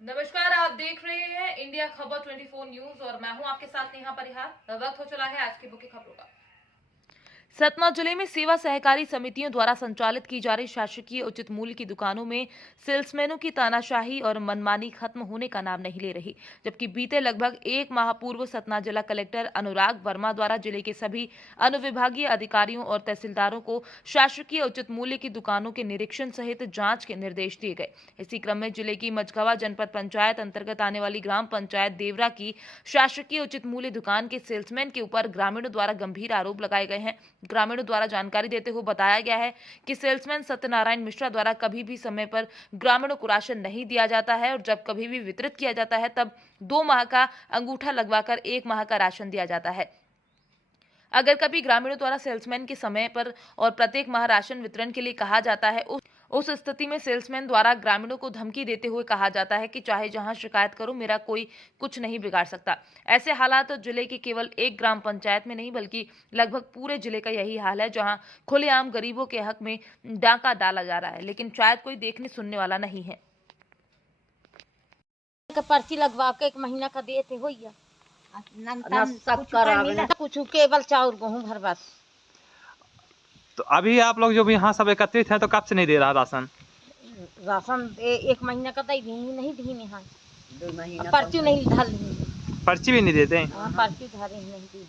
नमस्कार, आप देख रहे हैं इंडिया खबर 24 न्यूज और मैं हूं आपके साथ नेहा परिहार। वक्त हो चला है आज की मुख्य खबरों का। सतना जिले में सेवा सहकारी समितियों द्वारा संचालित की जा रही शासकीय उचित मूल्य की दुकानों में सेल्समैनों की तानाशाही और मनमानी खत्म होने का नाम नहीं ले रही, जबकि बीते लगभग एक माह पूर्व सतना जिला कलेक्टर अनुराग वर्मा द्वारा जिले के सभी अनुविभागीय अधिकारियों और तहसीलदारों को शासकीय उचित मूल्य की दुकानों के निरीक्षण सहित जांच के निर्देश दिए गए। इसी क्रम में जिले की मझगवा जनपद पंचायत अंतर्गत आने वाली ग्राम पंचायत देवरा की शासकीय उचित मूल्य दुकान के सेल्समैन के ऊपर ग्रामीणों द्वारा गंभीर आरोप लगाए गए हैं। ग्रामीणों द्वारा जानकारी देते हुए बताया गया है कि सेल्समैन सत्यनारायण मिश्रा द्वारा कभी भी समय पर ग्रामीणों को राशन नहीं दिया जाता है और जब कभी भी वितरित किया जाता है तब 2 माह का अंगूठा लगवाकर 1 माह का राशन दिया जाता है। अगर कभी ग्रामीणों द्वारा सेल्समैन के समय पर और प्रत्येक माह राशन वितरण के लिए कहा जाता है, उस स्थिति में सेल्समैन द्वारा ग्रामीणों को धमकी देते हुए कहा जाता है कि चाहे जहां शिकायत करो, मेरा कोई कुछ नहीं बिगाड़ सकता। ऐसे हालात तो जिले की केवल एक ग्राम पंचायत में नहीं बल्कि लगभग पूरे जिले का यही हाल है, जहां खुलेआम गरीबों के हक में डाका डाला जा रहा है, लेकिन शायद कोई देखने सुनने वाला नहीं है। पर्ची लगवा के 1 महीना का देते होइया ना सब करावे कुछ केवल चाउर गेहूं भर बस। तो अभी आप लोग जो यहाँ सब एकत्रित हैं तो कब से नहीं दे रहा राशन? राशन 1 महीना का दी नहीं दी यहाँ 2 महीना पर्ची नहीं धर पर्ची भी नहीं देते हैं? हाँ, पर्ची धरे नहीं दी।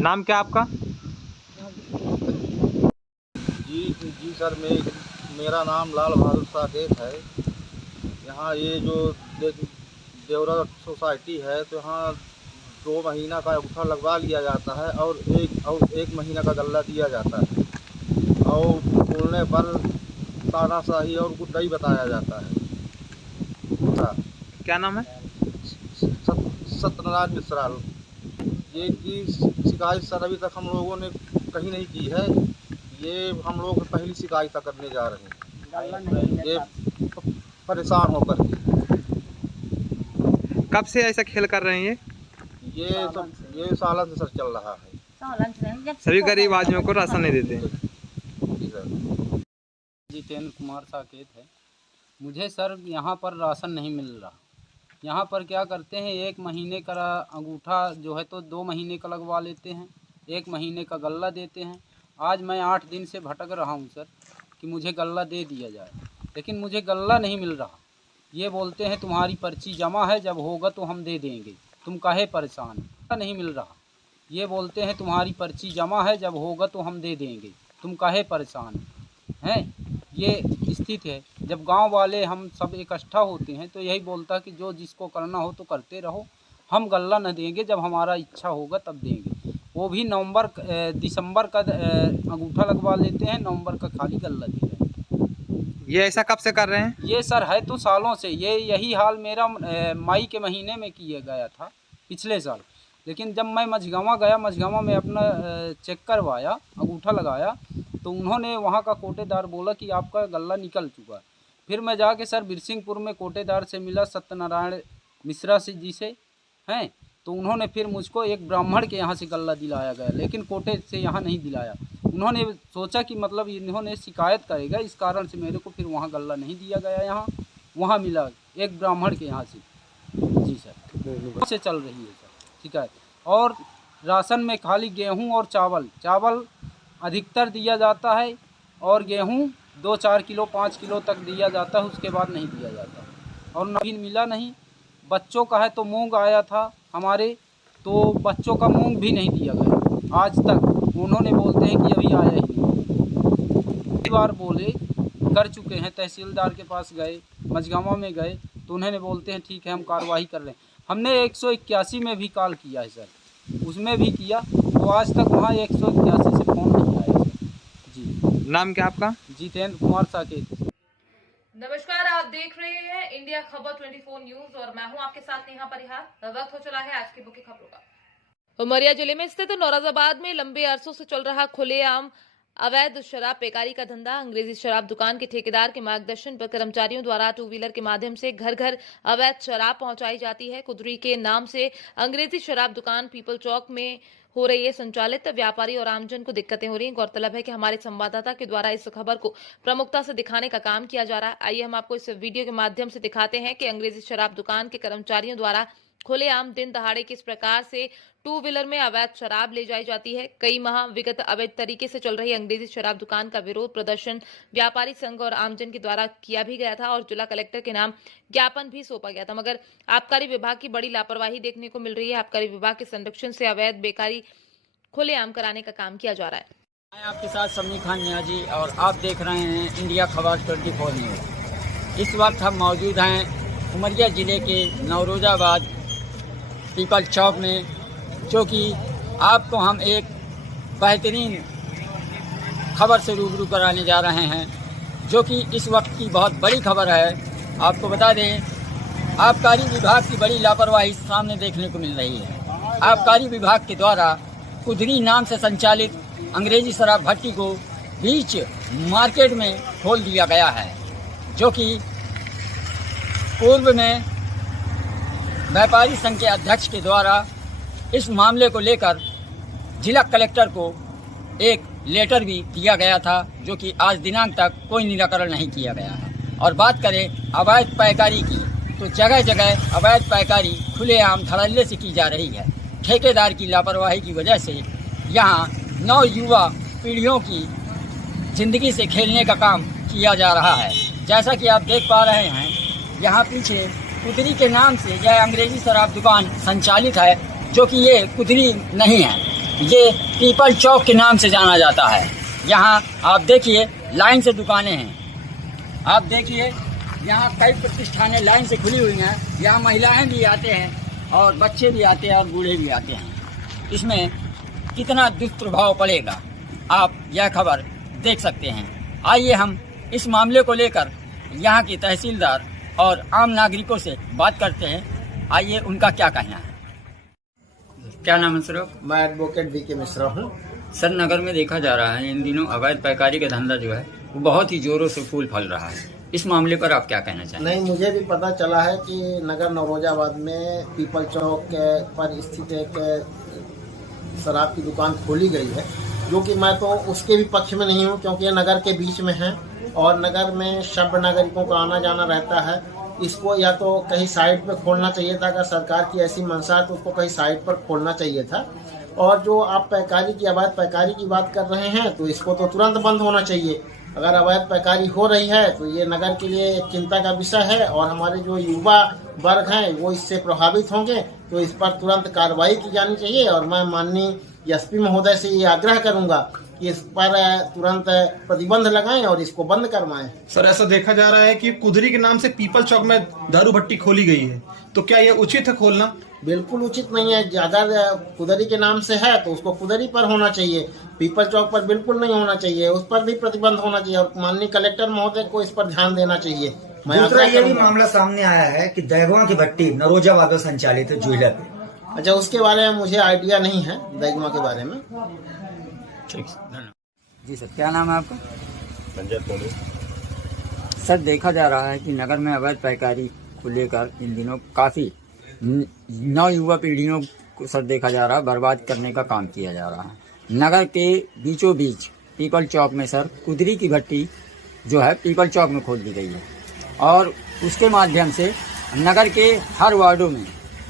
नाम क्या आपका? जी सर, मेरा नाम लाल बहादुर साकेत है। यहाँ ये जो देवरा सोसाइटी है तो यहाँ 2 महीना का अंगूठा लगवा लिया जाता है और एक महीना का गल्ला दिया जाता है और बोलने पर तानाशाही और गुड्डाई बताया जाता है। क्या नाम है? सत्यनारायण मिश्रा। ये की शिकायत सर अभी तक हम लोगों ने कहीं नहीं की है। ये हम लोग पहली शिकायत करने जा रहे हैं, ये परेशान होकर। कब से ऐसा खेल कर रहे हैं? ये सालन से सर चल रहा है। सभी गरीब आदमियों को राशन नहीं देते हैं। जितेंद्र कुमार साकेत है। मुझे सर यहाँ पर राशन नहीं मिल रहा। यहाँ पर क्या करते हैं, 1 महीने का अंगूठा जो है तो 2 महीने का लगवा लेते हैं, 1 महीने का गल्ला देते हैं। आज मैं 8 दिन से भटक रहा हूँ सर कि मुझे गल्ला दे दिया जाए, लेकिन मुझे गल्ला नहीं मिल रहा। ये बोलते हैं तुम्हारी पर्ची जमा है, जब होगा तो हम दे देंगे, तुम काहे परेशान हो? नहीं मिल रहा। ये बोलते हैं तुम्हारी पर्ची जमा है, जब होगा तो हम दे देंगे, तुम काहे परेशान हैं? ये स्थिति है। जब गांव वाले हम सब इकट्ठा होते हैं तो यही बोलता है कि जो जिसको करना हो तो करते रहो, हम गल्ला न देंगे, जब हमारा इच्छा होगा तब देंगे। वो भी दिसंबर का अंगूठा लगवा लेते हैं, नवंबर का खाली गल्ला दे रहे हैं। ये ऐसा कब से कर रहे हैं? ये सर है तो सालों से यही हाल मेरा मई के महीने में किया गया था पिछले साल। लेकिन जब मैं मझगावा गया, मझगावा में अपना चेक करवाया, अंगूठा लगाया, तो उन्होंने वहाँ का कोटेदार बोला कि आपका गल्ला निकल चुका है। फिर मैं जाके सर बिरसिंहपुर में कोटेदार से मिला, सत्यनारायण मिश्रा जी से हैं, तो उन्होंने फिर मुझको एक ब्राह्मण के यहाँ से गल्ला दिलाया गया, लेकिन कोटे से यहाँ नहीं दिलाया। उन्होंने सोचा कि मतलब इन्होंने शिकायत करेगा, इस कारण से मेरे को फिर वहाँ गल्ला नहीं दिया गया। यहाँ वहाँ मिला एक ब्राह्मण के यहाँ से। जी सर, से चल रही है सर शिकायत। और राशन में खाली गेहूं और चावल अधिकतर दिया जाता है, और गेहूं 2-4 किलो 5 किलो तक दिया जाता है, उसके बाद नहीं दिया जाता। और नवीन मिला नहीं। बच्चों का है तो मूंग आया था हमारे, तो बच्चों का मूंग भी नहीं दिया गया आज तक। उन्होंने बोलते हैं कि अभी आया ही नहीं। कई बार बोले कर चुके हैं, तहसीलदार के पास गए, मझगावा में गए, तो उन्होंने बोलते हैं ठीक है हम कार्रवाई कर रहे हैं। हमने 181 में भी कॉल किया है सर, उसमें भी किया, तो आज तक वहाँ 181 से फ़ोन नहीं आया सर। जी। नाम क्या आपका? जितेंद्र कुमार साकेत। नमस्कार, आप देख रहे हैं इंडिया खबर 24 न्यूज और मैं हूं आपके साथ नेहा परिहार। वक्त हो चला है आज की मुख्य खबरों का। उमरिया जिले में स्थित नौरोजाबाद में लंबे अरसों से चल रहा खुलेआम अवैध शराब पेकारी का धंधा। अंग्रेजी शराब दुकान के ठेकेदार के मार्गदर्शन पर कर्मचारियों द्वारा टू व्हीलर के माध्यम से घर घर अवैध शराब पहुंचाई जाती है। कुदरी के नाम से अंग्रेजी शराब दुकान पीपल चौक में हो रही है संचालित। व्यापारी और आमजन को दिक्कतें हो रही हैं। गौरतलब है कि हमारे संवाददाता के द्वारा इस खबर को प्रमुखता से दिखाने का काम किया जा रहा है। आइए हम आपको इस वीडियो के माध्यम से दिखाते हैं कि अंग्रेजी शराब दुकान के कर्मचारियों द्वारा खुलेआम दिन दहाड़े किस प्रकार से टू व्हीलर में अवैध शराब ले जाई जाती है। कई माह विगत अवैध तरीके से चल रही अंग्रेजी शराब दुकान का विरोध प्रदर्शन व्यापारी संघ और आमजन के द्वारा किया भी गया था और जिला कलेक्टर के नाम ज्ञापन भी सौंपा गया था, मगर आबकारी विभाग की बड़ी लापरवाही देखने को मिल रही है। आबकारी विभाग के संरक्षण से अवैध बेकारी खुलेआम कराने का काम किया जा रहा है। मैं आपके साथ समी खान न्याजी और आप देख रहे हैं इंडिया खबर 24 न्यूज़। इस वक्त हम मौजूद हैं उमरिया ज़िले के नौरोजाबाद पीपल चौक में, जो कि आपको हम एक बेहतरीन खबर से रूबरू कराने जा रहे हैं, जो कि इस वक्त की बहुत बड़ी खबर है। आपको बता दें, आबकारी विभाग की बड़ी लापरवाही सामने देखने को मिल रही है। आबकारी विभाग के द्वारा कुदरी नाम से संचालित अंग्रेजी शराब भट्टी को बीच मार्केट में खोल दिया गया है, जो कि पूर्व में व्यापारी संघ के अध्यक्ष के द्वारा इस मामले को लेकर जिला कलेक्टर को एक लेटर भी दिया गया था, जो कि आज दिनांक तक कोई निराकरण नहीं किया गया है। और बात करें अवैध पैकारी की, तो जगह जगह अवैध पैकारी खुलेआम धड़ल्ले से की जा रही है। ठेकेदार की लापरवाही की वजह से यहाँ नौ युवा पीढ़ियों की जिंदगी से खेलने का काम किया जा रहा है। जैसा कि आप देख पा रहे हैं, यहाँ पीछे कुदरी के नाम से यह अंग्रेजी शराब दुकान संचालित है, जो कि ये कुदरी नहीं है, ये पीपल चौक के नाम से जाना जाता है। यहाँ आप देखिए लाइन से दुकानें हैं, आप देखिए यहाँ कई प्रतिष्ठानें लाइन से खुली हुई हैं। यहाँ महिलाएं भी आते हैं और बच्चे भी आते हैं और बूढ़े भी आते हैं। इसमें कितना दुष्प्रभाव पड़ेगा आप यह खबर देख सकते हैं। आइए हम इस मामले को लेकर यहाँ की तहसीलदार और आम नागरिकों से बात करते हैं। आइए उनका क्या कहना है। क्या नाम है सर? मैं एडवोकेट वी.के. मिश्रा हूँ। सर, नगर में देखा जा रहा है इन दिनों अवैध पैकारी का धंधा जो है वो बहुत ही जोरों से फूल फल रहा है। इस मामले पर आप क्या कहना चाहेंगे? नहीं, मुझे भी पता चला है कि नगर नौरोजाबाद में पीपल चौक पर स्थित एक शराब की दुकान खोली गई है, जो कि मैं तो उसके भी पक्ष में नहीं हूँ, क्योंकि ये नगर के बीच में है और नगर में सभ्य नागरिकों का आना जाना रहता है। इसको या तो कहीं साइड पे खोलना चाहिए था, अगर सरकार की ऐसी मंशा है तो उसको कहीं साइड पर खोलना चाहिए था। और जो आप पैकारी की अवैध पैकारी की बात कर रहे हैं, तो इसको तो तुरंत बंद होना चाहिए। अगर अवैध पैकारी हो रही है तो ये नगर के लिए एक चिंता का विषय है और हमारे जो युवा वर्ग हैं वो इससे प्रभावित होंगे, तो इस पर तुरंत कार्रवाई की जानी चाहिए। और मैं माननीय एसपी महोदय से ये आग्रह करूंगा कि इस पर तुरंत प्रतिबंध लगाएं और इसको बंद करवाएं। सर, ऐसा देखा जा रहा है कि कुदरी के नाम से पीपल चौक में दारू भट्टी खोली गई है, तो क्या ये उचित है खोलना? बिल्कुल उचित नहीं है। अगर कुदरी के नाम से है तो उसको कुदरी पर होना चाहिए, पीपल चौक पर बिल्कुल नहीं होना चाहिए। उस पर भी प्रतिबंध होना चाहिए और माननीय कलेक्टर महोदय को इस पर ध्यान देना चाहिए। दूसरा ये भी मामला सामने आया है कि दैगवा की भट्टी नरोजाबाद में संचालित है ज्वेलर पे। अच्छा, उसके बारे में मुझे आइडिया नहीं है, दैगवा के बारे में। ठीक, जी सर, क्या नाम है आपका? संजय कोलू। सर, देखा जा रहा है कि नगर में अवैध पैकारी को लेकर इन दिनों काफ़ी नौ युवा पीढ़ियों को सर देखा जा रहा है बर्बाद करने का काम किया जा रहा है। नगर के बीचों बीच पीपल चौक में सर कुदरी की भट्टी जो है पीपल चौक में खोल दी गई है और उसके माध्यम से नगर के हर वार्डों में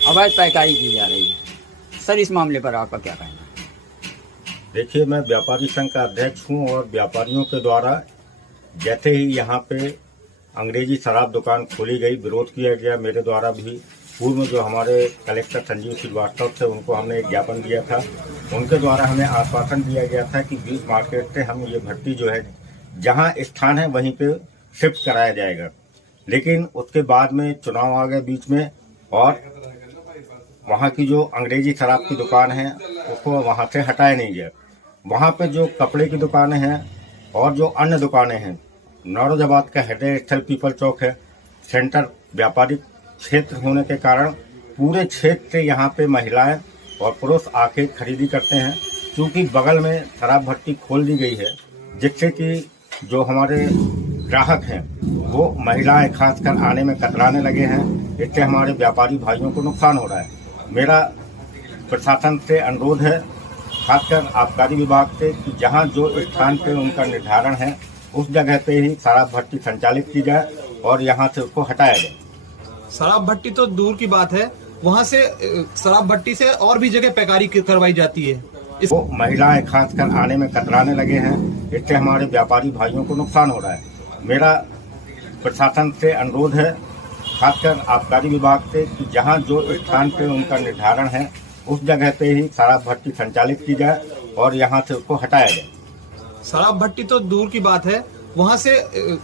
अवैध पैकारी की जा रही है। सर, इस मामले पर आपका क्या कहना है? देखिए, मैं व्यापारी संघ का अध्यक्ष हूं और व्यापारियों के द्वारा जैसे ही यहाँ पे अंग्रेजी शराब दुकान खोली गई, विरोध किया गया। मेरे द्वारा भी पूर्व में जो हमारे कलेक्टर संजीव श्रीवास्तव थे उनको हमने एक ज्ञापन दिया था। उनके द्वारा हमें आश्वासन दिया गया था कि बीच मार्केट से हम ये भट्टी जो है जहाँ स्थान है वहीं पे शिफ्ट कराया जाएगा। लेकिन उसके बाद में चुनाव आ गए बीच में और वहाँ की जो अंग्रेजी शराब की दुकान है उसको वहाँ से हटाया नहीं गया। वहाँ पे जो कपड़े की दुकानें हैं और जो अन्य दुकानें हैं, नौरोजाबाद का हृदय स्थल पीपल चौक है, सेंटर व्यापारिक क्षेत्र होने के कारण पूरे क्षेत्र से यहाँ पे महिलाएं और पुरुष आके खरीदी करते हैं। क्योंकि बगल में शराब भट्टी खोल दी गई है जिससे कि जो हमारे ग्राहक हैं वो महिलाएं खासकर आने में कतराने लगे हैं। इससे हमारे व्यापारी भाइयों को नुकसान हो रहा है। मेरा प्रशासन से अनुरोध है, खासकर आबकारी विभाग से, कि जहां जो स्थान पे उनका निर्धारण है उस जगह पे ही शराब भट्टी संचालित की जाए और यहां से उसको हटाया जाए। शराब भट्टी तो दूर की बात है, वहाँ से शराब भट्टी से और भी जगह पैकारी करवाई जाती है। वो महिलाएं खासकर आने में कतराने लगे हैं। इससे हमारे व्यापारी भाइयों को नुकसान हो रहा है। मेरा प्रशासन से अनुरोध है, खासकर आबकारी विभाग से, कि जहां जो स्थान पे उनका निर्धारण है उस जगह पे ही शराब भट्टी संचालित की जाए और यहां से उसको हटाया जाए। शराब भट्टी तो दूर की बात है, वहाँ से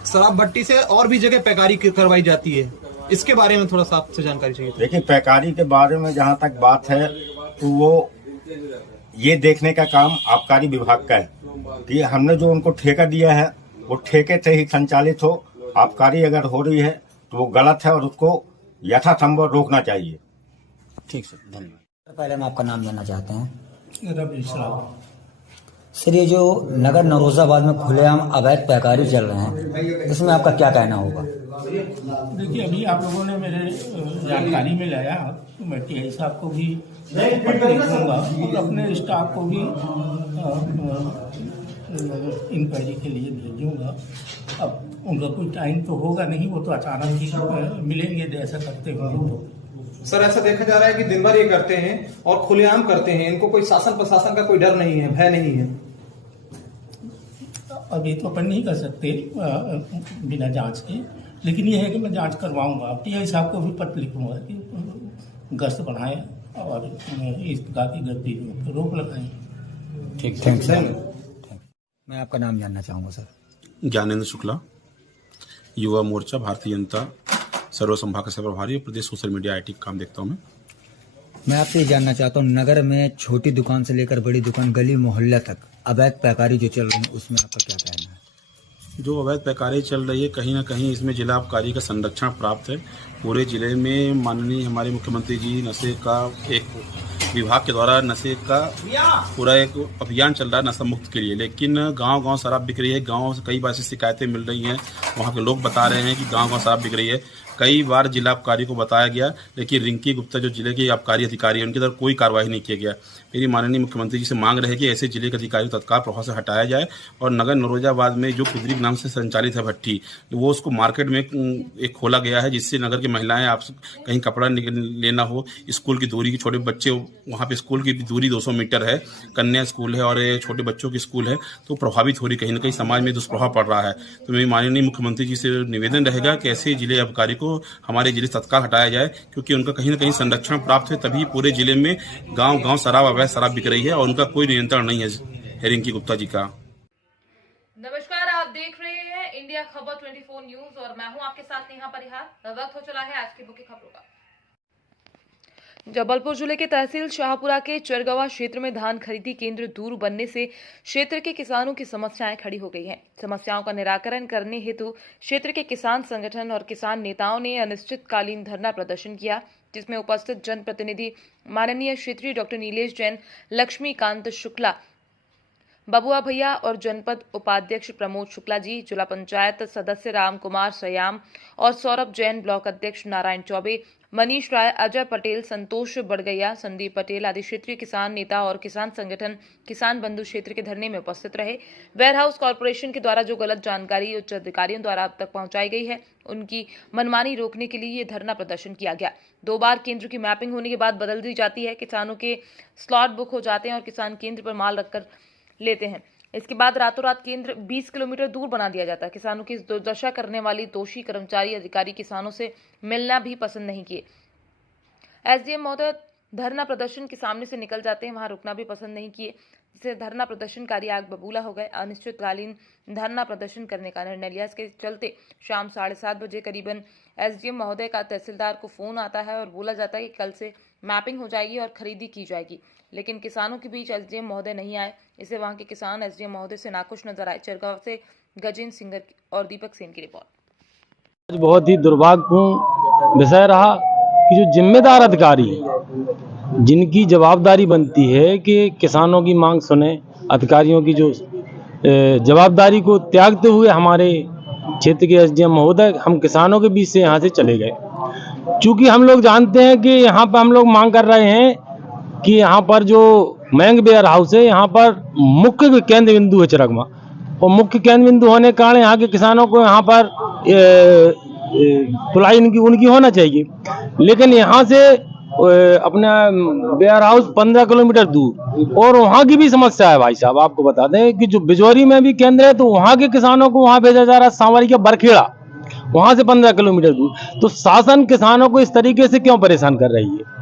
शराब भट्टी से और भी जगह पैकारी करवाई जाती है। इसके बारे में थोड़ा सा आपसे जानकारी चाहिए। लेकिन पैकारी के बारे में जहां तक बात है तो वो ये देखने का काम आबकारी विभाग का है कि हमने जो उनको ठेका दिया है वो ठेके से ही संचालित हो। आबकारी अगर हो रही है तो वो गलत है और उसको यथासंभव रोकना चाहिए। ठीक सर, धन्यवाद। पहले हम आपका नाम जानना चाहते हैं। रवि साहब। सर, ये जो नगर नरोजाबाद में खुलेआम अवैध पैकारी चल रहे हैं, इसमें आपका क्या कहना होगा? देखिए, अभी आप लोगों ने मेरे जानकारी में लाया तो मैं टीआई साहब को भी देखूंगा और अपने स्टाफ को भी इंक्वायरी के लिए भेजूंगा। अब उनका कोई टाइम तो होगा नहीं, वो तो अचानक ही मिलेंगे ऐसा करते होंगे। तो सर, ऐसा देखा जा रहा है कि दिन भर ये करते हैं और खुलेआम करते हैं, इनको कोई शासन प्रशासन का कोई डर नहीं है, भय नहीं है। अभी तो अपन नहीं कर सकते बिना जांच के, लेकिन ये है कि मैं जांच करवाऊंगा। टीआई साहब को भी पत्र लिखूंगा कि गश्त बढ़ाएं और इस प्रकार की गतिविधियों पर रोक लगाएं। ठीक, थैंक यू। मैं आपका नाम जानना चाहूँगा सर। ज्ञानेंद्र शुक्ला, युवा मोर्चा, भारतीय जनता सर्व संभाग का प्रभारी और प्रदेश सोशल मीडिया IT का काम देखता हूँ मैं आपसे ये जानना चाहता हूँ, नगर में छोटी दुकान से लेकर बड़ी दुकान, गली मोहल्ला तक अवैध पैकारी जो चल रही है, उसमें आपका क्या कहना है? जो अवैध पैकारी चल रही है, कहीं ना कहीं इसमें जिला आबकारी का संरक्षण प्राप्त है। पूरे जिले में माननीय हमारे मुख्यमंत्री जी नशे का एक विभाग के द्वारा नशे का पूरा एक अभियान चल रहा है नशा मुक्त के लिए, लेकिन गांव-गांव शराब बिक रही है। गांव से कई बार ऐसी शिकायतें मिल रही हैं, वहां के लोग बता रहे हैं कि गांव-गांव शराब बिक रही है। कई बार जिला आबकारी को बताया गया, लेकिन रिंकी गुप्ता जो जिले के आबकारी अधिकारी हैं, उनकी तरफ कोई कार्रवाई नहीं किया गया। मेरी माननीय मुख्यमंत्री जी से मांग रहे कि ऐसे जिले के अधिकारी को तत्काल प्रभाव से हटाया जाए और नगर नरोजाबाद में जो कुदरी के नाम से संचालित है भट्टी, वो उसको मार्केट में एक खोला गया है, जिससे नगर की महिलाएं आप कहीं कपड़ा लेना हो, स्कूल की दूरी की, छोटे बच्चे वहाँ पे स्कूल की दूरी 200 मीटर है, कन्या स्कूल है और छोटे बच्चों की स्कूल है, तो प्रभावित हो रही, कहीं ना कहीं समाज में दुष्प्रभाव पड़ रहा है। तो मेरी माननीय मुख्यमंत्री जी से निवेदन रहेगा कि ऐसे जिले आबकारी को हमारे जिले तत्काल हटाया जाए, क्योंकि उनका कहीं ना कहीं संरक्षण प्राप्त है, तभी पूरे जिले में गांव-गांव शराब, अवैध शराब बिक रही है और उनका कोई नियंत्रण नहीं है रिंकी गुप्ता जी का। नमस्कार, आप देख रहे हैं इंडिया खबर 24 न्यूज और मैं हूं आपके साथ नेहा परिहार। वक्त हो चला है आज की मुख्य खबरों का। जबलपुर जिले के तहसील शाहपुरा के चरगवा क्षेत्र में धान खरीदी केंद्र दूर बनने से क्षेत्र के किसानों की समस्याएं खड़ी हो गई हैं। समस्याओं का निराकरण करने हेतु क्षेत्र के किसान संगठन और किसान नेताओं ने अनिश्चितकालीन धरना प्रदर्शन किया, जिसमें उपस्थित जनप्रतिनिधि माननीय क्षेत्रीय डॉक्टर नीलेश जैन, लक्ष्मीकांत शुक्ला, बबुआ भैया और जनपद उपाध्यक्ष प्रमोद शुक्ला जी, जिला पंचायत सदस्य राम कुमार सयाम और सौरभ जैन, ब्लॉक अध्यक्ष नारायण चौबे, मनीष राय, अजय पटेल, संतोष बड़गैया, संदीप पटेल आदि क्षेत्रीय किसान नेता और किसान संगठन किसान बंधु क्षेत्र के धरने में उपस्थित रहे। वेयर हाउस कॉर्पोरेशन के द्वारा जो गलत जानकारी उच्च अधिकारियों द्वारा अब तक पहुंचाई गई है, उनकी मनमानी रोकने के लिए ये धरना प्रदर्शन किया गया। 2 बार केंद्र की मैपिंग होने के बाद बदल दी जाती है, किसानों के स्लॉट बुक हो जाते हैं और किसान केंद्र पर माल रखकर लेते हैं। इसके बाद रातों रात केंद्र 20 किलोमीटर दूर बना दिया जाता है। किसानों की दुर्दशा करने वाली दोषी कर्मचारी अधिकारी किसानों से मिलना भी पसंद नहीं किए। एसडीएम महोदय धरना प्रदर्शन के सामने से निकल जाते हैं, वहां रुकना भी पसंद नहीं किए, जिससे धरना प्रदर्शनकारी आग बबूला हो गए। अनिश्चितकालीन धरना प्रदर्शन करने का निर्णय लिया। इसके चलते शाम 7:30 बजे करीबन एसडीएम महोदय का तहसीलदार को फोन आता है और बोला जाता है कि कल से मैपिंग हो जाएगी और खरीदी की जाएगी, लेकिन किसानों के बीच एसडीएम महोदय नहीं आए। इससे वहां के किसान एसडीएम महोदय से नाखुश नजर आए। चरगांव से गजेंद्र सिंगर और दीपक सेन की रिपोर्ट। बहुत ही दुर्भाग्यपूर्ण विषय रहा कि जो जिम्मेदार अधिकारी जिनकी जवाबदारी बनती है कि किसानों की मांग सुने, अधिकारियों की जो जवाबदारी को त्यागते हुए हमारे क्षेत्र के एसडीएम महोदय हम किसानों के बीच से यहाँ से चले गए। चूँकि हम लोग जानते हैं कि यहाँ पर हम लोग मांग कर रहे हैं कि यहाँ पर जो मयंक वेयर हाउस है, यहाँ पर मुख्य केंद्र बिंदु है चरगमा, और मुख्य केंद्र बिंदु होने के कारण यहाँ के किसानों को यहाँ पर तुलाई उनकी होना चाहिए। लेकिन यहाँ से अपना वेयर हाउस 15 किलोमीटर दूर, और वहाँ की भी समस्या है भाई साहब। आपको बता दें कि जो बिजौरी में भी केंद्र है, तो वहाँ के किसानों को वहाँ भेजा जा रहा है, सांवरिया बरखेड़ा, वहाँ से 15 किलोमीटर दूर। तो शासन किसानों को इस तरीके से क्यों परेशान कर रही है?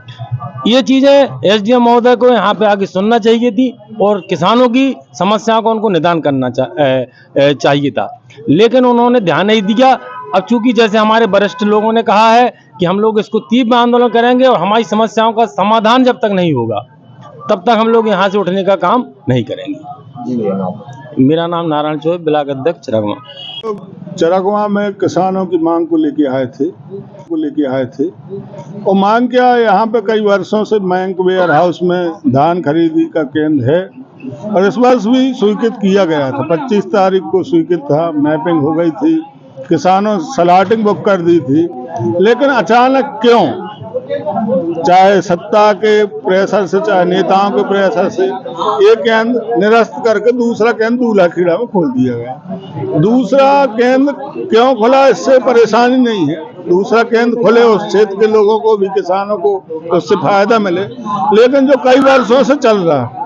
ये चीजें एसडीएम महोदय को यहाँ पे आके सुनना चाहिए थी, और किसानों की समस्याओं को उनको निदान करना चाहिए था, लेकिन उन्होंने ध्यान नहीं दिया। अब चूंकि जैसे हमारे वरिष्ठ लोगों ने कहा है कि हम लोग इसको तीव्र आंदोलन करेंगे, और हमारी समस्याओं का समाधान जब तक नहीं होगा तब तक हम लोग यहाँ से उठने का काम नहीं करेंगे। मेरा नाम नारायण चौबे, ब्लॉक अध्यक्ष चरगमा। चरगमा में किसानों की मांग को लेके आए थे और मांग क्या, यहाँ पे कई वर्षों से मयंक वेयर हाउस में धान खरीदी का केंद्र है, और इस वर्ष भी स्वीकृत किया गया था। 25 तारीख को स्वीकृत था, मैपिंग हो गई थी, किसानों स्लॉटिंग बुक कर दी थी। लेकिन अचानक क्यों, चाहे सत्ता के प्रेशर से, चाहे नेताओं के प्रेशर से, एक केंद्र निरस्त करके दूसरा केंद्र दूल्हा-खेड़ा में खोल दिया गया। दूसरा केंद्र क्यों खुला, इससे परेशानी नहीं है। दूसरा केंद्र खुले, उस क्षेत्र के लोगों को भी, किसानों को उससे फायदा मिले। लेकिन जो कई वर्षों से चल रहा,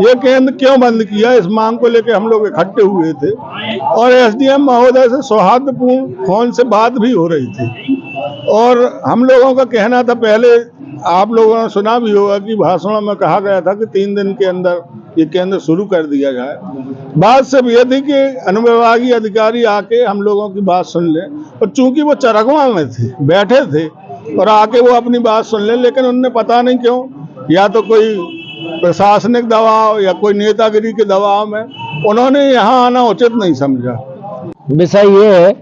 ये केंद्र क्यों बंद किया, इस मांग को लेकर हम लोग इकट्ठे हुए थे, और एसडीएम महोदय से सौहार्दपूर्ण फोन से बात भी हो रही थी। और हम लोगों का कहना था, पहले आप लोगों ने सुना भी होगा कि भाषणों में कहा गया था कि 3 दिन के अंदर ये केंद्र शुरू कर दिया जाए। बात सिर्फ ये थी कि अनुविभागीय अधिकारी आके हम लोगों की बात सुन लें, और चूंकि वो चरगमा में थे, बैठे थे, और आके वो अपनी बात सुन लें, लेकिन उनने पता नहीं क्यों, या तो कोई प्रशासनिक दबाव या कोई नेतागिरी के दबाव में उन्होंने यहाँ आना उचित नहीं समझा। विषय ये है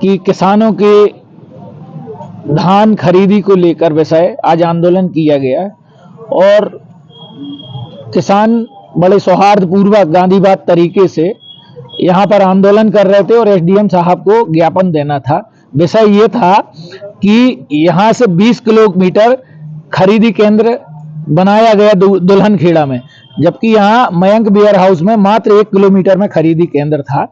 कि किसानों के धान खरीदी को लेकर विषय आज आंदोलन किया गया, और किसान बड़े सौहार्दपूर्वक गांधीवाद तरीके से यहाँ पर आंदोलन कर रहे थे, और एसडीएम साहब को ज्ञापन देना था। विषय ये था कि यहाँ से 20 किलोमीटर खरीदी केंद्र बनाया गया दुल्हनखेड़ा में, जबकि यहाँ मयंक वेयर हाउस में मात्र 1 किलोमीटर में खरीदी केंद्र था।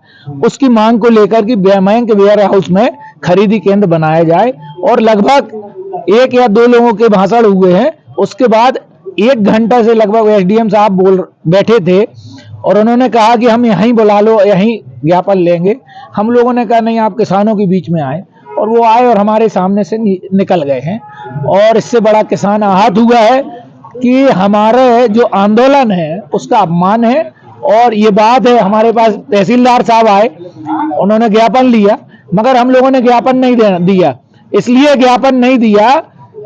उसकी मांग को लेकर कि मयंक वेयर हाउस में खरीदी केंद्र बनाया जाए, और लगभग 1 या 2 लोगों के भाषण हुए हैं। उसके बाद 1 घंटा से लगभग एसडीएम साहब बैठे थे, और उन्होंने कहा कि हम यहीं बुला लो, यहीं ज्ञापन लेंगे। हम लोगों ने कहा नहीं, आप किसानों के बीच में आए, और वो आए और हमारे सामने से निकल गए हैं। और इससे बड़ा किसान आहत हुआ है कि हमारे जो आंदोलन है उसका अपमान है। और ये बात है, हमारे पास तहसीलदार साहब आए, उन्होंने ज्ञापन लिया, मगर हम लोगों ने ज्ञापन नहीं दिया। इसलिए ज्ञापन नहीं दिया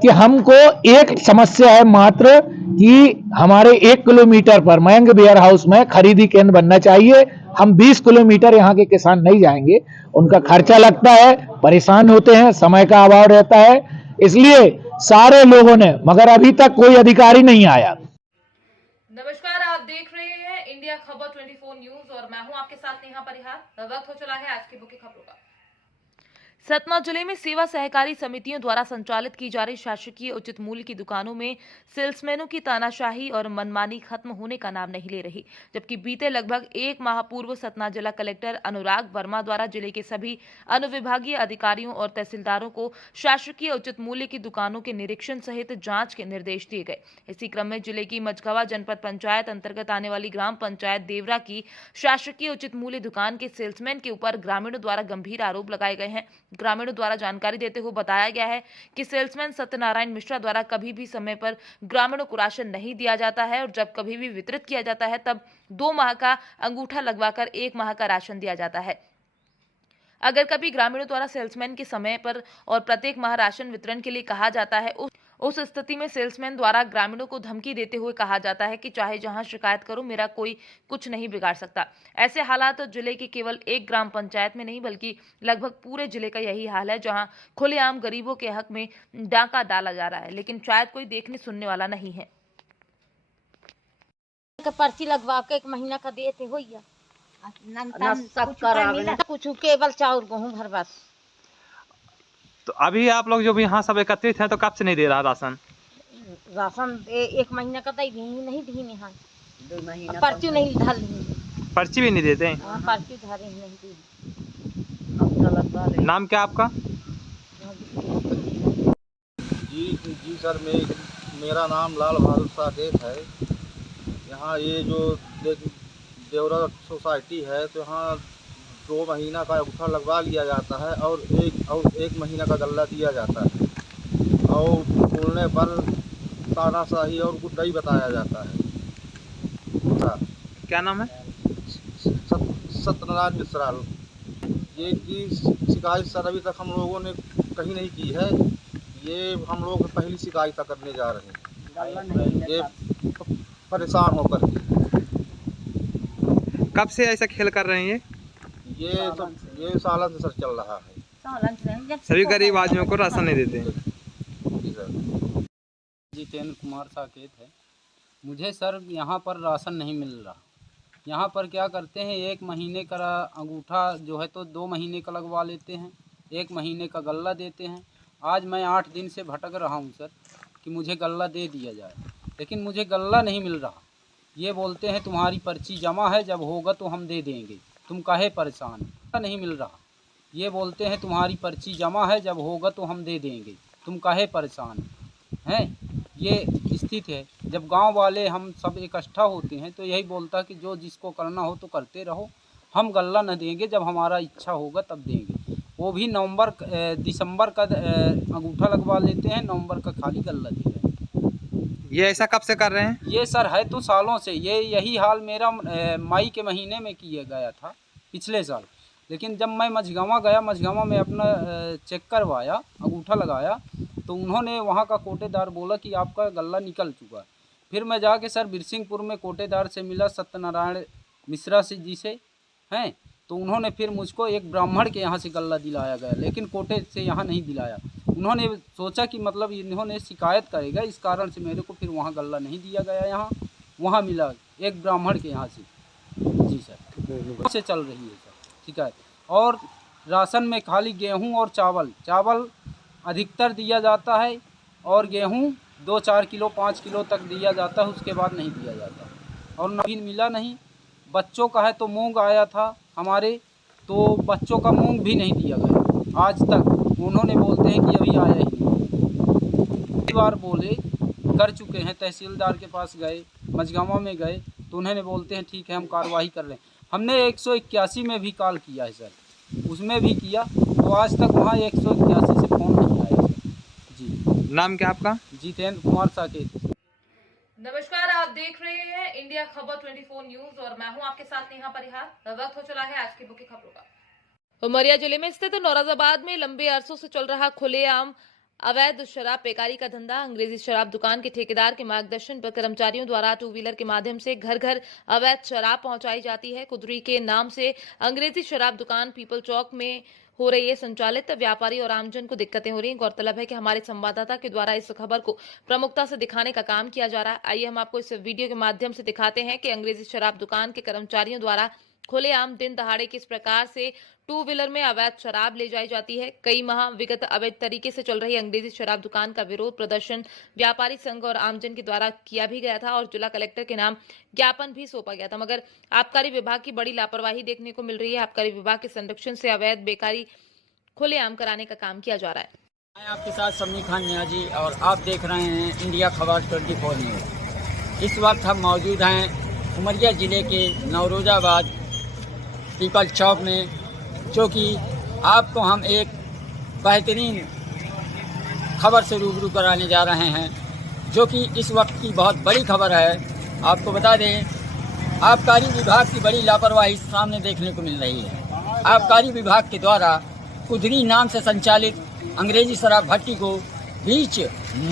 कि हमको एक समस्या है मात्र कि हमारे 1 किलोमीटर पर मयंक वेयर हाउस में खरीदी केंद्र बनना चाहिए। हम 20 किलोमीटर यहाँ के किसान नहीं जाएंगे, उनका खर्चा लगता है, परेशान होते हैं, समय का अभाव रहता है, इसलिए सारे लोगों ने, मगर अभी तक कोई अधिकारी नहीं आया। नमस्कार, आप देख रहे हैं इंडिया खबर 24 न्यूज, और मैं हूं आपके साथ नेहा परिहार। वक्त हो चला है आज की मुख्य खबरों का। सतना जिले में सेवा सहकारी समितियों द्वारा संचालित की जा रही शासकीय उचित मूल्य की दुकानों में सेल्समैनों की तानाशाही और मनमानी खत्म होने का नाम नहीं ले रही, जबकि बीते लगभग 1 माह पूर्व सतना जिला कलेक्टर अनुराग वर्मा द्वारा जिले के सभी अनुविभागीय अधिकारियों और तहसीलदारों को शासकीय उचित मूल्य की दुकानों के निरीक्षण सहित जांच के निर्देश दिए गए। इसी क्रम में जिले की मझगवा जनपद पंचायत अंतर्गत आने वाली ग्राम पंचायत देवरा की शासकीय उचित मूल्य दुकान के सेल्समैन के ऊपर ग्रामीणों द्वारा गंभीर आरोप लगाए गए हैं। ग्रामीणों द्वारा जानकारी देते हुए बताया गया है कि सेल्समैन सत्यनारायण मिश्रा द्वारा कभी भी समय पर ग्रामीणों को राशन नहीं दिया जाता है, और जब कभी भी वितरित किया जाता है तब 2 माह का अंगूठा लगवाकर 1 माह का राशन दिया जाता है। अगर कभी ग्रामीणों द्वारा सेल्समैन के समय पर और प्रत्येक माह राशन वितरण के लिए कहा जाता है, उस स्थिति में सेल्समैन द्वारा ग्रामीणों को धमकी देते हुए कहा जाता है कि चाहे जहां शिकायत करो, मेरा कोई कुछ नहीं बिगाड़ सकता। ऐसे हालात तो जिले की केवल एक ग्राम पंचायत में नहीं बल्कि लगभग पूरे जिले का यही हाल है, जहां खुलेआम गरीबों के हक में डाका डाला जा रहा है, लेकिन शायद कोई देखने सुनने वाला नहीं है। पर्ची लगवा के 1 महीना का देते हो, कुछ केवल चाउर गेहूँ भर बस। तो अभी आप लोग जो भी यहाँ सब एकत्रित हैं तो कब से नहीं दे रहा राशन? राशन एक महीना का तो नहीं दी यहाँ, पर्ची नहीं धर ली, पर्ची भी नहीं देते हैं? पर्ची धरे नहीं दी। नाम क्या आपका? जी सर, मेरा नाम लाल बहादुर साकेत है। यहाँ ये जो देवरा सोसाइटी है तो यहाँ 2 महीना का अंगूठा लगवा लिया जाता है और एक महीना का गल्ला दिया जाता है और बोलने पर तानाशाही और गुड्डाई बताया जाता है। क्या नाम है? सत्यनारायण मिश्रा। ये की शिकायत सर अभी तक हम लोगों ने कहीं नहीं की है, ये हम लोग पहली शिकायत करने जा रहे हैं, ये परेशान होकर के। कब से ऐसा खेल कर रहे हैं? ये सालन से सर चल रहा है। सभी गरीब आदमियों को राशन नहीं देते हैं। जितेंद्र कुमार साकेत है। मुझे सर यहाँ पर राशन नहीं मिल रहा। यहाँ पर क्या करते हैं, 1 महीने का अंगूठा जो है तो 2 महीने का लगवा लेते हैं, 1 महीने का गल्ला देते हैं। आज मैं 8 दिन से भटक रहा हूँ सर कि मुझे गल्ला दे दिया जाए, लेकिन मुझे गल्ला नहीं मिल रहा। ये बोलते हैं तुम्हारी पर्ची जमा है, जब होगा तो हम दे देंगे, तुम काहे परेशान? नहीं मिल रहा। ये बोलते हैं तुम्हारी पर्ची जमा है, जब होगा तो हम दे देंगे, तुम काहे परेशान हैं? ये स्थिति है। जब गांव वाले हम सब इकट्ठा होते हैं तो यही बोलता कि जो जिसको करना हो तो करते रहो, हम गल्ला न देंगे, जब हमारा इच्छा होगा तब देंगे। वो भी दिसंबर का अंगूठा लगवा लेते हैं, नवंबर का खाली गल्ला दे रहे हैं। ये ऐसा कब से कर रहे हैं? ये सर है तो सालों से, यही हाल मेरा मई के महीने में किया गया था पिछले साल। लेकिन जब मैं मझगांवा गया, मझगांवा में अपना चेक करवाया, अंगूठा लगाया, तो उन्होंने वहाँ का कोटेदार बोला कि आपका गल्ला निकल चुका है। फिर मैं जाके सर बिरसिंहपुर में कोटेदार से मिला, सत्यनारायण मिश्रा जी से हैं, तो उन्होंने फिर मुझको एक ब्राह्मण के यहाँ से गल्ला दिलाया गया, लेकिन कोटे से यहाँ नहीं दिलाया। उन्होंने सोचा कि मतलब इन्होंने शिकायत करेगा, इस कारण से मेरे को फिर वहाँ गल्ला नहीं दिया गया। यहाँ वहाँ मिला एक ब्राह्मण के यहाँ से। जी सर, से चल रही है सर शिकायत। और राशन में खाली गेहूँ और चावल अधिकतर दिया जाता है, और गेहूँ 2-4 किलो 5 किलो तक दिया जाता है, उसके बाद नहीं दिया जाता। और नवीन मिला नहीं। बच्चों का है तो मूंग आया था हमारे, तो बच्चों का मूंग भी नहीं दिया गया आज तक। उन्होंने बोलते हैं कि अभी आया ही नहीं। कई बार बोले कर चुके हैं, तहसीलदार के पास गए, मझगांवा में गए, तो उन्होंने बोलते हैं ठीक है हम कार्रवाई कर रहे हैं। हमने 181 में भी कॉल किया है सर, उसमें भी किया, तो आज तक वहाँ 181 से फ़ोन नहीं आया सर। जी। नाम क्या आपका? जितेंद्र कुमार साकेत। नमस्कार, आप देख रहे हैं इंडिया खबर 24 न्यूज और मैं हूं आपके साथ नेहा परिहार। वक्त हो चला है आज की मुख्य खबरों का। उमरिया जिले में स्थित नौरोजाबाद में लंबे अरसों से चल रहा खुलेआम अवैध शराब पेकारी का धंधा। अंग्रेजी शराब दुकान के ठेकेदार के मार्गदर्शन पर कर्मचारियों द्वारा 2 व्हीलर के माध्यम से घर घर अवैध शराब पहुंचाई जाती है। कुदरी के नाम से अंग्रेजी शराब दुकान पीपल चौक में हो रही है संचालित। व्यापारी और आमजन को दिक्कतें हो रही हैं। गौरतलब है कि हमारे संवाददाता के द्वारा इस खबर को प्रमुखता से दिखाने का काम किया जा रहा है। आइए हम आपको इस वीडियो के माध्यम से दिखाते हैं कि अंग्रेजी शराब दुकान के कर्मचारियों द्वारा खुलेआम दिन दहाड़े किस प्रकार से 2 व्हीलर में अवैध शराब ले जाई जाती है। कई माह विगत अवैध तरीके से चल रही अंग्रेजी शराब दुकान का विरोध प्रदर्शन व्यापारी संघ और आमजन के द्वारा किया भी गया था और जिला कलेक्टर के नाम ज्ञापन भी सौंपा गया था, मगर आबकारी विभाग की बड़ी लापरवाही देखने को मिल रही है। आबकारी विभाग के संरक्षण से अवैध बेकारी खुलेआम कराने का काम किया जा रहा है। मैं आपके साथ समी खान नियाजी और आप देख रहे हैं इंडिया खबर 24 न्यूज। इस वक्त हम मौजूद हैं उमरिया जिले के नौरोजाबाद पीपल चौक में, जो कि आपको हम एक बेहतरीन खबर से रूबरू कराने जा रहे हैं, जो कि इस वक्त की बहुत बड़ी खबर है। आपको बता दें, आबकारी विभाग की बड़ी लापरवाही सामने देखने को मिल रही है। आबकारी विभाग के द्वारा कुदरी नाम से संचालित अंग्रेजी शराब भट्टी को बीच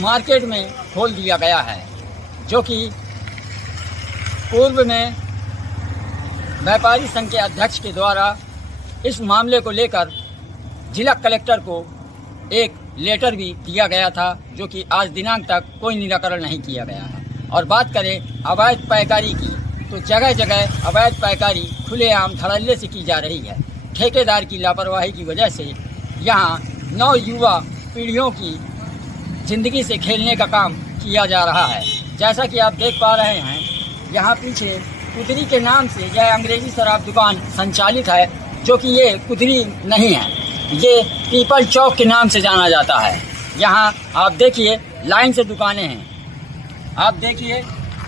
मार्केट में खोल दिया गया है, जो कि पूर्व में व्यापारी संघ के अध्यक्ष के द्वारा इस मामले को लेकर जिला कलेक्टर को एक लेटर भी दिया गया था, जो कि आज दिनांक तक कोई निराकरण नहीं किया गया है। और बात करें अवैध पैकारी की, तो जगह जगह अवैध पैकारी खुलेआम धड़ल्ले से की जा रही है। ठेकेदार की लापरवाही की वजह से यहाँ नौ युवा पीढ़ियों की जिंदगी से खेलने का काम किया जा रहा है। जैसा कि आप देख पा रहे हैं, यहाँ पीछे कुदरी के नाम से यह अंग्रेजी शराब दुकान संचालित है, जो कि ये कुदरी नहीं है, ये पीपल चौक के नाम से जाना जाता है। यहाँ आप देखिए लाइन से दुकानें हैं, आप देखिए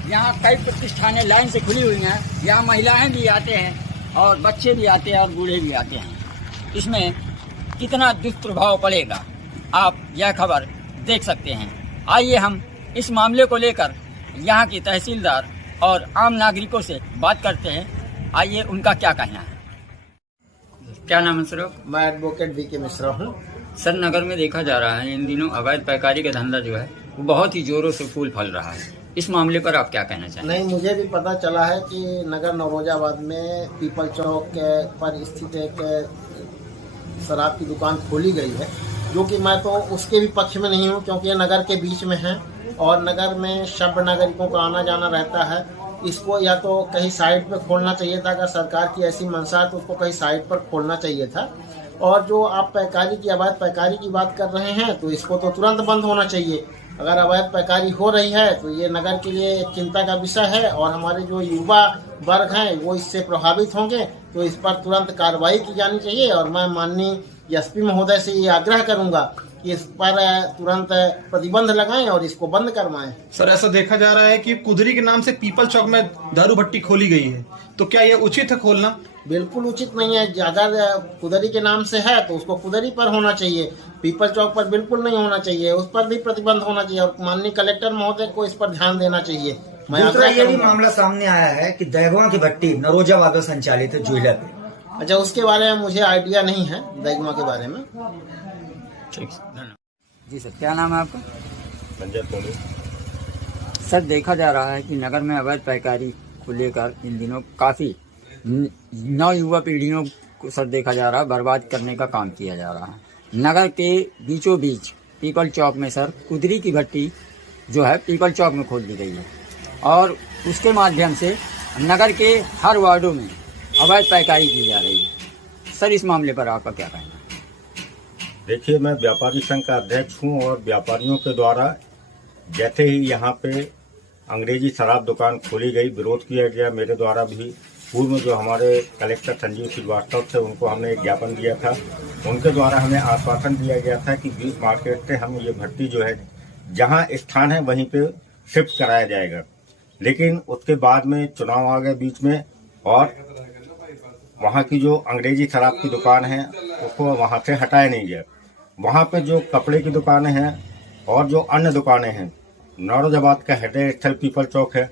यहाँ कई प्रतिष्ठानें लाइन से खुली हुई हैं। यहाँ महिलाएं भी आते हैं और बच्चे भी आते हैं और बूढ़े भी आते हैं। इसमें कितना दुष्प्रभाव पड़ेगा आप यह खबर देख सकते हैं। आइए हम इस मामले को लेकर यहाँ की तहसीलदार और आम नागरिकों से बात करते हैं। आइए उनका क्या कहना है। क्या नाम है सर? मैं एडवोकेट वी के मिश्रा हूँ। सर, नगर में देखा जा रहा है इन दिनों अवैध पैकारी का धंधा जो है वो बहुत ही जोरों से फूल फल रहा है। इस मामले पर आप क्या कहना चाहेंगे? नहीं, मुझे भी पता चला है कि नगर नौरोजाबाद में पीपल चौक पर स्थित एक शराब की दुकान खोली गई है, जो कि मैं तो उसके भी पक्ष में नहीं हूँ, क्योंकि ये नगर के बीच में है और नगर में सभ्य नागरिकों का आना जाना रहता है। इसको या तो कहीं साइड पर खोलना चाहिए था, अगर सरकार की ऐसी मंशा है तो उसको कहीं साइड पर खोलना चाहिए था। और जो आप पैकारी की अवैध पैकारी की बात कर रहे हैं, तो इसको तो तुरंत बंद होना चाहिए। अगर अवैध पैकारी हो रही है तो ये नगर के लिए एक चिंता का विषय है और हमारे जो युवा वर्ग हैं वो इससे प्रभावित होंगे, तो इस पर तुरंत कार्रवाई की जानी चाहिए। और मैं माननीय एसपी महोदय से ये आग्रह करूंगा कि इस पर तुरंत प्रतिबंध लगाएं और इसको बंद करवाएं। सर, ऐसा देखा जा रहा है कि कुदरी के नाम से पीपल चौक में दारू भट्टी खोली गई है, तो क्या ये उचित है खोलना? बिल्कुल उचित नहीं है। अगर कुदरी के नाम से है तो उसको कुदरी पर होना चाहिए, पीपल चौक पर बिल्कुल नहीं होना चाहिए। उस पर भी प्रतिबंध होना चाहिए और माननीय कलेक्टर महोदय को इस पर ध्यान देना चाहिए। दूसरा ये भी मामला सामने आया है कि दैगवा की भट्टी नरोजाबाद में संचालित है जुइला पे। अच्छा, उसके बारे में मुझे आइडिया नहीं है दैगवा के बारे में। ठीक, जी सर, क्या नाम है आपका? संजय तोलू। सर, देखा जा रहा है कि नगर में अवैध पैकारी को लेकर इन दिनों काफ़ी नौ युवा पीढ़ियों को सर देखा जा रहा है बर्बाद करने का काम किया जा रहा है। नगर के बीचों बीच पीपल चौक में सर कुदरी की भट्टी जो है पीपल चौक में खोल दी गई है और उसके माध्यम से नगर के हर वार्डों में अवैध पैकारी की जा रही है। सर, इस मामले पर आपका क्या कहना है? देखिए, मैं व्यापारी संघ का अध्यक्ष हूँ और व्यापारियों के द्वारा जैसे ही यहाँ पे अंग्रेजी शराब दुकान खोली गई, विरोध किया गया। मेरे द्वारा भी पूर्व में जो हमारे कलेक्टर संजीव श्रीवास्तव थे उनको हमने एक ज्ञापन दिया था। उनके द्वारा हमें आश्वासन दिया गया था कि बीच मार्केट से हम ये भट्टी जो है जहाँ स्थान है वहीं पे शिफ्ट कराया जाएगा। लेकिन उसके बाद में चुनाव आ गए बीच में और वहाँ की जो अंग्रेजी शराब की दुकान है उसको वहाँ से हटाया नहीं गया। वहाँ पे जो कपड़े की दुकानें हैं और जो अन्य दुकानें हैं, नौरोजाबाद का हृदय स्थल पीपल चौक है,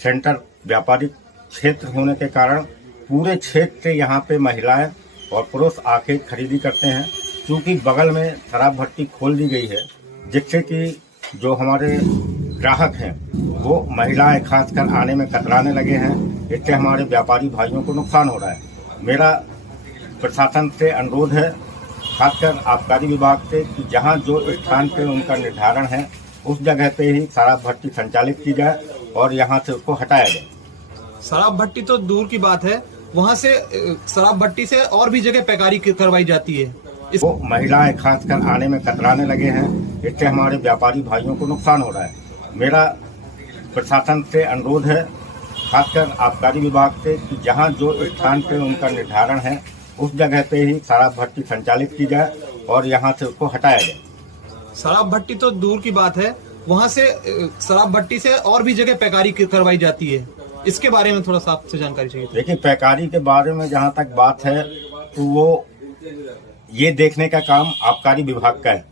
सेंटर व्यापारिक क्षेत्र होने के कारण पूरे क्षेत्र से यहाँ पे महिलाएं और पुरुष आके खरीदी करते हैं। क्योंकि बगल में शराब भट्टी खोल दी गई है, जिससे कि जो हमारे ग्राहक हैं वो महिलाएं खासकर आने में कतराने लगे हैं। इससे हमारे व्यापारी भाइयों को नुकसान हो रहा है। मेरा प्रशासन से अनुरोध है, खासकर आबकारी विभाग से, कि जहां जो स्थान पे उनका निर्धारण है उस जगह पे ही शराब भट्टी संचालित की जाए और यहां से उसको हटाया जाए। शराब भट्टी तो दूर की बात है, वहाँ से शराब भट्टी से और भी जगह पैकारी करवाई जाती है। वो महिलाएं खासकर आने में कतराने लगे हैं। इससे हमारे व्यापारी भाइयों को नुकसान हो रहा है। मेरा प्रशासन से अनुरोध है, खासकर आबकारी विभाग से, कि जहां जो स्थान पे उनका निर्धारण है उस जगह पे ही शराब भट्टी संचालित की जाए और यहां से उसको हटाया जाए। शराब भट्टी तो दूर की बात है, वहाँ से शराब भट्टी से और भी जगह पैकारी करवाई जाती है। इसके बारे में थोड़ा सा आपसे जानकारी चाहिए। देखिए, पैकारी के बारे में जहाँ तक बात है तो वो ये देखने का काम आबकारी विभाग का है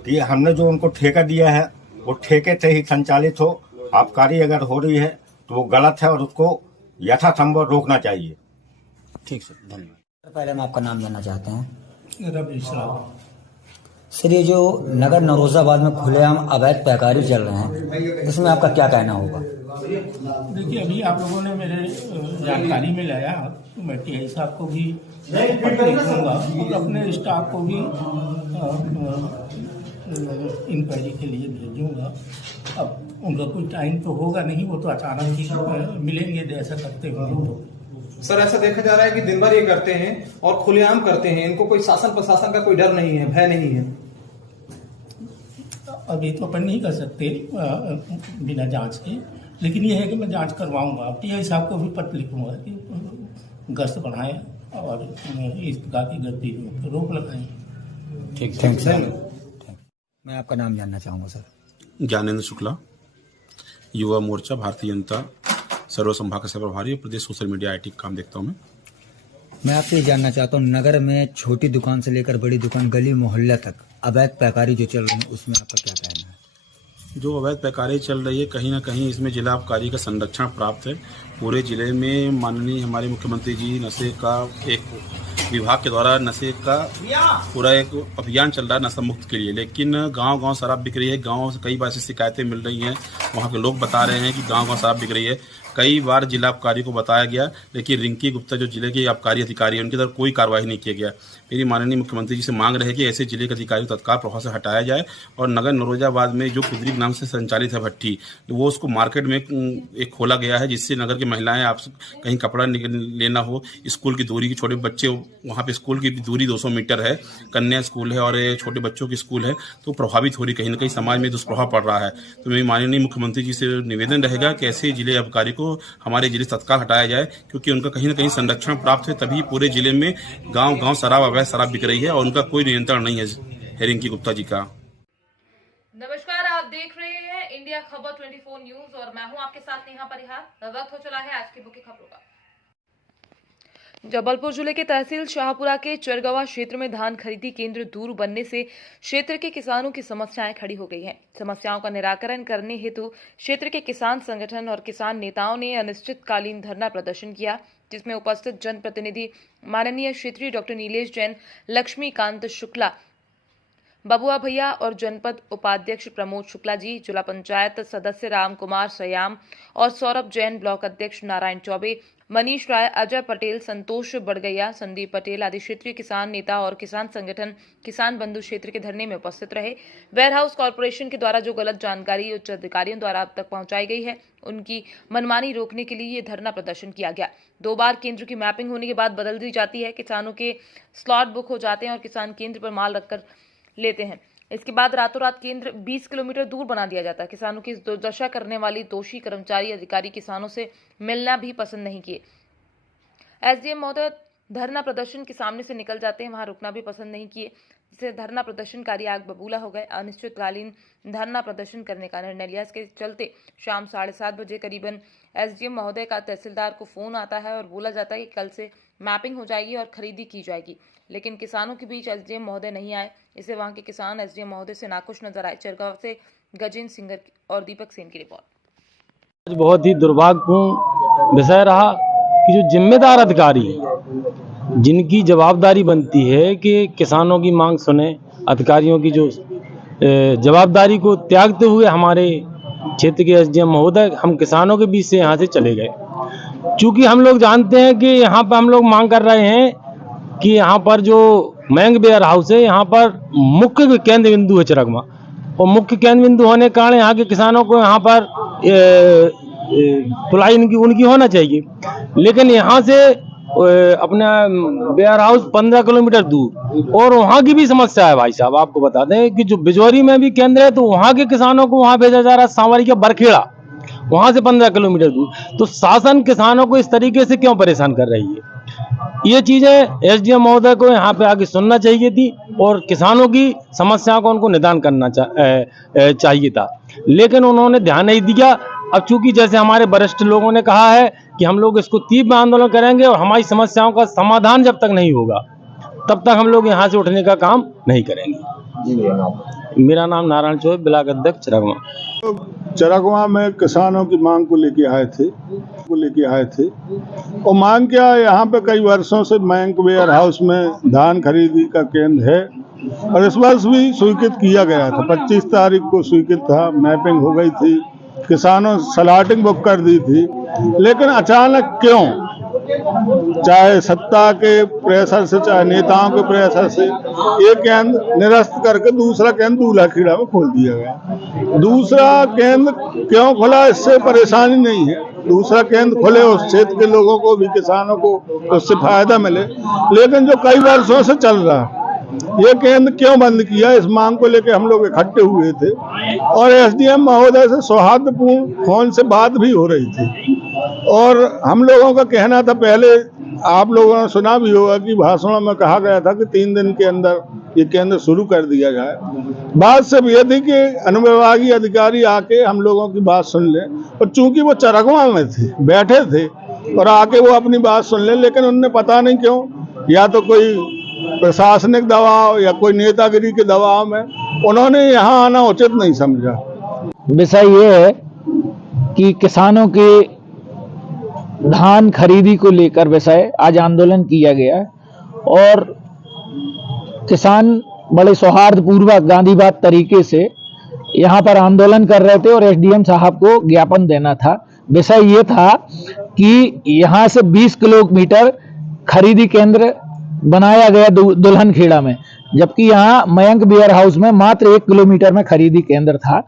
कि हमने जो उनको ठेका दिया है वो ठेके से ही संचालित हो। आबकारी अगर हो रही है तो वो गलत है और उसको यथासंभव रोकना चाहिए। ठीक सर, धन्यवाद। पहले मैं आपका नाम जानना चाहते हैं। रवि साहब। सर, ये जो नगर नरोजाबाद में खुलेआम अवैध पैकारी चल रहे हैं, इसमें आपका क्या कहना होगा? देखिए, अभी आप लोगों ने मेरे जानकारी में लाया तो मैं टीआई साहब को भी पत्र लिखूंगा और अपने स्टाफ को भी इंक्वायरी के लिए भेजूंगा। अब उनका कोई टाइम तो होगा नहीं, वो तो अचानक ही मिलेंगे जैसा करते होंगे वो। सर ऐसा देखा जा रहा है कि दिन भर ये करते हैं और खुलेआम करते हैं, इनको कोई शासन प्रशासन का कोई डर नहीं है, भय नहीं है। अब ये तो अपन नहीं कर सकते बिना जांच के, लेकिन ये है कि मैं जांच करवाऊंगा। अब टीआई साहब को भी पत्र लिखूंगा कि गश्त बढ़ाएं और इस प्रकार की गतिविधियों पर रोक लगाएं। ठीक, थैंक यू। मैं आपका नाम जानना चाहूँगा सर। ज्ञानेंद्र शुक्ला, युवा मोर्चा भारतीय जनता सर्व संभाग का प्रभारी, प्रदेश सोशल मीडिया IT काम देखता हूँ मैं आपसे ये जानना चाहता हूँ, नगर में छोटी दुकान से लेकर बड़ी दुकान, गली मोहल्ला तक अवैध पैकारी जो चल रही है, उसमें आपका क्या कहना है? जो अवैध पैकारी चल रही है, कहीं ना कहीं इसमें जिला आबकारी का संरक्षण प्राप्त है। पूरे जिले में माननीय हमारे मुख्यमंत्री जी नशे का एक विभाग के द्वारा नशे का पूरा एक अभियान चल रहा है नशा मुक्त के लिए, लेकिन गांव-गांव शराब बिक रही है। गांव से कई बार ऐसी शिकायतें मिल रही हैं, वहां के लोग बता रहे हैं कि गांव-गांव शराब बिक रही है। कई बार जिला आबकारी को बताया गया, लेकिन रिंकी गुप्ता जो जिले के आबकारी अधिकारी हैं, उनकी तरफ कोई कार्रवाई नहीं किया गया। मेरी माननीय मुख्यमंत्री जी से मांग रहे कि ऐसे जिले के अधिकारी को तत्काल प्रभाव से हटाया जाए और नगर नरोजाबाद में जो कुदरी नाम से संचालित है भट्टी, वो उसको मार्केट में एक खोला गया है, जिससे नगर की महिलाएं आप कहीं कपड़ा लेना हो, स्कूल की दूरी की, छोटे बच्चे वहाँ पे स्कूल की दूरी 200 मीटर है, कन्या स्कूल है और छोटे बच्चों की स्कूल है, तो प्रभावित हो रही, कहीं ना कहीं समाज में दुष्प्रभाव पड़ रहा है। तो मेरी माननीय मुख्यमंत्री जी से निवेदन रहेगा कि ऐसे जिले आबकारी को हमारे जिले से तत्काल हटाया जाए, क्योंकि उनका कहीं ना कहीं संरक्षण प्राप्त है, तभी पूरे जिले में गांव-गांव शराब अवैध शराब बिक रही है और उनका कोई नियंत्रण नहीं है रिंकी गुप्ता जी का। नमस्कार, आप देख रहे हैं इंडिया खबर 24 न्यूज और मैं हूं आपके साथ नेहा परिहार। वक्त हो चला है आज की मुख्य खबरों का। जबलपुर जिले के तहसील शाहपुरा के चरगवा क्षेत्र में धान खरीदी केंद्र दूर बनने से क्षेत्र के किसानों की समस्याएं खड़ी हो गई हैं। समस्याओं का निराकरण करने हेतु क्षेत्र के किसान संगठन और किसान नेताओं ने अनिश्चितकालीन धरना प्रदर्शन किया, जिसमें उपस्थित जनप्रतिनिधि माननीय क्षेत्रीय डॉक्टर नीलेश जैन, लक्ष्मीकांत शुक्ला, बबुआ भैया और जनपद उपाध्यक्ष प्रमोद शुक्ला जी, जिला पंचायत सदस्य राम कुमार सयाम और सौरभ जैन, ब्लॉक अध्यक्ष नारायण चौबे, मनीष राय, अजय पटेल, संतोष बड़गैया, संदीप पटेल आदि क्षेत्रीय किसान नेता और किसान संगठन किसान बंधु क्षेत्र के धरने में उपस्थित रहे। वेयर हाउस कॉर्पोरेशन के द्वारा जो गलत जानकारी उच्च अधिकारियों द्वारा अब तक पहुंचाई गई है, उनकी मनमानी रोकने के लिए ये धरना प्रदर्शन किया गया। 2 बार केंद्र की मैपिंग होने के बाद बदल दी जाती है, किसानों के स्लॉट बुक हो जाते हैं और किसान केंद्र पर माल रखकर लेते हैं। इसके बाद रातों रात केंद्र 20 किलोमीटर दूर बना दिया जाता है। किसानों की इस दुर्दशा करने वाली दोषी कर्मचारी अधिकारी किसानों से मिलना भी पसंद नहीं किए। एसडीएम महोदय धरना प्रदर्शन के सामने से निकल जाते हैं, वहां रुकना भी पसंद नहीं किए, जिससे धरना प्रदर्शनकारी आग बबूला हो गए। अनिश्चितकालीन धरना प्रदर्शन करने का निर्णय लिया। इसके चलते शाम 7:30 बजे करीबन एसडीएम महोदय का तहसीलदार को फोन आता है और बोला जाता है कि कल से मैपिंग हो जाएगी और खरीदी की जाएगी, लेकिन किसानों के बीच एसडीएम महोदय नहीं आए। इसे वहां के किसान एसडीएम महोदय से नाखुश नजर आए। चरगांव से गजेंद्र सिंगर और दीपक सेन की रिपोर्ट। बहुत ही दुर्भाग्यपूर्ण विषय रहा कि जो जिम्मेदार अधिकारी हैं, जिनकी जवाबदारी बनती है कि किसानों की मांग सुने, अधिकारियों की जो जवाबदारी को त्यागते हुए हमारे क्षेत्र के एसडीएम महोदय हम किसानों के बीच से यहाँ से चले गए। चूंकि हम लोग जानते हैं कि यहाँ पर हम लोग मांग कर रहे हैं कि यहाँ पर जो मैंग वेयर हाउस है, यहाँ पर मुख्य केंद्र बिंदु है चरगवा, और मुख्य केंद्र बिंदु होने के कारण यहाँ के किसानों को यहाँ पर तुलाई उनकी होना चाहिए, लेकिन यहाँ से अपना वेयर हाउस 15 किलोमीटर दूर, और वहाँ की भी समस्या है भाई साहब। आपको बता दें कि जो बिजौरी में भी केंद्र है, तो वहाँ के किसानों को वहाँ भेजा जा रहा है, सांवरी का बरखेड़ा, वहाँ से 15 किलोमीटर दूर। तो शासन किसानों को इस तरीके से क्यों परेशान कर रही है? ये चीजें एसडीएम महोदय को यहाँ पे आके सुनना चाहिए थी और किसानों की समस्याओं को उनको निदान करना चाहिए था, लेकिन उन्होंने ध्यान नहीं दिया। अब चूंकि जैसे हमारे वरिष्ठ लोगों ने कहा है कि हम लोग इसको तीव्र आंदोलन करेंगे और हमारी समस्याओं का समाधान जब तक नहीं होगा तब तक हम लोग यहाँ से उठने का काम नहीं करेंगे। मेरा नाम नारायण चौबे, ब्लॉक अध्यक्ष चरगवा। चरगवा में किसानों की मांग को लेके आए थे और मांग क्या, यहाँ पे कई वर्षों से बैंक वेयर हाउस में धान खरीदी का केंद्र है और इस वर्ष भी स्वीकृत किया गया था। 25 तारीख को स्वीकृत था, मैपिंग हो गई थी, किसानों स्लॉटिंग बुक कर दी थी, लेकिन अचानक क्यों चाहे सत्ता के प्रेशर से चाहे नेताओं के प्रेशर से एक केंद्र निरस्त करके दूसरा केंद्र दूल्हा-खेड़ा में खोल दिया गया। दूसरा केंद्र क्यों खुला, इससे परेशानी नहीं है। दूसरा केंद्र खुले, उस क्षेत्र के लोगों को भी, किसानों को उससे फायदा मिले, लेकिन जो कई वर्षों से चल रहा है ये केंद्र क्यों बंद किया, इस मांग को लेकर हम लोग इकट्ठे हुए थे और एसडीएम महोदय से सौहार्दपूर्ण फोन से बात भी हो रही थी। और हम लोगों का कहना था, पहले आप लोगों ने सुना भी होगा कि भाषणों में कहा गया था कि 3 दिन के अंदर ये केंद्र शुरू कर दिया जाए। बात सिर्फ ये थी कि अनुविभागीय अधिकारी आके हम लोगों की बात सुन लें, और चूंकि वो चरगवा में थे, बैठे थे और आके वो अपनी बात सुन लें, लेकिन उनने पता नहीं क्यों, या तो कोई प्रशासनिक दबाव या कोई नेतागिरी के दबाव में उन्होंने यहाँ आना उचित नहीं समझा। विषय ये है कि किसानों के धान खरीदी को लेकर विषय आज आंदोलन किया गया है और किसान बड़े सौहार्दपूर्वक गांधीवाद तरीके से यहाँ पर आंदोलन कर रहे थे और एसडीएम साहब को ज्ञापन देना था। विषय ये था कि यहाँ से 20 किलोमीटर खरीदी केंद्र बनाया गया दुल्हनखेड़ा में, जबकि यहाँ मयंक वेयर हाउस में मात्र 1 किलोमीटर में खरीदी केंद्र था।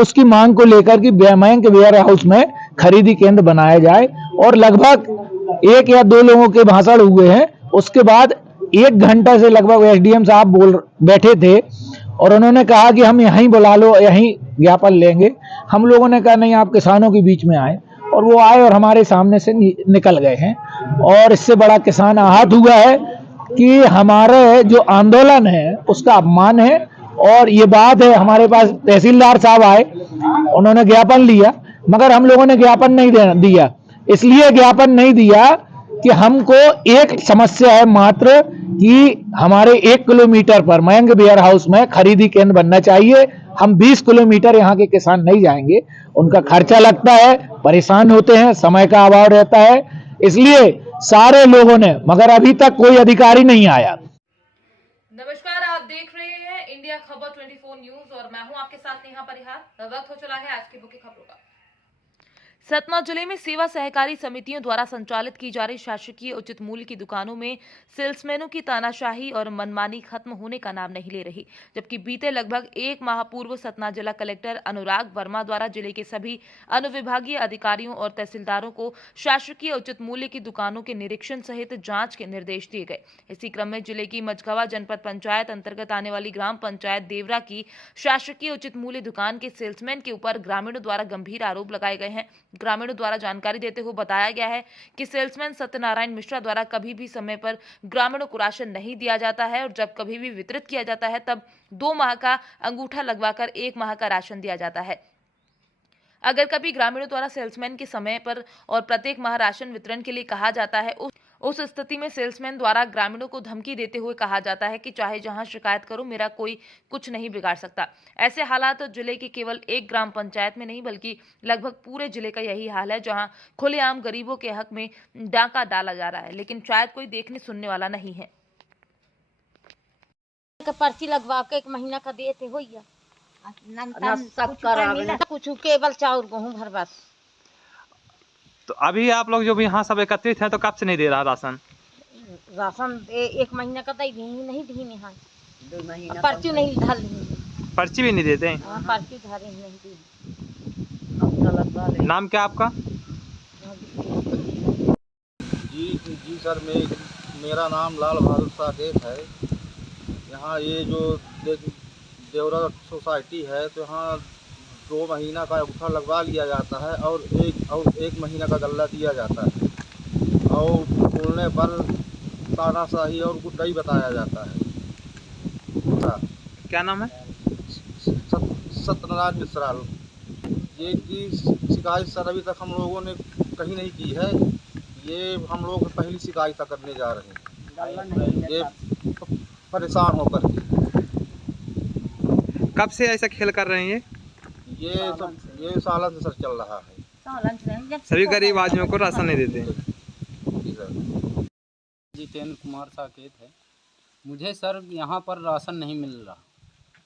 उसकी मांग को लेकर कि मयंक वेयर हाउस में खरीदी केंद्र बनाया जाए और लगभग 1 या 2 लोगों के भाषण हुए हैं। उसके बाद 1 घंटा से लगभग एसडीएम साहब बैठे थे और उन्होंने कहा कि हम यहीं बुला लो, यहीं ज्ञापन लेंगे। हम लोगों ने कहा नहीं, आप किसानों के बीच में आए, और वो आए और हमारे सामने से निकल गए हैं। और इससे बड़ा किसान आहत हुआ है कि हमारे जो आंदोलन है उसका अपमान है। और ये बात है, हमारे पास तहसीलदार साहब आए, उन्होंने ज्ञापन लिया, मगर हम लोगों ने ज्ञापन नहीं दिया। इसलिए ज्ञापन नहीं दिया कि हमको एक समस्या है मात्र कि हमारे 1 किलोमीटर पर मयंक वेयर हाउस में खरीदी केंद्र बनना चाहिए। हम 20 किलोमीटर यहाँ के किसान नहीं जाएंगे, उनका खर्चा लगता है, परेशान होते हैं, समय का अभाव रहता है, इसलिए सारे लोगों ने, मगर अभी तक कोई अधिकारी नहीं आया। नमस्कार, आप देख रहे हैं इंडिया खबर 24 न्यूज और मैं हूं आपके साथ नेहा परिहार। वक्त हो चला है आज की मुख्य खबरों का। सतना जिले में सेवा सहकारी समितियों द्वारा संचालित की जा रही शासकीय उचित मूल्य की दुकानों में सेल्समैनों की तानाशाही और मनमानी खत्म होने का नाम नहीं ले रही, जबकि बीते लगभग 1 माह पूर्व सतना जिला कलेक्टर अनुराग वर्मा द्वारा जिले के सभी अनुविभागीय अधिकारियों और तहसीलदारों को शासकीय उचित मूल्य की दुकानों के निरीक्षण सहित जांच के निर्देश दिए गए। इसी क्रम में जिले की मझगवा जनपद पंचायत अंतर्गत आने वाली ग्राम पंचायत देवरा की शासकीय उचित मूल्य दुकान के सेल्समैन के ऊपर ग्रामीणों द्वारा गंभीर आरोप लगाए गए हैं। ग्रामीणों द्वारा जानकारी देते हुए बताया गया है कि सेल्समैन सत्यनारायण मिश्रा द्वारा कभी भी समय पर ग्रामीणों को राशन नहीं दिया जाता है और जब कभी भी वितरित किया जाता है तब 2 माह का अंगूठा लगवाकर 1 माह का राशन दिया जाता है। अगर कभी ग्रामीणों द्वारा सेल्समैन के समय पर और प्रत्येक माह राशन वितरण के लिए कहा जाता है, उस स्थिति में सेल्समैन द्वारा ग्रामीणों को धमकी देते हुए कहा जाता है कि चाहे जहां शिकायत करो, मेरा कोई कुछ नहीं बिगाड़ सकता। ऐसे हालात तो जिले के केवल एक ग्राम पंचायत में नहीं बल्कि लगभग पूरे जिले का यही हाल है, जहां खुलेआम गरीबों के हक में डाका डाला जा रहा है, लेकिन शायद कोई देखने सुनने वाला नहीं है। पर्ची लगवा के 1 महीना का देते हो कुछ केवल चाउर गेहूं भर बस। तो अभी आप लोग जो भी यहाँ सब एकत्रित हैं तो कब से नहीं दे रहा राशन? राशन 1 महीना का दी नहीं हाँ, पर्ची नहीं धर, पर्ची भी नहीं देते हैं? पर्ची धरे नहीं दी। नाम क्या आपका? जी सर, मेरा नाम लाल बहादुर साकेत है। यहाँ ये जो देवरा सोसाइटी है तो यहाँ 2 महीना का अंगूठा लगवा लिया जाता है और एक महीना का गल्ला दिया जाता है और बोलने पर तानाशाही और गुड्डाई बताया जाता है। क्या नाम है? सत्यनारायण मिश्रा। ये की शिकायत सर अभी तक हम लोगों ने कहीं नहीं की है, ये हम लोग पहली शिकायत करने जा रहे हैं, ये परेशान होकर के। कब से ऐसा खेल कर रहे हैं? ये सालन से सर चल रहा है। सभी गरीब आदमियों को राशन नहीं देते हैं। जितेंद्र कुमार साकेत है। मुझे सर यहाँ पर राशन नहीं मिल रहा।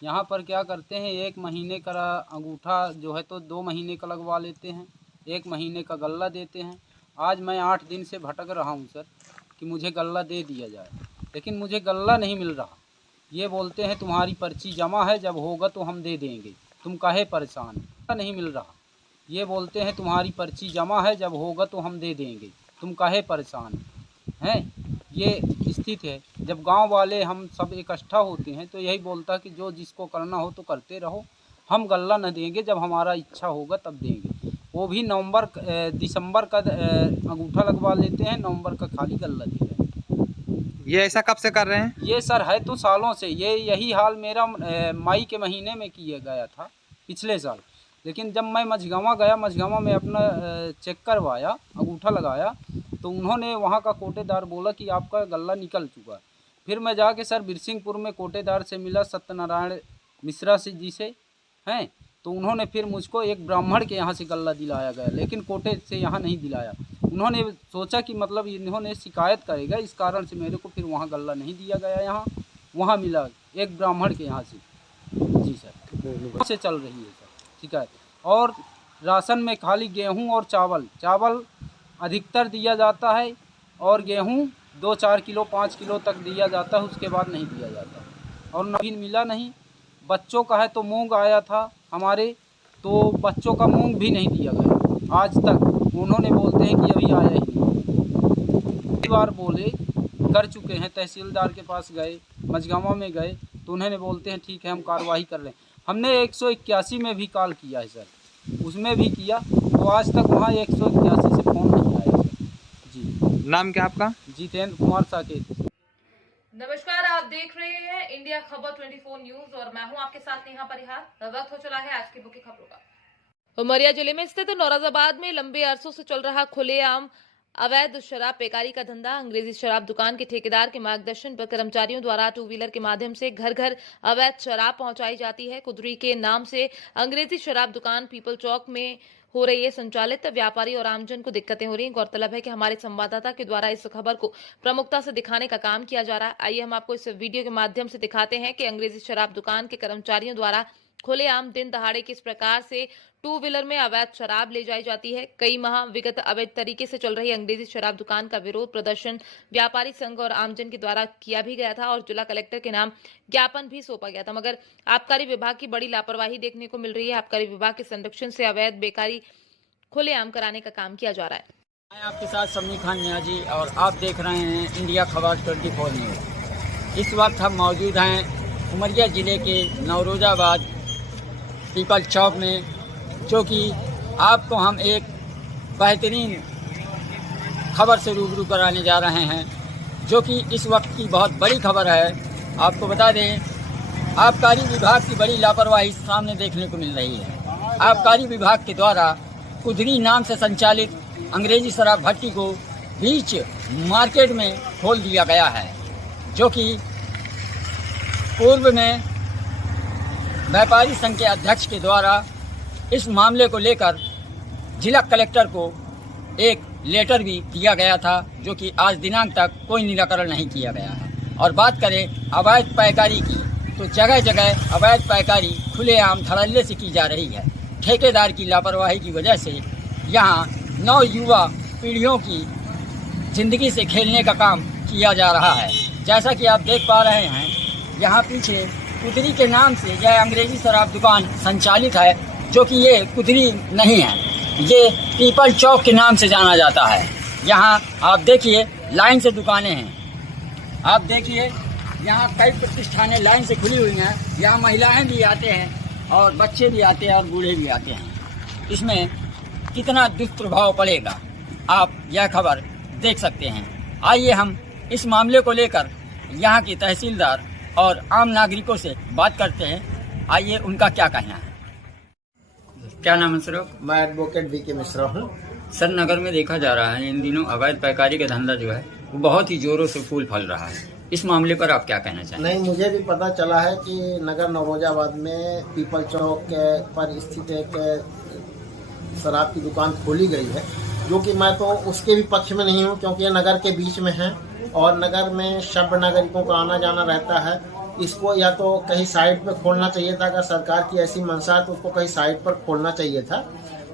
यहाँ पर क्या करते हैं, 1 महीने का अंगूठा जो है तो 2 महीने का लगवा लेते हैं, 1 महीने का गल्ला देते हैं आज मैं 8 दिन से भटक रहा हूँ सर कि मुझे गल्ला दे दिया जाए, लेकिन मुझे गल्ला नहीं मिल रहा। ये बोलते हैं तुम्हारी पर्ची जमा है, जब होगा तो हम दे देंगे, तुम काहे परेशान हो? नहीं मिल रहा। ये बोलते हैं तुम्हारी पर्ची जमा है, जब होगा तो हम दे देंगे, तुम काहे परेशान हैं? ये स्थिति है। जब गांव वाले हम सब इकट्ठा होते हैं तो यही बोलता कि जो जिसको करना हो तो करते रहो, हम गल्ला न देंगे, जब हमारा इच्छा होगा तब देंगे। वो भी दिसंबर का अंगूठा लगवा लेते हैं, नवंबर का खाली गल्ला दे रहे हैं। ये ऐसा कब से कर रहे हैं? ये सर है तो सालों से, यही हाल मेरा मई के महीने में किया गया था पिछले साल। लेकिन जब मैं मझगांवा में अपना चेक करवाया, अंगूठा लगाया, तो उन्होंने वहाँ का कोटेदार बोला कि आपका गल्ला निकल चुका है। फिर मैं जाके सर बिरसिंहपुर में कोटेदार से मिला, सत्यनारायण मिश्रा जी से हैं, तो उन्होंने फिर मुझको एक ब्राह्मण के यहाँ से गल्ला दिलाया गया, लेकिन कोटे से यहाँ नहीं दिलाया। उन्होंने सोचा कि मतलब इन्होंने शिकायत करेगा, इस कारण से मेरे को फिर वहाँ गल्ला नहीं दिया गया। यहाँ वहाँ मिला एक ब्राह्मण के यहाँ से। जी सर, से चल रही है सर शिकायत। और राशन में खाली गेहूँ और चावल अधिकतर दिया जाता है, और गेहूँ 2-4 किलो 5 किलो तक दिया जाता है, उसके बाद नहीं दिया जाता। और नवीन मिला नहीं। बच्चों का है तो मूंग आया था हमारे, तो बच्चों का मूंग भी नहीं दिया गया आज तक। उन्होंने बोलते हैं कि अभी आया ही नहीं। कई बार बोले कर चुके हैं, तहसीलदार के पास गए, मझगांवा में गए, तो उन्होंने बोलते हैं ठीक है हम कार्रवाई कर रहे हैं। हमने 181 में भी कॉल किया है सर, उसमें भी किया, तो आज तक वहाँ 181 से फ़ोन नहीं आया सर। जी, नाम क्या आपका? जितेंद्र कुमार साकेत। नमस्कार, आप देख रहे हैं इंडिया खबर 24 न्यूज और मैं हूं आपके साथ नेहा परिहार। वक्त हो चला है आज की मुख्य खबरों का। उमरिया जिले में स्थित नौरोजाबाद में लंबे अरसों से चल रहा खुलेआम अवैध शराब पेकारी का धंधा। अंग्रेजी शराब दुकान के ठेकेदार के मार्गदर्शन पर कर्मचारियों द्वारा 2 व्हीलर के माध्यम से घर घर अवैध शराब पहुंचाई जाती है। कुदरी के नाम से अंग्रेजी शराब दुकान पीपल चौक में हो रही है संचालित। व्यापारी और आमजन को दिक्कतें हो रही हैं। गौरतलब है कि हमारे संवाददाता के द्वारा इस खबर को प्रमुखता से दिखाने का काम किया जा रहा है। आइए हम आपको इस वीडियो के माध्यम से दिखाते हैं कि अंग्रेजी शराब दुकान के कर्मचारियों द्वारा खुलेआम दिन दहाड़े किस प्रकार से 2 व्हीलर में अवैध शराब ले जाई जाती है। कई माह विगत अवैध तरीके से चल रही अंग्रेजी शराब दुकान का विरोध प्रदर्शन व्यापारी संघ और आमजन के द्वारा किया भी गया था और जिला कलेक्टर के नाम ज्ञापन भी सौंपा गया था, मगर आबकारी विभाग की बड़ी लापरवाही देखने को मिल रही है। आबकारी विभाग के संरक्षण से अवैध बेकारी खुलेआम कराने का काम किया जा रहा है। मैं आपके साथ समी खान नियाजी और आप देख रहे हैं इंडिया खबर 24 न्यूज। इस वक्त हम मौजूद हैं उमरिया जिले के नौरोजाबाद पीपल चौक में, जो कि आपको हम एक बेहतरीन खबर से रूबरू कराने जा रहे हैं, जो कि इस वक्त की बहुत बड़ी खबर है। आपको बता दें, आबकारी विभाग की बड़ी लापरवाही सामने देखने को मिल रही है। आबकारी विभाग के द्वारा कुदरी नाम से संचालित अंग्रेजी शराब भट्टी को बीच मार्केट में खोल दिया गया है, जो कि पूर्व में व्यापारी संघ के अध्यक्ष के द्वारा इस मामले को लेकर जिला कलेक्टर को एक लेटर भी दिया गया था, जो कि आज दिनांक तक कोई निराकरण नहीं किया गया है। और बात करें अवैध पैकारी की, तो जगह जगह अवैध पैकारी खुलेआम धड़ल्ले से की जा रही है। ठेकेदार की लापरवाही की वजह से यहाँ नौयुवा पीढ़ियों की जिंदगी से खेलने का काम किया जा रहा है। जैसा कि आप देख पा रहे हैं, यहाँ पीछे कुदरी के नाम से यह अंग्रेजी शराब दुकान संचालित है, जो कि ये कुदरी नहीं है, ये पीपल चौक के नाम से जाना जाता है। यहाँ आप देखिए लाइन से दुकानें हैं, आप देखिए यहाँ कई प्रतिष्ठानें लाइन से खुली हुई हैं। यहाँ महिलाएं भी आते हैं और बच्चे भी आते हैं और बूढ़े भी आते हैं। इसमें कितना दुष्प्रभाव पड़ेगा आप यह खबर देख सकते हैं। आइए हम इस मामले को लेकर यहाँ की तहसीलदार और आम नागरिकों से बात करते हैं। आइए उनका क्या कहना है। क्या नाम है सर? मैं एडवोकेट वी के मिश्रा हूँ। सर, नगर में देखा जा रहा है इन दिनों अवैध पैकारी का धंधा जो है वो बहुत ही जोरों से फूल फल रहा है। इस मामले पर आप क्या कहना चाहेंगे? नहीं, मुझे भी पता चला है कि नगर नौरोजाबाद में पीपल चौक पर स्थित एक शराब की दुकान खोली गई है, जो कि मैं तो उसके भी पक्ष में नहीं हूँ, क्योंकि ये नगर के बीच में है और नगर में सभ्य नागरिकों का आना जाना रहता है। इसको या तो कहीं साइड पे खोलना चाहिए था, अगर सरकार की ऐसी मंशा है तो उसको कहीं साइड पर खोलना चाहिए था।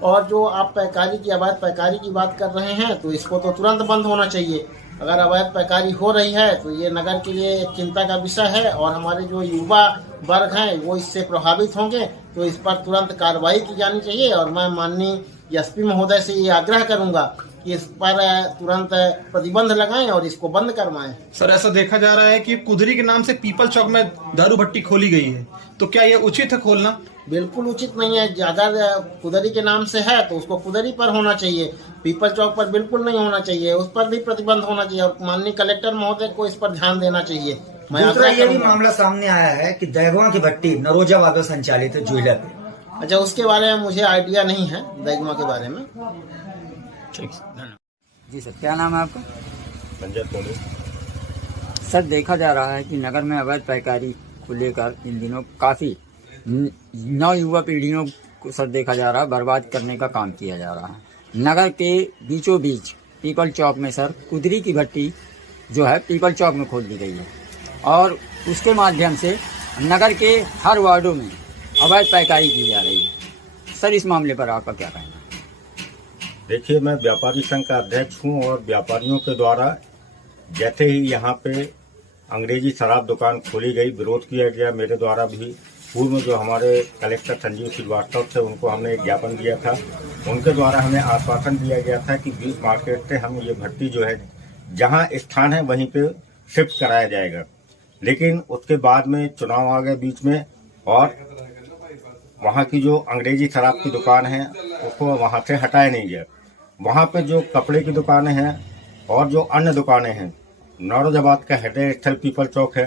और जो आप पैकारी की अवैध पैकारी की बात कर रहे हैं तो इसको तो तुरंत बंद होना चाहिए। अगर अवैध पैकारी हो रही है तो ये नगर के लिए एक चिंता का विषय है और हमारे जो युवा वर्ग हैं वो इससे प्रभावित होंगे, तो इस पर तुरंत कार्रवाई की जानी चाहिए। और मैं माननीय एसपी महोदय से ये आग्रह करूंगा कि इस पर तुरंत प्रतिबंध लगाएं और इसको बंद करवाएं। सर, ऐसा देखा जा रहा है कि कुदरी के नाम से पीपल चौक में दारू भट्टी खोली गई है, तो क्या ये उचित है खोलना? बिल्कुल उचित नहीं है। अगर कुदरी के नाम से है तो उसको कुदरी पर होना चाहिए, पीपल चौक पर बिल्कुल नहीं होना चाहिए। उस पर भी प्रतिबंध होना चाहिए और माननीय कलेक्टर महोदय को इस पर ध्यान देना चाहिए। दूसरा ये भी मामला सामने आया है कि दैगवा की भट्टी नरोजाबाद में संचालित है ज्वेलर पे। अच्छा, उसके बारे में मुझे आइडिया नहीं है दैगवा के बारे में। ठीक जी सर, क्या नाम है आपका? संजय तोले। सर, देखा जा रहा है कि नगर में अवैध पैकारी को लेकर इन दिनों काफी नव युवा पीढ़ियों को सर देखा जा रहा है बर्बाद करने का काम किया जा रहा है। नगर के बीचों बीच पीपल चौक में सर कुदरी की भट्टी जो है पीपल चौक में खोल दी गई है और उसके माध्यम से नगर के हर वार्डों में अवैध पैकारी की जा रही है। सर, इस मामले पर आपका क्या कहना है? देखिए, मैं व्यापारी संघ का अध्यक्ष हूं और व्यापारियों के द्वारा जैसे ही यहाँ पे अंग्रेजी शराब दुकान खोली गई, विरोध किया गया। मेरे द्वारा भी पूर्व में जो हमारे कलेक्टर संजीव श्रीवास्तव थे उनको हमने एक ज्ञापन दिया था। उनके द्वारा हमें आश्वासन दिया गया था कि 20 मार्केट से हम ये भट्टी जो है जहाँ स्थान है वहीं पे शिफ्ट कराया जाएगा। लेकिन उसके बाद में चुनाव आ गए बीच में और वहाँ की जो अंग्रेजी शराब की दुकान है उसको वहाँ से हटाया नहीं गया। वहाँ पे जो कपड़े की दुकानें हैं और जो अन्य दुकानें हैं, नौरोजाबाद का हृदय स्थल पीपल चौक है,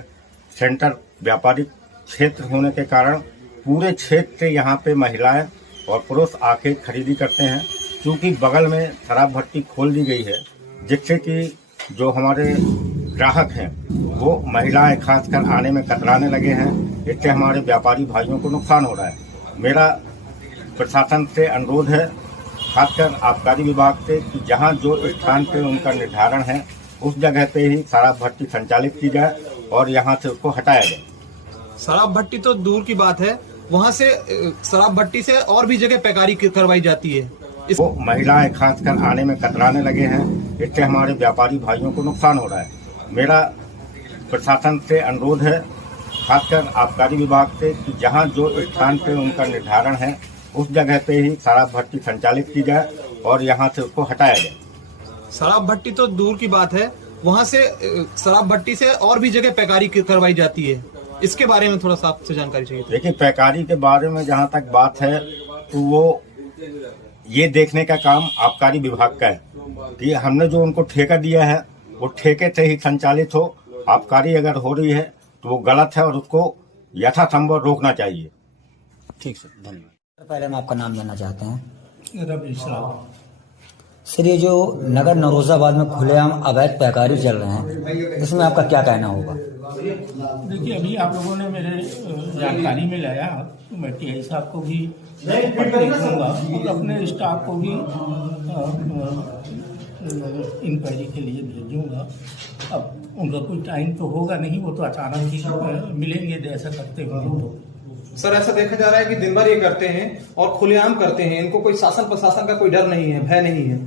सेंटर व्यापारिक क्षेत्र होने के कारण पूरे क्षेत्र से यहाँ पे महिलाएं और पुरुष आके खरीदी करते हैं। क्योंकि बगल में शराब भट्टी खोल दी गई है जिससे कि जो हमारे ग्राहक हैं वो महिलाएं खासकर आने में कतराने लगे हैं। इससे हमारे व्यापारी भाइयों को नुकसान हो रहा है। मेरा प्रशासन से अनुरोध है, खासकर आबकारी विभाग से, कि जहां जो स्थान पे उनका निर्धारण है उस जगह पे ही शराब भट्टी संचालित की जाए और यहां से उसको हटाया जाए। शराब भट्टी तो दूर की बात है, वहाँ से शराब भट्टी से और भी जगह पैकारी करवाई जाती है। वो महिलाएं खासकर आने में कतराने लगे हैं। इससे हमारे व्यापारी भाइयों को नुकसान हो रहा है। मेरा प्रशासन से अनुरोध है, खासकर आबकारी विभाग से, कि जहां जो स्थान पे उनका निर्धारण है उस जगह पे ही शराब भट्टी संचालित की जाए और यहां से उसको हटाया जाए। शराब भट्टी तो दूर की बात है, वहाँ से शराब भट्टी से और भी जगह पैकारी करवाई जाती है। इसके बारे में थोड़ा सा आपसे जानकारी चाहिए। देखिए, पैकारी के बारे में जहाँ तक बात है तो वो ये देखने का काम आबकारी विभाग का है कि हमने जो उनको ठेका दिया है वो ठेके से ही संचालित हो। आबकारी अगर हो रही है तो वो गलत है और उसको यथासंभव रोकना चाहिए। ठीक सर, धन्यवाद। पहले हम आपका नाम जानना चाहते हैं। रवि साहब। सर, ये जो नगर नरोजाबाद में खुलेआम अवैध पैकारी चल रहे हैं, इसमें आपका क्या कहना होगा? देखिए, अभी आप लोगों ने मेरे जानकारी में लाया तो मैं टीआई साहब को भी पत्र लिखूंगा और अपने स्टाफ को भी इंक्वायरी के लिए भेजूंगा। अब उनका कोई टाइम तो होगा नहीं, वो तो अचानक ही मिलेंगे ऐसा करते होंगे। तो सर, ऐसा देखा जा रहा है कि दिन भर ये करते हैं और खुलेआम करते हैं, इनको कोई शासन प्रशासन का कोई डर नहीं है, भय नहीं है।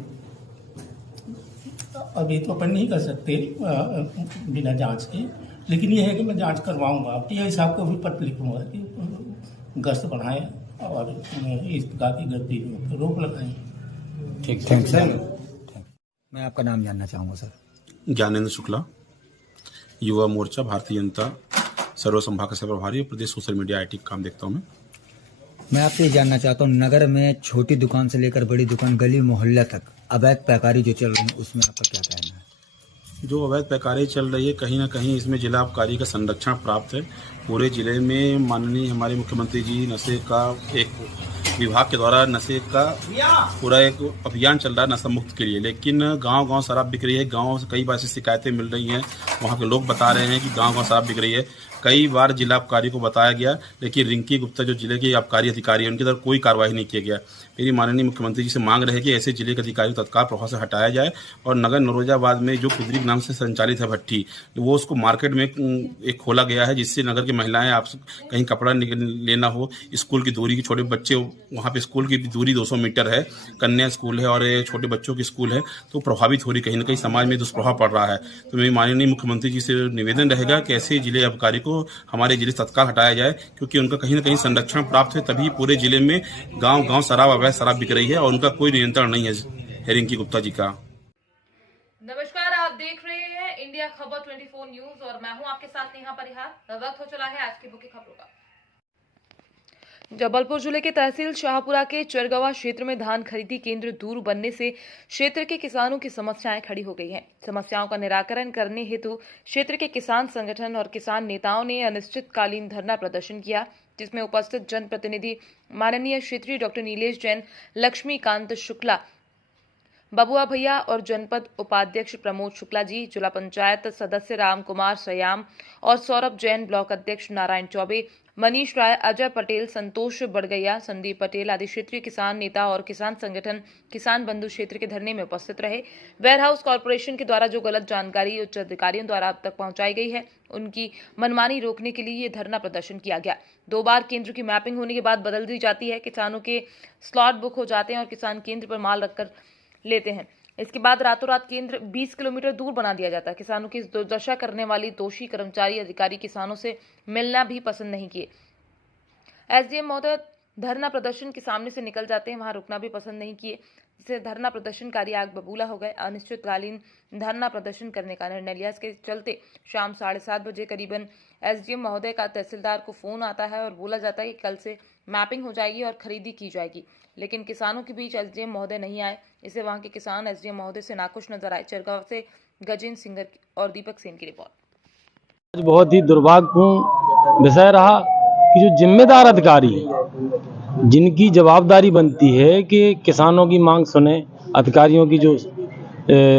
अभी तो अपन नहीं कर सकते बिना जांच के, लेकिन ये है कि मैं जांच करवाऊंगा। टीआई साहब को भी पत्र लिखूंगा कि गश्त बढ़ाएं और इस प्रकार की गतिविधियों पर रोक लगाएं। ठीक, थैंक सर। मैं आपका नाम जानना चाहूँगा सर। ज्ञानेंद्र शुक्ला, युवा मोर्चा, भारतीय जनता सर्व संभाग का प्रभारी, प्रदेश सोशल मीडिया IT काम देखता हूँ मैं आपसे ये जानना चाहता हूँ, नगर में छोटी दुकान से लेकर बड़ी दुकान, गली मोहल्ला तक अवैध पैकारी जो चल रही है, उसमें आपका क्या कहना है? जो अवैध पैकारी चल रही है, कहीं ना कहीं इसमें जिला आबकारी का संरक्षण प्राप्त है। पूरे जिले में माननीय हमारे मुख्यमंत्री जी नशे का एक विभाग के द्वारा नशे का पूरा एक अभियान चल रहा है नशा मुक्त के लिए। लेकिन गांव गांव शराब बिक रही है। गांव से कई बार ऐसी शिकायतें मिल रही हैं, वहां के लोग बता रहे हैं कि गांव गांव शराब बिक रही है। कई बार जिला आबकारी को बताया गया, लेकिन रिंकी गुप्ता जो जिले के आबकारी अधिकारी हैं उनकी तरफ कोई कार्रवाई नहीं किया गया। मेरी माननीय मुख्यमंत्री जी से मांग रहे कि ऐसे जिले के अधिकारी को तत्काल प्रभाव से हटाया जाए और नगर नरोजाबाद में जो कुदरी के नाम से संचालित है भट्टी, वो उसको मार्केट में एक खोला गया है, जिससे नगर की महिलाएं आप कहीं कपड़ा लेना हो, स्कूल की दूरी की, छोटे बच्चे वहाँ पे स्कूल की दूरी 200 मीटर है, कन्या स्कूल है और छोटे बच्चों की स्कूल है, तो प्रभावित हो रही, कहीं ना कहीं समाज में दुष्प्रभाव पड़ रहा है। तो मेरी माननीय मुख्यमंत्री जी से निवेदन रहेगा कि ऐसे जिले आबकारी को हमारे जिले तत्काल हटाया जाए, क्योंकि उनका कहीं ना कहीं संरक्षण प्राप्त है, तभी पूरे जिले में गांव शराब अवैध शराब बिक रही है और उनका कोई नियंत्रण नहीं है रिंकी गुप्ता जी का। नमस्कार, आप देख रहे हैं इंडिया खबर 24 न्यूज और मैं हूं आपके साथ नेहा परिहार। वक्त हो चला है आज की मुख्य खबरों का। जबलपुर जिले के तहसील शाहपुरा के चरगवा क्षेत्र में धान खरीदी केंद्र दूर बनने से क्षेत्र के किसानों की समस्याएं खड़ी हो गई हैं। समस्याओं का निराकरण करने हेतु क्षेत्र के किसान संगठन और किसान नेताओं ने अनिश्चितकालीन धरना प्रदर्शन किया, जिसमें उपस्थित जनप्रतिनिधि माननीय क्षेत्रीय डॉक्टर नीलेश जैन, लक्ष्मीकांत शुक्ला, बबुआ भैया और जनपद उपाध्यक्ष प्रमोद शुक्ला जी, जिला पंचायत सदस्य राम कुमार सयाम और सौरभ जैन, ब्लॉक अध्यक्ष नारायण चौबे, मनीष राय, अजय पटेल, संतोष बड़गैया, संदीप पटेल आदि क्षेत्रीय किसान नेता और किसान संगठन किसान बंधु क्षेत्र के धरने में उपस्थित रहे। वेयर हाउस कॉर्पोरेशन के द्वारा जो गलत जानकारी उच्च अधिकारियों द्वारा अब तक पहुंचाई गई है, उनकी मनमानी रोकने के लिए ये धरना प्रदर्शन किया गया। 2 बार केंद्र की मैपिंग होने के बाद बदल दी जाती है, किसानों के स्लॉट बुक हो जाते हैं और किसान केंद्र पर माल रखकर लेते हैं। इसके बाद रातों रात केंद्र 20 किलोमीटर दूर बना दिया जाता है। किसानों की दुर्दशा करने वाली दोषी कर्मचारी अधिकारी किसानों से मिलना भी पसंद नहीं किए। एसडीएम महोदय धरना प्रदर्शन के सामने से निकल जाते हैं, वहां रुकना भी पसंद नहीं किए, जिससे धरना प्रदर्शनकारी आग बबूला हो गए। अनिश्चितकालीन धरना प्रदर्शन करने का निर्णय लिया। इसके चलते शाम 7:30 बजे करीबन एसडीएम महोदय का तहसीलदार को फोन आता है और बोला जाता है कि कल से मैपिंग हो जाएगी और खरीदी की जाएगी, लेकिन किसानों के बीच एसडीएम महोदय नहीं आए। इससे वहां के किसान एसडीएम महोदय से नाखुश नजर आए। चरगांव से गजेंद्र सिंह और दीपक सेन की रिपोर्ट। बहुत ही दुर्भाग्यपूर्ण विषय रहा कि जो जिम्मेदार अधिकारी जिनकी जवाबदारी बनती है कि किसानों की मांग सुने, अधिकारियों की जो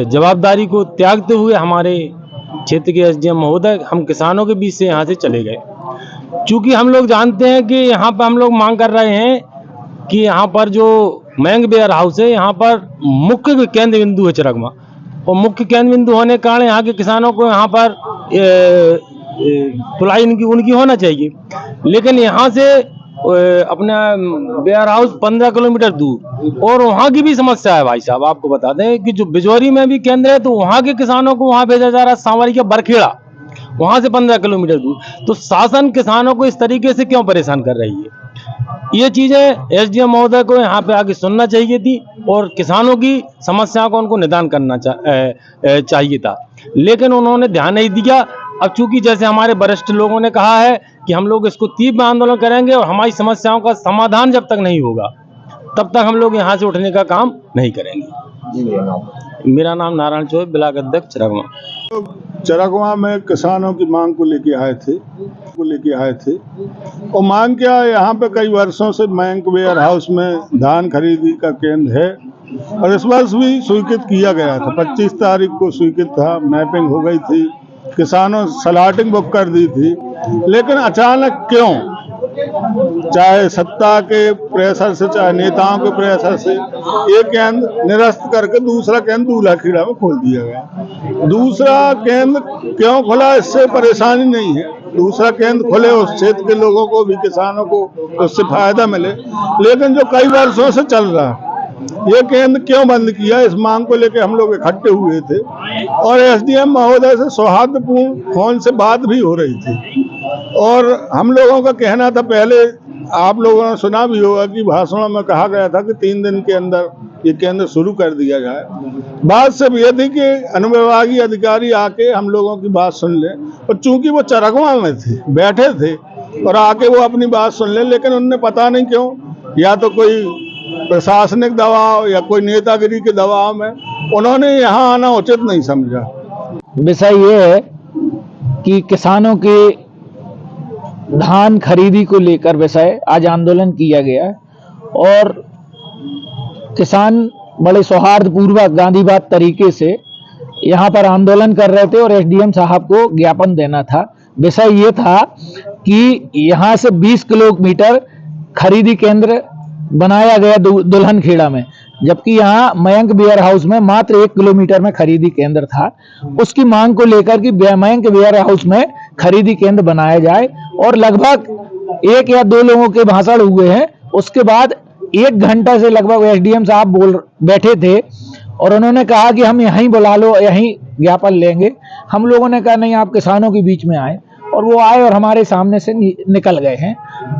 जवाबदारी को त्यागते हुए हमारे क्षेत्र के एसडीएम महोदय हम किसानों के बीच से यहाँ से चले गए। चूँकि हम लोग जानते हैं कि यहाँ पर हम लोग मांग कर रहे हैं कि यहाँ पर जो मैंग वेयर हाउस है, यहाँ पर मुख्य केंद्र बिंदु है चरगवा, और मुख्य केंद्र बिंदु होने के कारण यहाँ के किसानों को यहाँ पर तुलाई उनकी होना चाहिए, लेकिन यहाँ से अपना वेयर हाउस 15 किलोमीटर दूर, और वहाँ की भी समस्या है भाई साहब। आपको बता दें कि जो बिजौरी में भी केंद्र है, तो वहाँ के किसानों को वहाँ भेजा जा रहा है, सांवरी का बरखेड़ा, वहाँ से 15 किलोमीटर दूर। तो शासन किसानों को इस तरीके से क्यों परेशान कर रही है? ये चीजें एसडीएम महोदय को यहाँ पे आके सुनना चाहिए थी और किसानों की समस्याओं को उनको निदान करना चाहिए था, लेकिन उन्होंने ध्यान नहीं दिया। अब चूंकि जैसे हमारे वरिष्ठ लोगों ने कहा है कि हम लोग इसको तीव्र आंदोलन करेंगे और हमारी समस्याओं का समाधान जब तक नहीं होगा तब तक हम लोग यहाँ से उठने का काम नहीं करेंगे। मेरा नाम नारायण चौबे, ब्लॉक अध्यक्ष चरगवा। चरगवा में किसानों की मांग को लेके आए थे और मांग क्या, यहाँ पे कई वर्षों से बैंक वेयर हाउस में धान खरीदी का केंद्र है और इस वर्ष भी स्वीकृत किया गया था। 25 तारीख को स्वीकृत था, मैपिंग हो गई थी, किसानों स्लॉटिंग बुक कर दी थी, लेकिन अचानक क्यों, चाहे सत्ता के प्रेशर से चाहे नेताओं के प्रेशर से, एक केंद्र निरस्त करके दूसरा केंद्र दूल्हा-खीड़ा में खोल दिया गया। दूसरा केंद्र क्यों खुला, इससे परेशानी नहीं है, दूसरा केंद्र खुले, उस क्षेत्र के लोगों को भी, किसानों को उससे फायदा मिले, लेकिन जो कई वर्षों से चल रहा है ये केंद्र क्यों बंद किया, इस मांग को लेकर हम लोग इकट्ठे हुए थे और एसडीएम महोदय से सौहार्दपूर्ण फोन से बात भी हो रही थी। और हम लोगों का कहना था, पहले आप लोगों ने सुना भी होगा कि भाषणों में कहा गया था कि 3 दिन के अंदर ये केंद्र शुरू कर दिया जाए। बात सिर्फ ये थी कि अनुविभागीय अधिकारी आके हम लोगों की बात सुन ले, और चूंकि वो चरगवा में थे, बैठे थे और आके वो अपनी बात सुन ले, लेकिन उनने पता नहीं क्यों, या तो कोई प्रशासनिक दबाव या कोई नेतागिरी के दबाव में उन्होंने यहाँ आना उचित नहीं समझा। विषय ये है कि किसानों के धान खरीदी को लेकर विषय आज आंदोलन किया गया और किसान बड़े सौहार्दपूर्वक गांधीवाद तरीके से यहाँ पर आंदोलन कर रहे थे और एसडीएम साहब को ज्ञापन देना था विषय ये था कि यहाँ से 20 किलोमीटर खरीदी केंद्र बनाया गया दुल्हन खेड़ा में, जबकि यहाँ मयंक वेयर हाउस में मात्र 1 किलोमीटर में खरीदी केंद्र था। उसकी मांग को लेकर कि मयंक वेयर हाउस में खरीदी केंद्र बनाया जाए, और लगभग 1 या 2 लोगों के भाषण हुए हैं। उसके बाद 1 घंटा से लगभग एसडीएम साहब बैठे थे और उन्होंने कहा कि हम यहीं बुला लो, यहीं ज्ञापन लेंगे। हम लोगों ने कहा नहीं, आप किसानों के बीच में आए, और वो आए और हमारे सामने से निकल गए हैं।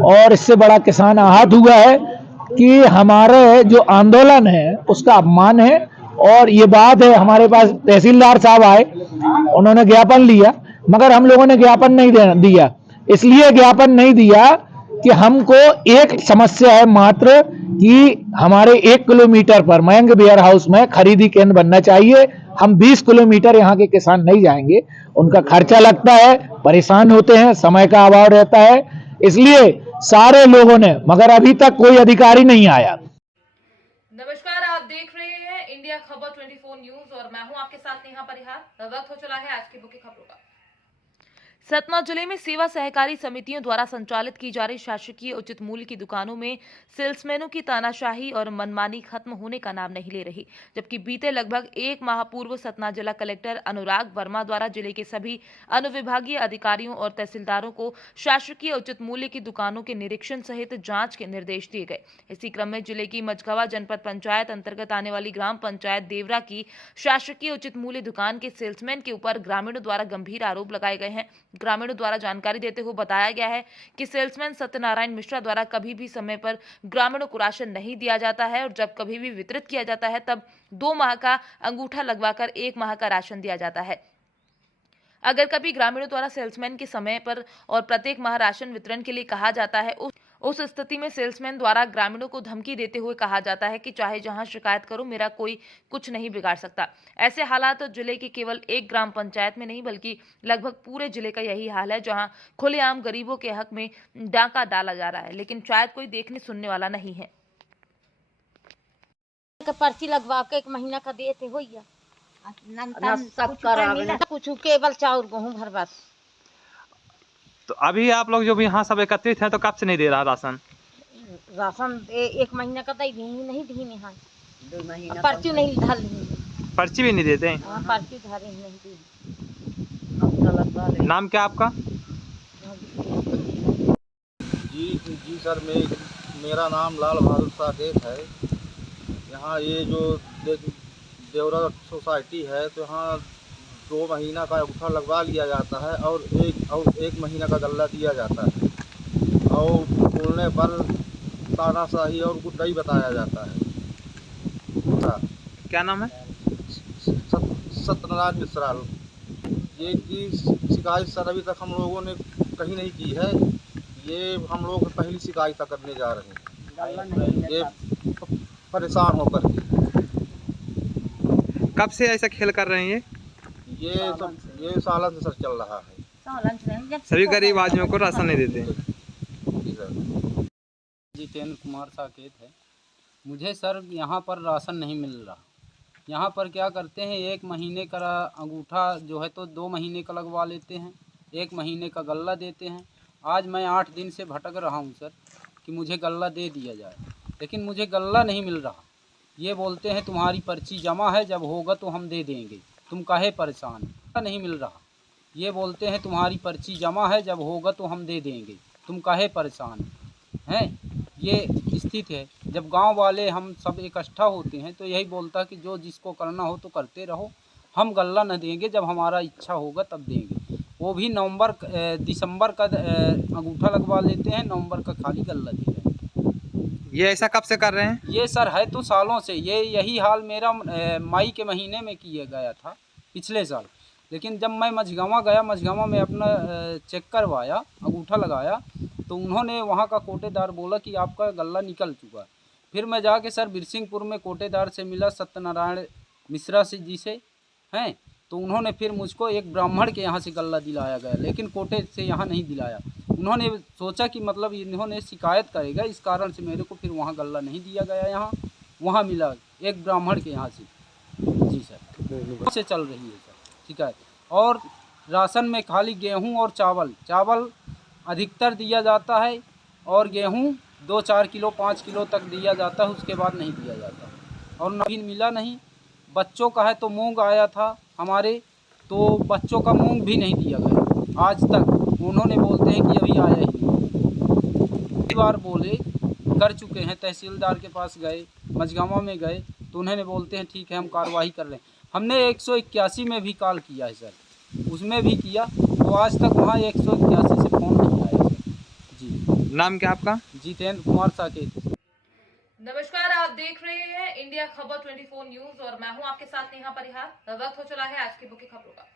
और इससे बड़ा किसान आहत हुआ है कि हमारे जो आंदोलन है उसका अपमान है। और ये बात है, हमारे पास तहसीलदार साहब आए, उन्होंने ज्ञापन लिया, मगर हम लोगों ने ज्ञापन नहीं दिया। इसलिए ज्ञापन नहीं दिया कि हमको एक समस्या है मात्र कि हमारे 1 किलोमीटर पर मयंक वेयर हाउस में खरीदी केंद्र बनना चाहिए। हम 20 किलोमीटर यहाँ के किसान नहीं जाएंगे, उनका खर्चा लगता है, परेशान होते हैं, समय का अभाव रहता है, इसलिए सारे लोगों ने, मगर अभी तक कोई अधिकारी नहीं आया। नमस्कार, आप देख रहे हैं इंडिया खबर 24 न्यूज और मैं हूं आपके साथ नेहा परिहार। वक्त हो चला है आज की मुख्य खबरों का। सतना जिले में सेवा सहकारी समितियों द्वारा संचालित की जा रही शासकीय उचित मूल्य की दुकानों में सेल्समैनों की तानाशाही और मनमानी खत्म होने का नाम नहीं ले रही, जबकि बीते लगभग 1 माह पूर्व सतना जिला कलेक्टर अनुराग वर्मा द्वारा जिले के सभी अनुविभागीय अधिकारियों और तहसीलदारों को शासकीय उचित मूल्य की दुकानों के निरीक्षण सहित जांच के निर्देश दिए गए। इसी क्रम में जिले की मझगवा जनपद पंचायत अंतर्गत आने वाली ग्राम पंचायत देवरा की शासकीय उचित मूल्य दुकान के सेल्समैन के ऊपर ग्रामीणों द्वारा गंभीर आरोप लगाए गए हैं। ग्रामीणों द्वारा जानकारी देते हुए बताया गया है कि सेल्समैन सत्यनारायण मिश्रा द्वारा कभी भी समय पर ग्रामीणों को राशन नहीं दिया जाता है, और जब कभी भी वितरित किया जाता है तब 2 माह का अंगूठा लगवाकर 1 माह का राशन दिया जाता है। अगर कभी ग्रामीणों द्वारा सेल्समैन के समय पर और प्रत्येक माह राशन वितरण के लिए कहा जाता है, उस स्थिति में सेल्समैन द्वारा ग्रामीणों को धमकी देते हुए कहा जाता है कि चाहे जहां शिकायत करो, मेरा कोई कुछ नहीं बिगाड़ सकता। ऐसे हालात तो जिले की केवल एक ग्राम पंचायत में नहीं बल्कि लगभग पूरे जिले का यही हाल है, जहां खुलेआम गरीबों के हक में डाका डाला जा रहा है, लेकिन शायद कोई देखने सुनने वाला नहीं है। पर्ची लगवा के 1 महीना का देते हो कुछ केवल चाउर गेहूं भर बस। तो अभी आप लोग जो यहाँ सब एकत्रित हैं तो कब से नहीं दे रहा राशन? राशन 1 महीना का नहीं दी, 2 महीना पर्ची नहीं धर, पर्ची भी नहीं देते हैं? हाँ, पर्ची धरे नहीं दी। नाम क्या आपका? जी सर, मेरा नाम लाल बहादुर साकेत है। यहाँ ये जो देवरा सोसाइटी है तो यहाँ 2 महीना का अंगूठा लगवा लिया जाता है और एक महीना का गल्ला दिया जाता है, और बोलने पर तानाशाही और गुड्डाई बताया जाता है। क्या नाम है? सत्यनारायण मिश्रा। ये की शिकायत सर अभी तक हम लोगों ने कहीं नहीं की है, ये हम लोग पहली शिकायत करने जा रहे हैं, ये परेशान होकर। कब से ऐसा खेल कर रहे हैं? ये सालन से सर चल रहा है। सभी गरीब आदमियों को राशन नहीं देते हैं। जितेंद्र कुमार साकेत है। मुझे सर यहाँ पर राशन नहीं मिल रहा। यहाँ पर क्या करते हैं, 1 महीने का अंगूठा जो है तो 2 महीने का लगवा लेते हैं, 1 महीने का गल्ला देते हैं। आज मैं 8 दिन से भटक रहा हूँ सर कि मुझे गल्ला दे दिया जाए, लेकिन मुझे गल्ला नहीं मिल रहा। ये बोलते हैं तुम्हारी पर्ची जमा है, जब होगा तो हम दे देंगे, तुम काहे परेशान? नहीं मिल रहा। ये बोलते हैं तुम्हारी पर्ची जमा है, जब होगा तो हम दे देंगे, तुम काहे परेशान हैं? ये स्थिति है। जब गांव वाले हम सब इकट्ठा होते हैं तो यही बोलता है कि जो जिसको करना हो तो करते रहो, हम गल्ला न देंगे, जब हमारा इच्छा होगा तब देंगे। वो भी दिसंबर का अंगूठा लगवा लेते हैं, नवंबर का खाली गल्ला दे रहे हैं। ये ऐसा कब से कर रहे हैं? ये सर है तो सालों से, यही हाल मेरा मई के महीने में किया गया था पिछले साल। लेकिन जब मैं मझगवा में अपना चेक करवाया, अंगूठा लगाया, तो उन्होंने वहाँ का कोटेदार बोला कि आपका गल्ला निकल चुका है। फिर मैं जाके सर बिरसिंहपुर में कोटेदार से मिला, सत्यनारायण मिश्रा जी से हैं, तो उन्होंने फिर मुझको एक ब्राह्मण के यहाँ से गल्ला दिलाया गया, लेकिन कोटे से यहाँ नहीं दिलाया। उन्होंने सोचा कि मतलब इन्होंने शिकायत करेगा, इस कारण से मेरे को फिर वहाँ गल्ला नहीं दिया गया। यहाँ वहाँ मिला एक ब्राह्मण के यहाँ से। जी सर, से चल रही है सर शिकायत। और राशन में खाली गेहूं और चावल अधिकतर दिया जाता है और गेहूं 2-4 किलो 5 किलो तक दिया जाता है, उसके बाद नहीं दिया जाता। और नवीन मिला नहीं। बच्चों का है तो मूंग आया था हमारे, तो बच्चों का मूंग भी नहीं दिया गया आज तक। उन्होंने बोलते हैं कि अभी आया ही नहीं। कई बार बोले कर चुके हैं, तहसीलदार के पास गए, मझगांवा में गए, तो उन्होंने बोलते हैं ठीक है हम कार्रवाई कर रहे हैं। हमने 181 में भी कॉल किया है सर, उसमें भी किया तो आज तक वहाँ 181 से फ़ोन नहीं आया सर। जी। नाम क्या आपका? जितेंद्र कुमार साकेत। नमस्कार, आप देख रहे हैं इंडिया खबर 24 न्यूज और मैं हूं आपके साथ नेहा परिहार। वक्त हो चला है आज की मुख्य खबरों का।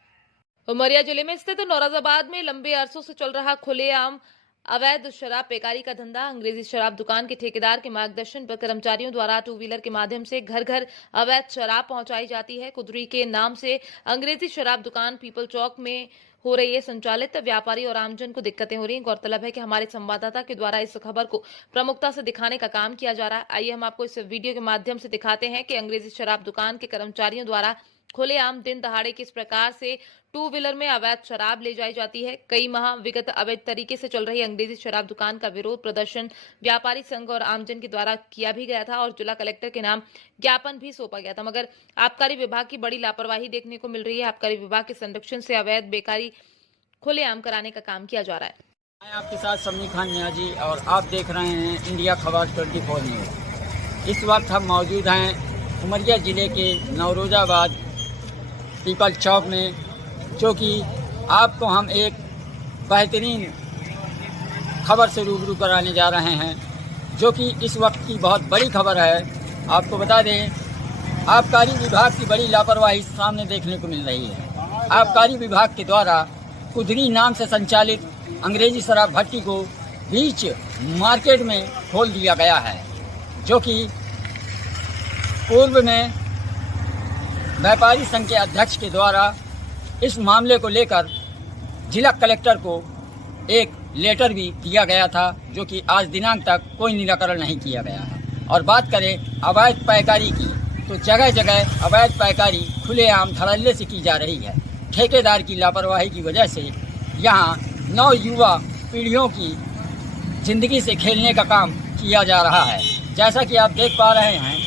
उमरिया जिले में स्थित नौरोजाबाद में लंबे अरसों से चल रहा खुलेआम अवैध शराब पेकारी का धंधा। अंग्रेजी शराब दुकान के ठेकेदार के मार्गदर्शन पर कर्मचारियों द्वारा 2 व्हीलर के माध्यम से घर घर अवैध शराब पहुंचाई जाती है। कुदरी के नाम से अंग्रेजी शराब दुकान पीपल चौक में हो रही है संचालित। व्यापारी और आमजन को दिक्कतें हो रही हैं। गौरतलब है कि हमारे संवाददाता के द्वारा इस खबर को प्रमुखता से दिखाने का काम किया जा रहा है। आइए हम आपको इस वीडियो के माध्यम से दिखाते हैं कि अंग्रेजी शराब दुकान के कर्मचारियों द्वारा खुलेआम दिन दहाड़े किस प्रकार से 2 व्हीलर में अवैध शराब ले जाई जाती है। कई माह विगत अवैध तरीके से चल रही अंग्रेजी शराब दुकान का विरोध प्रदर्शन व्यापारी संघ और आमजन के द्वारा किया भी गया था और जिला कलेक्टर के नाम ज्ञापन भी सौंपा गया था, मगर आबकारी विभाग की बड़ी लापरवाही देखने को मिल रही है। आबकारी विभाग के संरक्षण से अवैध बेकारी खुलेआम कराने का काम किया जा रहा है। मैं आपके साथ समी खान न्याजी और आप देख रहे हैं इंडिया खबर 24 न्यूज़। इस वक्त हम मौजूद हैं उमरिया ज़िले के नौरोजाबाद पीपल चौक में, जो कि आपको हम एक बेहतरीन खबर से रूबरू कराने जा रहे हैं, जो कि इस वक्त की बहुत बड़ी खबर है। आपको बता दें, आबकारी विभाग की बड़ी लापरवाही सामने देखने को मिल रही है। आबकारी विभाग के द्वारा कुदरी नाम से संचालित अंग्रेजी शराब भट्टी को बीच मार्केट में खोल दिया गया है, जो कि पूर्व में व्यापारी संघ के अध्यक्ष के द्वारा इस मामले को लेकर जिला कलेक्टर को एक लेटर भी दिया गया था, जो कि आज दिनांक तक कोई निराकरण नहीं किया गया है। और बात करें अवैध पैकारी की, तो जगह जगह अवैध पैकारी खुलेआम धड़ल्ले से की जा रही है। ठेकेदार की लापरवाही की वजह से यहाँ नवयुवा पीढ़ियों की ज़िंदगी से खेलने का काम किया जा रहा है। जैसा कि आप देख पा रहे हैं,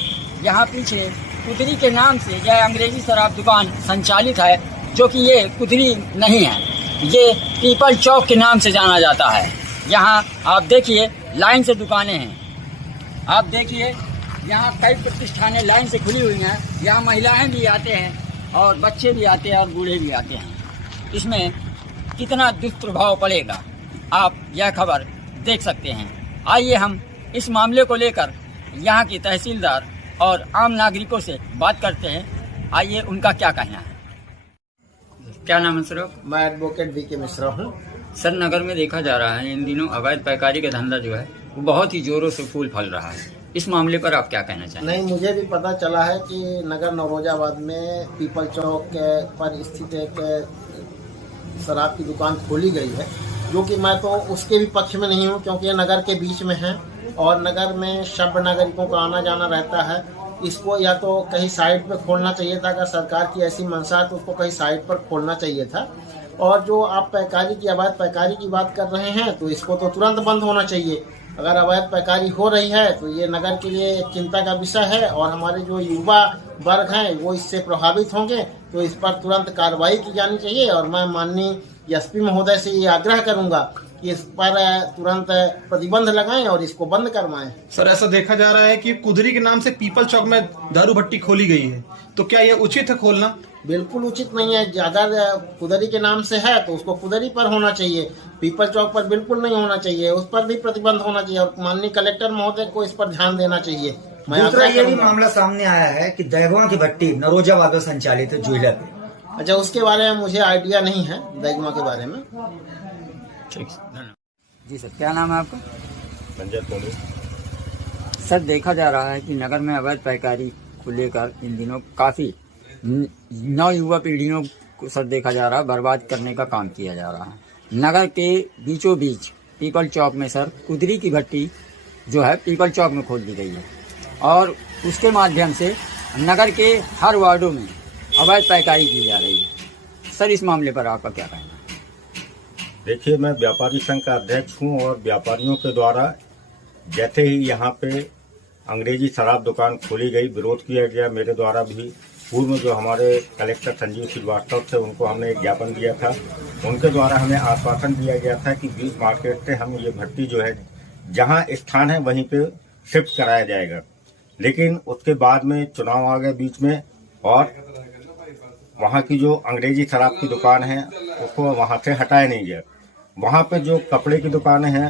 यहाँ पीछे कुदरी के नाम से यह अंग्रेजी शराब दुकान संचालित है, जो कि ये कुदरी नहीं है, ये पीपल चौक के नाम से जाना जाता है। यहाँ आप देखिए लाइन से दुकानें हैं, आप देखिए यहाँ कई प्रतिष्ठानें लाइन से खुली हुई हैं। यहाँ महिलाएं भी आते हैं और बच्चे भी आते हैं और बूढ़े भी आते हैं। इसमें कितना दुष्प्रभाव पड़ेगा आप यह खबर देख सकते हैं। आइए हम इस मामले को लेकर यहाँ की तहसीलदार और आम नागरिकों से बात करते हैं। आइए उनका क्या कहना है। क्या नाम है सर? मैं एडवोकेट वी.के. मिश्रा हूँ। सर, नगर में देखा जा रहा है इन दिनों अवैध पैकारी का धंधा जो है वो बहुत ही जोरों से फूल फल रहा है। इस मामले पर आप क्या कहना चाहेंगे? नहीं, मुझे भी पता चला है कि नगर नौरोजाबाद में पीपल चौक पर स्थित एक शराब की दुकान खोली गई है, जो कि मैं तो उसके भी पक्ष में नहीं हूँ, क्योंकि ये नगर के बीच में है और नगर में सभ्य नागरिकों का आना जाना रहता है। इसको या तो कहीं साइड पे खोलना चाहिए था, अगर सरकार की ऐसी मंशा है तो उसको कहीं साइड पर खोलना चाहिए था। और जो आप पैकारी की अवैध पैकारी की बात कर रहे हैं, तो इसको तो तुरंत बंद होना चाहिए। अगर अवैध पैकारी हो रही है तो ये नगर के लिए एक चिंता का विषय है और हमारे जो युवा वर्ग हैं वो इससे प्रभावित होंगे, तो इस पर तुरंत कार्रवाई की जानी चाहिए। और मैं माननीय एसपी महोदय से ये आग्रह करूंगा कि इस पर तुरंत प्रतिबंध लगाएं और इसको बंद करवाएं। सर, ऐसा देखा जा रहा है कि कुदरी के नाम से पीपल चौक में दारू भट्टी खोली गई है, तो क्या यह उचित है खोलना? बिल्कुल उचित नहीं है। अगर कुदरी के नाम से है तो उसको कुदरी पर होना चाहिए, पीपल चौक पर बिल्कुल नहीं होना चाहिए। उस पर भी प्रतिबंध होना चाहिए और माननीय कलेक्टर महोदय को इस पर ध्यान देना चाहिए। दूसरा ये भी मामला सामने आया है कि दैगवा की भट्टी नौरोजाबाद में संचालित है ज्वेलर पे। अच्छा, उसके बारे में मुझे आइडिया नहीं है, दैगवा के बारे में। ठीक, जी सर, क्या नाम है आपका? संजय सोनी। सर, देखा जा रहा है कि नगर में अवैध पैकारी को लेकर इन दिनों काफ़ी नवयुवा पीढ़ियों को सर देखा जा रहा है बर्बाद करने का काम किया जा रहा है। नगर के बीचों बीच पीपल चौक में सर कुदरी की भट्टी जो है पीपल चौक में खोल दी गई है और उसके माध्यम से नगर के हर वार्डों में अवैध पैकारी की जा रही है। सर इस मामले पर आपका क्या कहना है? देखिए, मैं व्यापारी संघ का अध्यक्ष हूं और व्यापारियों के द्वारा जैसे ही यहाँ पे अंग्रेजी शराब दुकान खोली गई, विरोध किया गया। मेरे द्वारा भी पूर्व में जो हमारे कलेक्टर संजीव श्रीवास्तव थे उनको हमने एक ज्ञापन दिया था। उनके द्वारा हमें आश्वासन दिया गया था कि बीच मार्केट से हम ये भट्टी जो है जहाँ स्थान है वहीं पे शिफ्ट कराया जाएगा। लेकिन उसके बाद में चुनाव आ गए बीच में और वहाँ की जो अंग्रेजी शराब की दुकान है उसको वहाँ से हटाया नहीं गया। वहाँ पे जो कपड़े की दुकानें हैं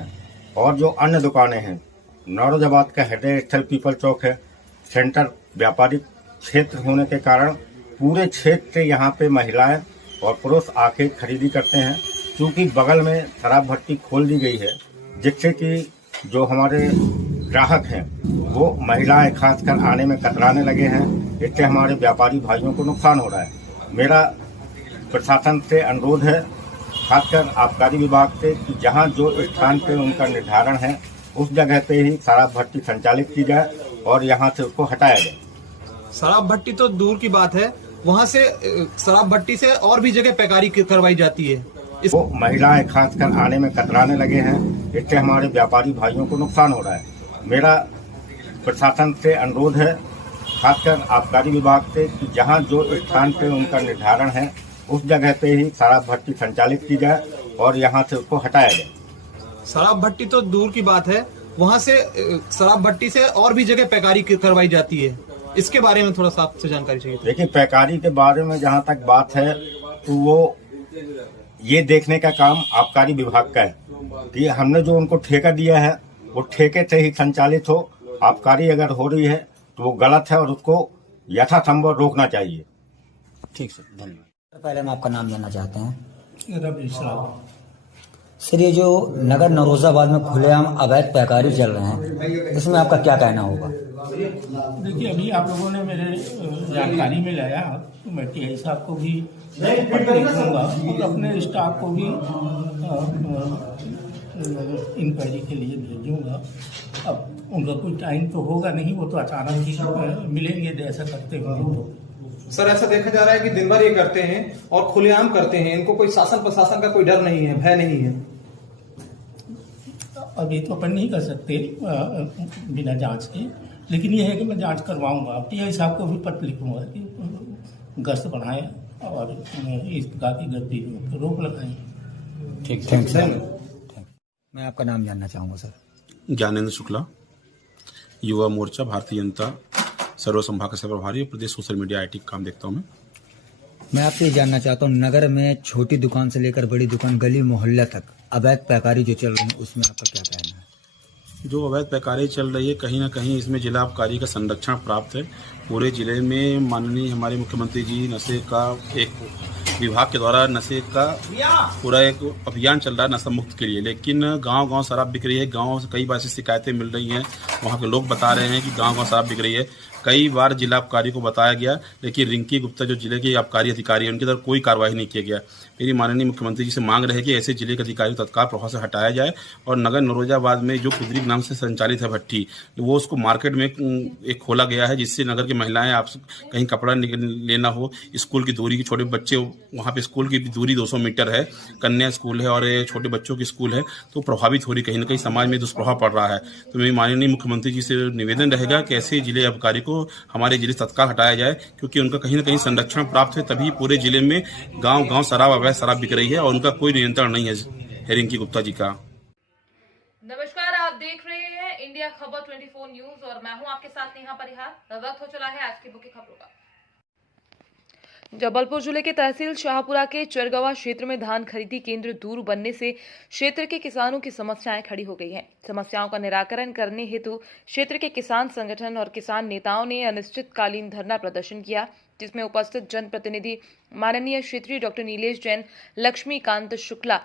और जो अन्य दुकानें हैं, नौरोजाबाद का हृदय स्थल पीपल चौक है, सेंटर व्यापारिक क्षेत्र होने के कारण पूरे क्षेत्र से यहाँ पे महिलाएं और पुरुष आके खरीदी करते हैं। क्योंकि बगल में शराब भट्टी खोल दी गई है जिससे कि जो हमारे ग्राहक हैं वो महिलाएं खासकर आने में कतराने लगे हैं। इससे हमारे व्यापारी भाइयों को नुकसान हो रहा है। मेरा प्रशासन से अनुरोध है, खासकर आबकारी विभाग से, कि जहां जो स्थान पे उनका निर्धारण है उस जगह पे ही शराब भट्टी संचालित की जाए और यहां से उसको हटाया जाए। शराब भट्टी तो दूर की बात है, वहाँ से शराब भट्टी से और भी जगह पैकारी करवाई जाती है। वो महिलाएं खासकर आने में कतराने लगे हैं। इससे हमारे व्यापारी भाइयों को नुकसान हो रहा है। मेरा प्रशासन से अनुरोध है, खासकर आबकारी विभाग से, कि जहां जो स्थान पे उनका निर्धारण है उस जगह पे ही शराब भट्टी संचालित की जाए और यहां से उसको हटाया जाए। शराब भट्टी तो दूर की बात है, वहाँ से शराब भट्टी से और भी जगह पैकारी करवाई जाती है। इसके बारे में थोड़ा सा आपसे जानकारी चाहिए। देखिए, पैकारी के बारे में जहां तक बात है तो वो ये देखने का काम आबकारी विभाग का है कि हमने जो उनको ठेका दिया है वो ठेके से ही संचालित हो। आबकारी अगर हो रही है तो वो गलत है और उसको यथासंभव रोकना चाहिए। ठीक सर, धन्यवाद। पहले हम आपका नाम जानना चाहते हैं। रवि साहब। सर, ये जो नगर नौरोजाबाद में खुलेआम अवैध पैकारी चल रहे हैं, इसमें आपका क्या कहना होगा? देखिए, अभी आप लोगों ने मेरे जानकारी में लाया तो मैं टीआई साहब को भी लिखूंगा और अपने स्टाफ को भी इंक्वायरी के लिए भेजूंगा। अब उनका कोई टाइम तो होगा नहीं, वो तो अचानक ही मिलेंगे जैसा करते होंगे। तो सर, ऐसा देखा जा रहा है कि दिन भर ये करते हैं और खुलेआम करते हैं। इनको कोई शासन प्रशासन का कोई डर नहीं है, भय नहीं है। अभी तो अपन नहीं कर सकते बिना जांच के, लेकिन ये है कि मैं जांच करवाऊंगा। टीआई साहब को भी पत्र लिखूंगा कि गश्त बढ़ाएं और इस प्रकार की गतिविधियों पर रोक लगाएं। ठीक, थैंक यू। मैं आपका नाम जानना चाहूँगा सर। ज्ञानेंद्र शुक्ला, युवा मोर्चा, भारतीय जनता सर्व संभाग का प्रभारी, प्रदेश सोशल मीडिया IT का काम देखता हूँ मैं आपसे ये जानना चाहता हूँ, नगर में छोटी दुकान से लेकर बड़ी दुकान, गली मोहल्ला तक अवैध पैकारी जो चल रही है, उसमें आपका क्या कहना है? जो अवैध पैकारी चल रही है, कहीं ना कहीं इसमें जिला आबकारी का संरक्षण प्राप्त है। पूरे जिले में माननीय हमारे मुख्यमंत्री जी नशे का एक विभाग के द्वारा नशे का पूरा एक अभियान चल रहा है नशा मुक्त के लिए। लेकिन गांव-गांव शराब बिक रही है। गांव से कई बार ऐसी शिकायतें मिल रही हैं, वहां के लोग बता रहे हैं कि गांव-गांव शराब बिक रही है। कई बार जिला आबकारी को बताया गया, लेकिन रिंकी गुप्ता जो जिले के आबकारी अधिकारी हैं उनकी तरफ कोई कार्रवाई नहीं किया गया। मेरी माननीय मुख्यमंत्री जी से मांग रहे कि ऐसे जिले के अधिकारी को तत्काल प्रभाव से हटाया जाए और नगर नौरोजाबाद में जो कुदरी के नाम से संचालित है भट्टी, वो उसको मार्केट में एक खोला गया है, जिससे नगर की महिलाएं आप कहीं कपड़ा लेना हो, स्कूल की दूरी की, छोटे बच्चे वहाँ पे स्कूल की दूरी 200 मीटर है, कन्या स्कूल है और छोटे बच्चों की स्कूल है, तो प्रभावित हो रही, कहीं ना कहीं समाज में दुष्प्रभाव पड़ रहा है। तो मेरी माननीय मुख्यमंत्री जी से निवेदन रहेगा कि ऐसे जिले आबकारी को हमारे जिले तत्काल हटाया जाए, क्योंकि उनका कहीं ना कहीं संरक्षण प्राप्त है, तभी पूरे जिले में गांव-गांव शराब अवैध शराब बिक रही है और उनका कोई नियंत्रण नहीं है रिंकी गुप्ता जी का। नमस्कार, आप देख रहे हैं इंडिया खबर 24 न्यूज और मैं हूं आपके साथ नेहा परिहार। वक्त हो चला है आज की मुख्य खबरों का। जबलपुर जिले के तहसील शाहपुरा के चरगवा क्षेत्र में धान खरीदी केंद्र दूर बनने से क्षेत्र के किसानों की समस्याएं खड़ी हो गई हैं। समस्याओं का निराकरण करने हेतु क्षेत्र के किसान संगठन और किसान नेताओं ने अनिश्चितकालीन धरना प्रदर्शन किया, जिसमें उपस्थित जनप्रतिनिधि माननीय क्षेत्रीय डॉक्टर नीलेश जैन, लक्ष्मीकांत शुक्ला,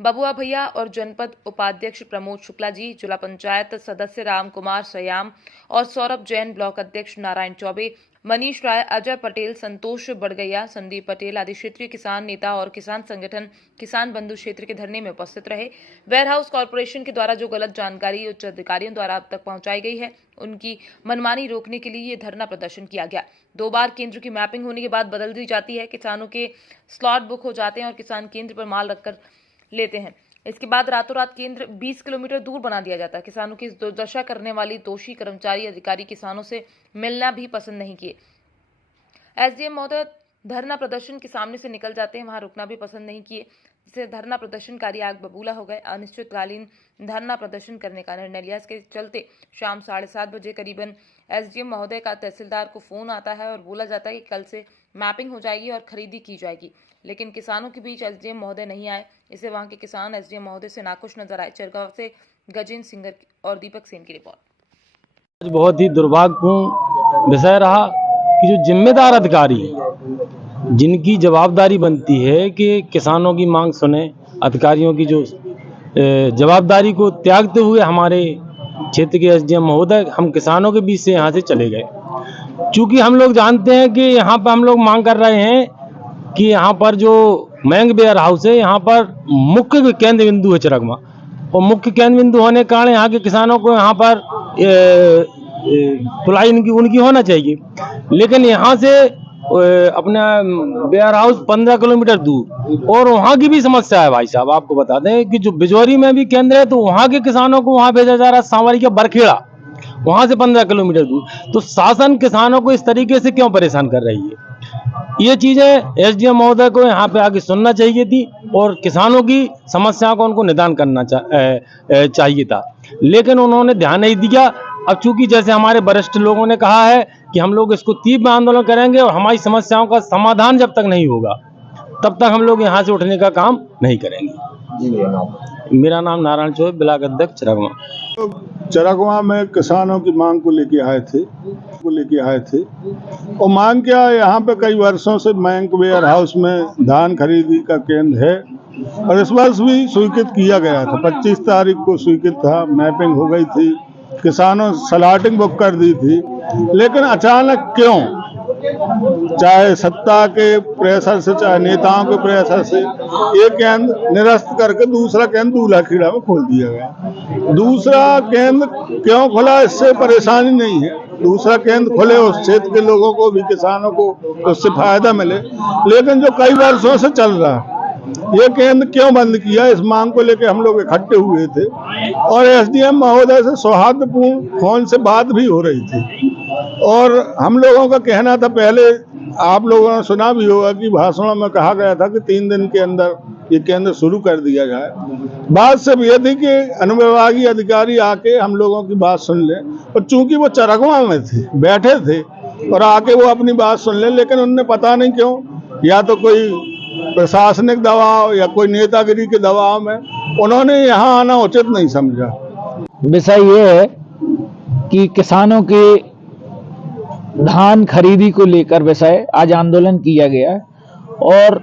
बबुआ भैया और जनपद उपाध्यक्ष प्रमोद शुक्ला जी, जिला पंचायत सदस्य राम कुमार सयाम और सौरभ जैन, ब्लॉक अध्यक्ष नारायण चौबे, मनीष राय, अजय पटेल, संतोष बड़गैया, संदीप पटेल आदि क्षेत्रीय किसान नेता और किसान संगठन किसान बंधु क्षेत्र के धरने में उपस्थित रहे। वेयर हाउस कॉरपोरेशन के द्वारा जो गलत जानकारी उच्च अधिकारियों द्वारा अब तक पहुंचाई गई है, उनकी मनमानी रोकने के लिए ये धरना प्रदर्शन किया गया। 2 बार केंद्र की मैपिंग होने के बाद बदल दी जाती है, किसानों के स्लॉट बुक हो जाते हैं और किसान केंद्र पर माल रखकर लेते हैं। इसके बाद रातों रात केंद्र 20 किलोमीटर दूर बना दिया जाता है। किसानों की दुर्दशा करने वाली दोषी कर्मचारी अधिकारी किसानों से मिलना भी पसंद नहीं किए। एसडीएम महोदय धरना प्रदर्शन के सामने से निकल जाते हैं, वहां रुकना भी पसंद नहीं किए, जिससे धरना प्रदर्शनकारी आग बबूला हो गए। अनिश्चितकालीन धरना प्रदर्शन करने का निर्णय लिया। इसके चलते शाम 7:30 बजे करीबन एसडीएम महोदय का तहसीलदार को फोन आता है और बोला जाता है कि कल से मैपिंग हो जाएगी और खरीदी की जाएगी, लेकिन किसानों के बीच एसडीएम महोदय नहीं आए। इससे वहां के किसान एसडीएम महोदय से नाखुश नजर आए। चिरगांव से गजेंद्र सिंगर और दीपक सेन की रिपोर्ट। बहुत ही दुर्भाग्यपूर्ण विषय रहा कि जो जिम्मेदार अधिकारी जिनकी जवाबदारी बनती है कि किसानों की मांग सुने, अधिकारियों की जो जवाबदारी को त्यागते हुए हमारे क्षेत्र के एसडीएम महोदय हम किसानों के बीच से यहाँ से चले गए। चूँकि हम लोग जानते हैं कि यहाँ पर हम लोग मांग कर रहे हैं कि यहाँ पर जो मयंक वेयर हाउस है, यहाँ पर मुख्य केंद्र बिंदु है चिरगमा, और मुख्य केंद्र बिंदु होने के कारण यहाँ के किसानों को यहाँ पर तुलाई उनकी होना चाहिए। लेकिन यहाँ से अपना वेयर हाउस 15 किलोमीटर दूर, और वहाँ की भी समस्या है भाई साहब। आपको बता दें कि जो बिजौरी में भी केंद्र है, तो वहाँ के किसानों को वहाँ भेजा जा रहा है, सांवरिया बरखेड़ा, वहाँ से 15 किलोमीटर दूर। तो शासन किसानों को इस तरीके से क्यों परेशान कर रही है? ये चीजें एसडीएम महोदय को यहाँ पे आके सुनना चाहिए थी और किसानों की समस्याओं को उनको निदान करना चाहिए था, लेकिन उन्होंने ध्यान नहीं दिया। अब चूंकि जैसे हमारे वरिष्ठ लोगों ने कहा है कि हम लोग इसको तीव्र आंदोलन करेंगे और हमारी समस्याओं का समाधान जब तक नहीं होगा तब तक हम लोग यहाँ से उठने का काम नहीं करेंगे। मेरा नाम नारायण चौबे, ब्लॉक अध्यक्ष चिरगमा। चिरगमा में किसानों की मांग को लेके आए थे और मांग क्या, यहाँ पे कई वर्षों से मयंक वेयर हाउस में धान खरीदी का केंद्र है और इस वर्ष भी स्वीकृत किया गया था। 25 तारीख को स्वीकृत था, मैपिंग हो गई थी, किसानों स्लॉटिंग बुक कर दी थी, लेकिन अचानक क्यों, चाहे सत्ता के प्रेशर से चाहे नेताओं के प्रेशर से, एक केंद्र निरस्त करके दूसरा केंद्र दूल्हा-खेड़ा में खोल दिया गया। दूसरा केंद्र क्यों खुला, इससे परेशानी नहीं है। दूसरा केंद्र खुले, उस क्षेत्र के लोगों को भी, किसानों को उससे फायदा मिले, लेकिन जो कई वर्षों से चल रहा है, ये केंद्र क्यों बंद किया, इस मांग को लेकर हम लोग इकट्ठे हुए थे और एसडीएम महोदय से सौहार्दपूर्ण फोन से बात भी हो रही थी। और हम लोगों का कहना था, पहले आप लोगों ने सुना भी होगा कि भाषणों में कहा गया था कि 3 दिन के अंदर ये केंद्र शुरू कर दिया जाए। बात सब ये थी कि अनुविभागीय अधिकारी आके हम लोगों की बात सुन लें, और चूंकि वो चिरगमा में थे, बैठे थे और आके वो अपनी बात सुन लें, लेकिन उनने पता नहीं क्यों, या तो कोई प्रशासनिक दबाव या कोई नेतागिरी के दबाव में उन्होंने यहाँ आना उचित नहीं समझा। विषय ये है कि किसानों के धान खरीदी को लेकर विषय आज आंदोलन किया गया और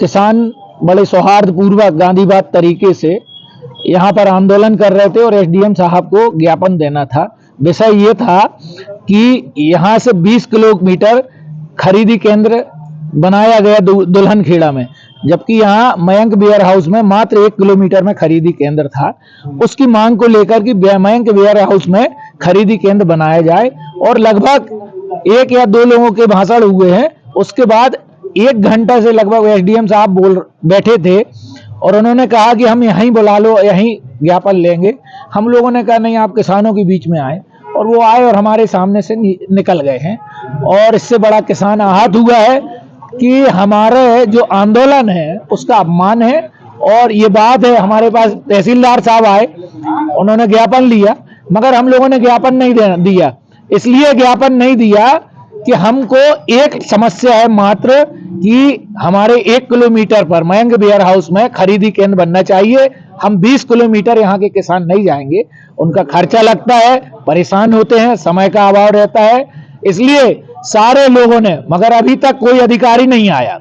किसान बड़े सौहार्दपूर्वक गांधीवाद तरीके से यहाँ पर आंदोलन कर रहे थे और एसडीएम साहब को ज्ञापन देना था। विषय ये था कि यहाँ से 20 किलोमीटर खरीदी केंद्र बनाया गया दुल्हनखेड़ा में, जबकि यहाँ मयंक वेयर हाउस में मात्र 1 किलोमीटर में खरीदी केंद्र था। उसकी मांग को लेकर कि मयंक वेयर हाउस में खरीदी केंद्र बनाया जाए, और लगभग 1 या 2 लोगों के भाषण हुए हैं। उसके बाद 1 घंटा से लगभग एसडीएम साहब बैठे थे और उन्होंने कहा कि हम यहीं बुला लो, यहीं ज्ञापन लेंगे। हम लोगों ने कहा नहीं, आप किसानों के बीच में आए, और वो आए और हमारे सामने से निकल गए हैं। और इससे बड़ा किसान आहत हुआ है कि हमारे जो आंदोलन है उसका अपमान है। और ये बात है, हमारे पास तहसीलदार साहब आए, उन्होंने ज्ञापन लिया, मगर हम लोगों ने ज्ञापन नहीं दिया। इसलिए ज्ञापन नहीं दिया कि हमको एक समस्या है मात्र कि हमारे 1 किलोमीटर पर मयंक वेयर हाउस में खरीदी केंद्र बनना चाहिए। हम 20 किलोमीटर यहाँ के किसान नहीं जाएंगे, उनका खर्चा लगता है, परेशान होते हैं, समय का अभाव रहता है, इसलिए सारे लोगों ने, मगर अभी तक कोई अधिकारी नहीं आया।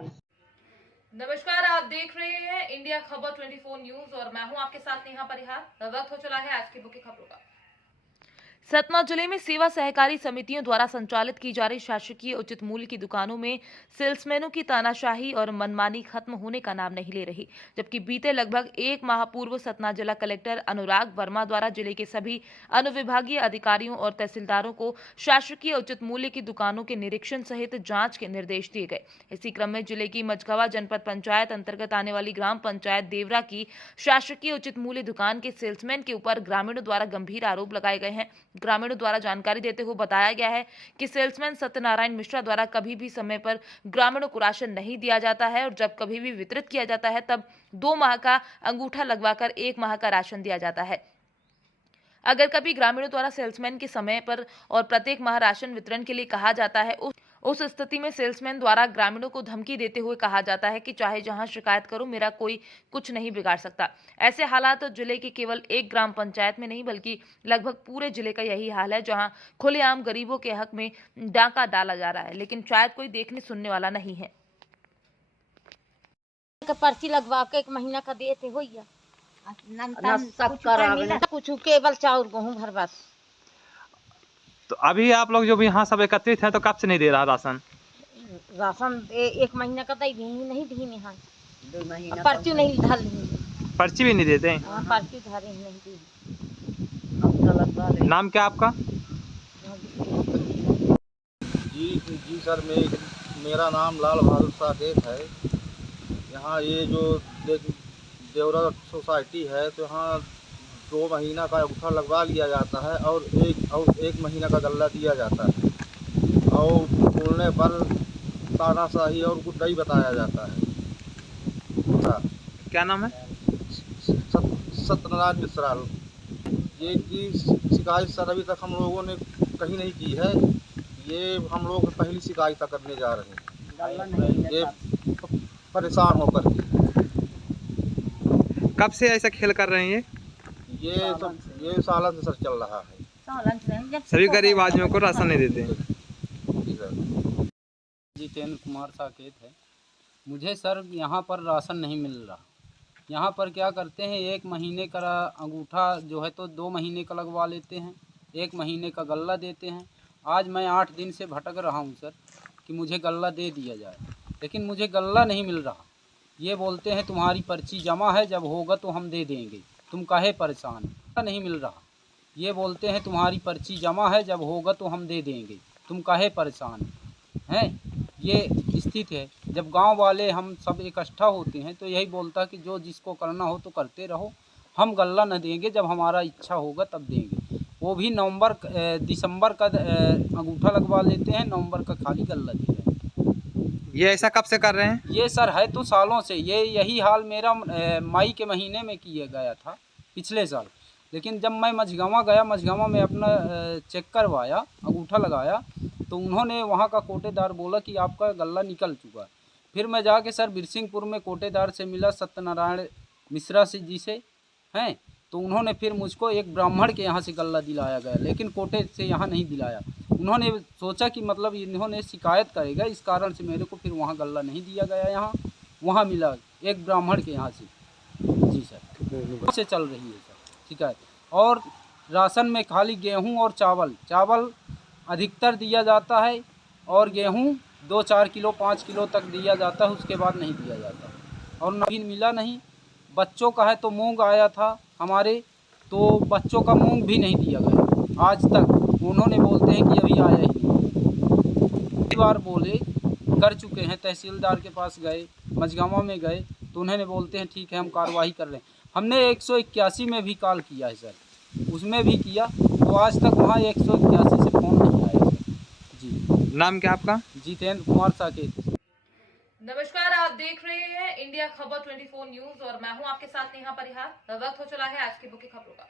नमस्कार, आप देख रहे हैं इंडिया खबर 24 न्यूज और मैं हूं आपके साथ नेहा परिहार। वक्त हो चला है आज की मुख्य खबरों का। सतना जिले में सेवा सहकारी समितियों द्वारा संचालित की जा रही शासकीय उचित मूल्य की दुकानों में सेल्समैनों की तानाशाही और मनमानी खत्म होने का नाम नहीं ले रही। जबकि बीते लगभग एक माह पूर्व सतना जिला कलेक्टर अनुराग वर्मा द्वारा जिले के सभी अनुविभागीय अधिकारियों और तहसीलदारों को शासकीय उचित मूल्य की दुकानों के निरीक्षण सहित जांच के निर्देश दिए गए। इसी क्रम में जिले की मझगवा जनपद पंचायत अंतर्गत आने वाली ग्राम पंचायत देवरा की शासकीय उचित मूल्य दुकान के सेल्समैन के ऊपर ग्रामीणों द्वारा गंभीर आरोप लगाए गए हैं। ग्रामीणों द्वारा जानकारी देते हुए बताया गया है कि सेल्समैन सत्यनारायण मिश्रा द्वारा कभी भी समय पर ग्रामीणों को राशन नहीं दिया जाता है और जब कभी भी वितरित किया जाता है तब 2 माह का अंगूठा लगवाकर 1 माह का राशन दिया जाता है। अगर कभी ग्रामीणों द्वारा सेल्समैन के समय पर और प्रत्येक माह राशन वितरण के लिए कहा जाता है, उस स्थिति में सेल्समैन द्वारा ग्रामीणों को धमकी देते हुए कहा जाता है कि चाहे जहां शिकायत करो, मेरा कोई कुछ नहीं बिगाड़ सकता। ऐसे हालात तो जिले की केवल एक ग्राम पंचायत में नहीं बल्कि लगभग पूरे जिले का यही हाल है, जहां खुलेआम गरीबों के हक में डाका डाला जा रहा है, लेकिन शायद कोई देखने सुनने वाला नहीं है। पर्ची लगवा के 1 महीना का देते हो कुछ केवल चाउर गेहूँ भर बस। तो अभी आप लोग जो भी यहाँ सब एकत्रित हैं तो कब से नहीं दे रहा राशन? राशन 1 महीना का तो नहीं दी है, 2 महीना पर्ची नहीं धर पर्ची भी नहीं देते हैं? पर्ची धरे नहीं दी। नाम क्या आपका? जी सर, मेरा नाम लाल बहादुर साकेत है। यहाँ ये जो देवरा सोसाइटी है तो यहाँ 2 महीना का अंगूठा लगवा लिया जाता है और एक महीना का गल्ला दिया जाता है और बोलने पर तानाशाही और गुड्डाई बताया जाता है। क्या नाम है? सत्यनारायण मिश्रा। ये की शिकायत सर अभी तक हम लोगों ने कहीं नहीं की है। ये हम लोग पहली शिकायत करने जा रहे हैं, ये परेशान होकर के। कब से ऐसा खेल कर रहे हैं? ये सालन से सर चल रहा है। सभी गरीब आदमियों को राशन नहीं देते हैं। जितेंद्र कुमार साकेत है। मुझे सर यहाँ पर राशन नहीं मिल रहा। यहाँ पर क्या करते हैं, 1 महीने का अंगूठा जो है तो 2 महीने का लगवा लेते हैं, 1 महीने का गल्ला देते हैं। आज मैं 8 दिन से भटक रहा हूँ सर कि मुझे गल्ला दे दिया जाए, लेकिन मुझे गल्ला नहीं मिल रहा। ये बोलते हैं तुम्हारी पर्ची जमा है, जब होगा तो हम दे देंगे, तुम काहे परेशान हो? नहीं मिल रहा। ये बोलते हैं तुम्हारी पर्ची जमा है, जब होगा तो हम दे देंगे, तुम काहे परेशान हैं? ये स्थिति है। जब गांव वाले हम सब इकट्ठा होते हैं तो यही बोलता कि जो जिसको करना हो तो करते रहो, हम गल्ला न देंगे, जब हमारा इच्छा होगा तब देंगे। वो भी दिसंबर का अंगूठा लगवा लेते हैं, नवंबर का खाली गल्ला दे रहे हैं। ये ऐसा कब से कर रहे हैं? ये सर है तो सालों से। यही हाल मेरा मई के महीने में किया गया था पिछले साल। लेकिन जब मैं मझगवा गया, मझगवा में अपना चेक करवाया, अंगूठा लगाया, तो उन्होंने वहाँ का कोटेदार बोला कि आपका गल्ला निकल चुका है। फिर मैं जाके सर बिरसिंहपुर में कोटेदार से मिला, सत्यनारायण मिश्रा जी से हैं, तो उन्होंने फिर मुझको एक ब्राह्मण के यहाँ से गल्ला दिलाया गया, लेकिन कोटे से यहाँ नहीं दिलाया। उन्होंने सोचा कि मतलब इन्होंने शिकायत करेगा, इस कारण से मेरे को फिर वहाँ गल्ला नहीं दिया गया। यहाँ वहाँ मिला एक ब्राह्मण के यहाँ से। जी सर, से चल रही है सर शिकायत। और राशन में खाली गेहूँ और चावल अधिकतर दिया जाता है, और गेहूँ 2-4 किलो 5 किलो तक दिया जाता है, उसके बाद नहीं दिया जाता। और नवीन मिला नहीं। बच्चों का है तो मूंग आया था हमारे, तो बच्चों का मूंग भी नहीं दिया गया आज तक। उन्होंने बोलते हैं कि अभी आया ही नहीं। कई बार बोले कर चुके हैं, तहसीलदार के पास गए, मझगवा में गए, तो उन्होंने बोलते हैं ठीक है हम कार्रवाई कर रहे हैं। हमने 181 में भी कॉल किया है सर, उसमें भी किया, तो आज तक वहाँ 181 से फ़ोन नहीं आया सर। जी। नाम क्या आपका? जितेंद्र कुमार साकेत। नमस्कार, आप देख रहे हैं इंडिया खबर 24 न्यूज और मैं हूं आपके साथ नेहा परिहार। वक्त हो चला है आज की मुख्य खबरों का।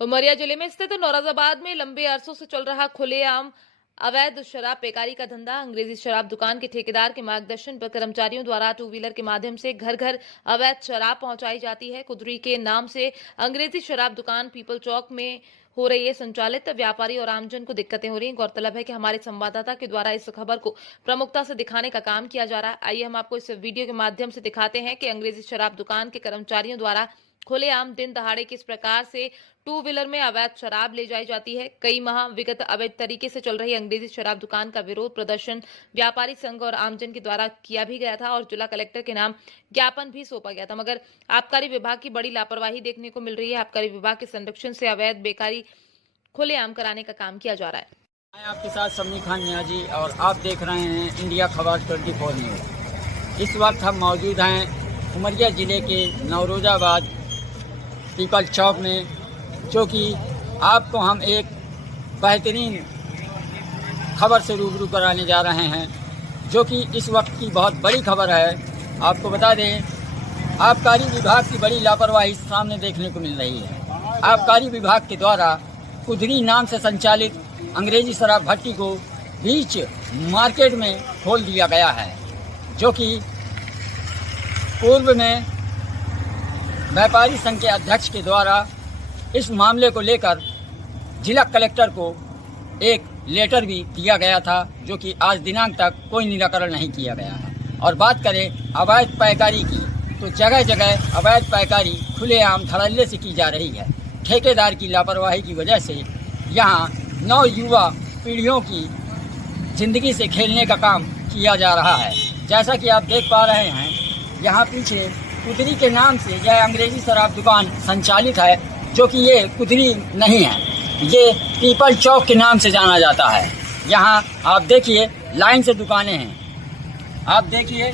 उमरिया जिले में स्थित नौरोजाबाद में लंबे अरसों से चल रहा खुलेआम अवैध शराब पेकारी का धंधा। अंग्रेजी शराब दुकान के ठेकेदार के मार्गदर्शन पर कर्मचारियों द्वारा 2 व्हीलर के माध्यम से घर घर अवैध शराब पहुंचाई जाती है। कुदरी के नाम से अंग्रेजी शराब दुकान पीपल चौक में हो रही है संचालित। व्यापारी और आमजन को दिक्कतें हो रही हैं। गौरतलब है कि हमारे संवाददाता के द्वारा इस खबर को प्रमुखता से दिखाने का काम किया जा रहा है। आइए हम आपको इस वीडियो के माध्यम से दिखाते हैं कि अंग्रेजी शराब दुकान के कर्मचारियों द्वारा खुलेआम दिन दहाड़े किस प्रकार से 2 व्हीलर में अवैध शराब ले जाई जाती है। कई माह विगत अवैध तरीके से चल रही अंग्रेजी शराब दुकान का विरोध प्रदर्शन व्यापारी संघ और आमजन के द्वारा किया भी गया था और जिला कलेक्टर के नाम ज्ञापन भी सौंपा गया था, मगर आबकारी विभाग की बड़ी लापरवाही देखने को मिल रही है। आबकारी विभाग के संरक्षण से अवैध बेकारी खुलेआम कराने का काम किया जा रहा है। मैं आपके साथ समी खान न्याजी और आप देख रहे हैं इंडिया खबर 24 न्यूज़। इस वक्त हम मौजूद हैं उमरिया ज़िले के नौरोजाबाद पीपल चौक में, जो कि आपको हम एक बेहतरीन खबर से रूबरू कराने जा रहे हैं, जो कि इस वक्त की बहुत बड़ी खबर है। आपको बता दें, आबकारी विभाग की बड़ी लापरवाही सामने देखने को मिल रही है। आबकारी विभाग के द्वारा कुदरी नाम से संचालित अंग्रेजी शराब भट्टी को बीच मार्केट में खोल दिया गया है, जो कि पूर्व में व्यापारी संघ के अध्यक्ष के द्वारा इस मामले को लेकर जिला कलेक्टर को एक लेटर भी दिया गया था, जो कि आज दिनांक तक कोई निराकरण नहीं किया गया है। और बात करें अवैध पैकारी की, तो जगह जगह अवैध पैकारी खुलेआम धड़ल्ले से की जा रही है। ठेकेदार की लापरवाही की वजह से यहाँ नौयुवा पीढ़ियों की ज़िंदगी से खेलने का काम किया जा रहा है। जैसा कि आप देख पा रहे हैं, यहाँ पीछे कुदरी के नाम से यह अंग्रेजी शराब दुकान संचालित है, जो कि ये कुदरी नहीं है, ये पीपल चौक के नाम से जाना जाता है। यहाँ आप देखिए लाइन से दुकानें हैं, आप देखिए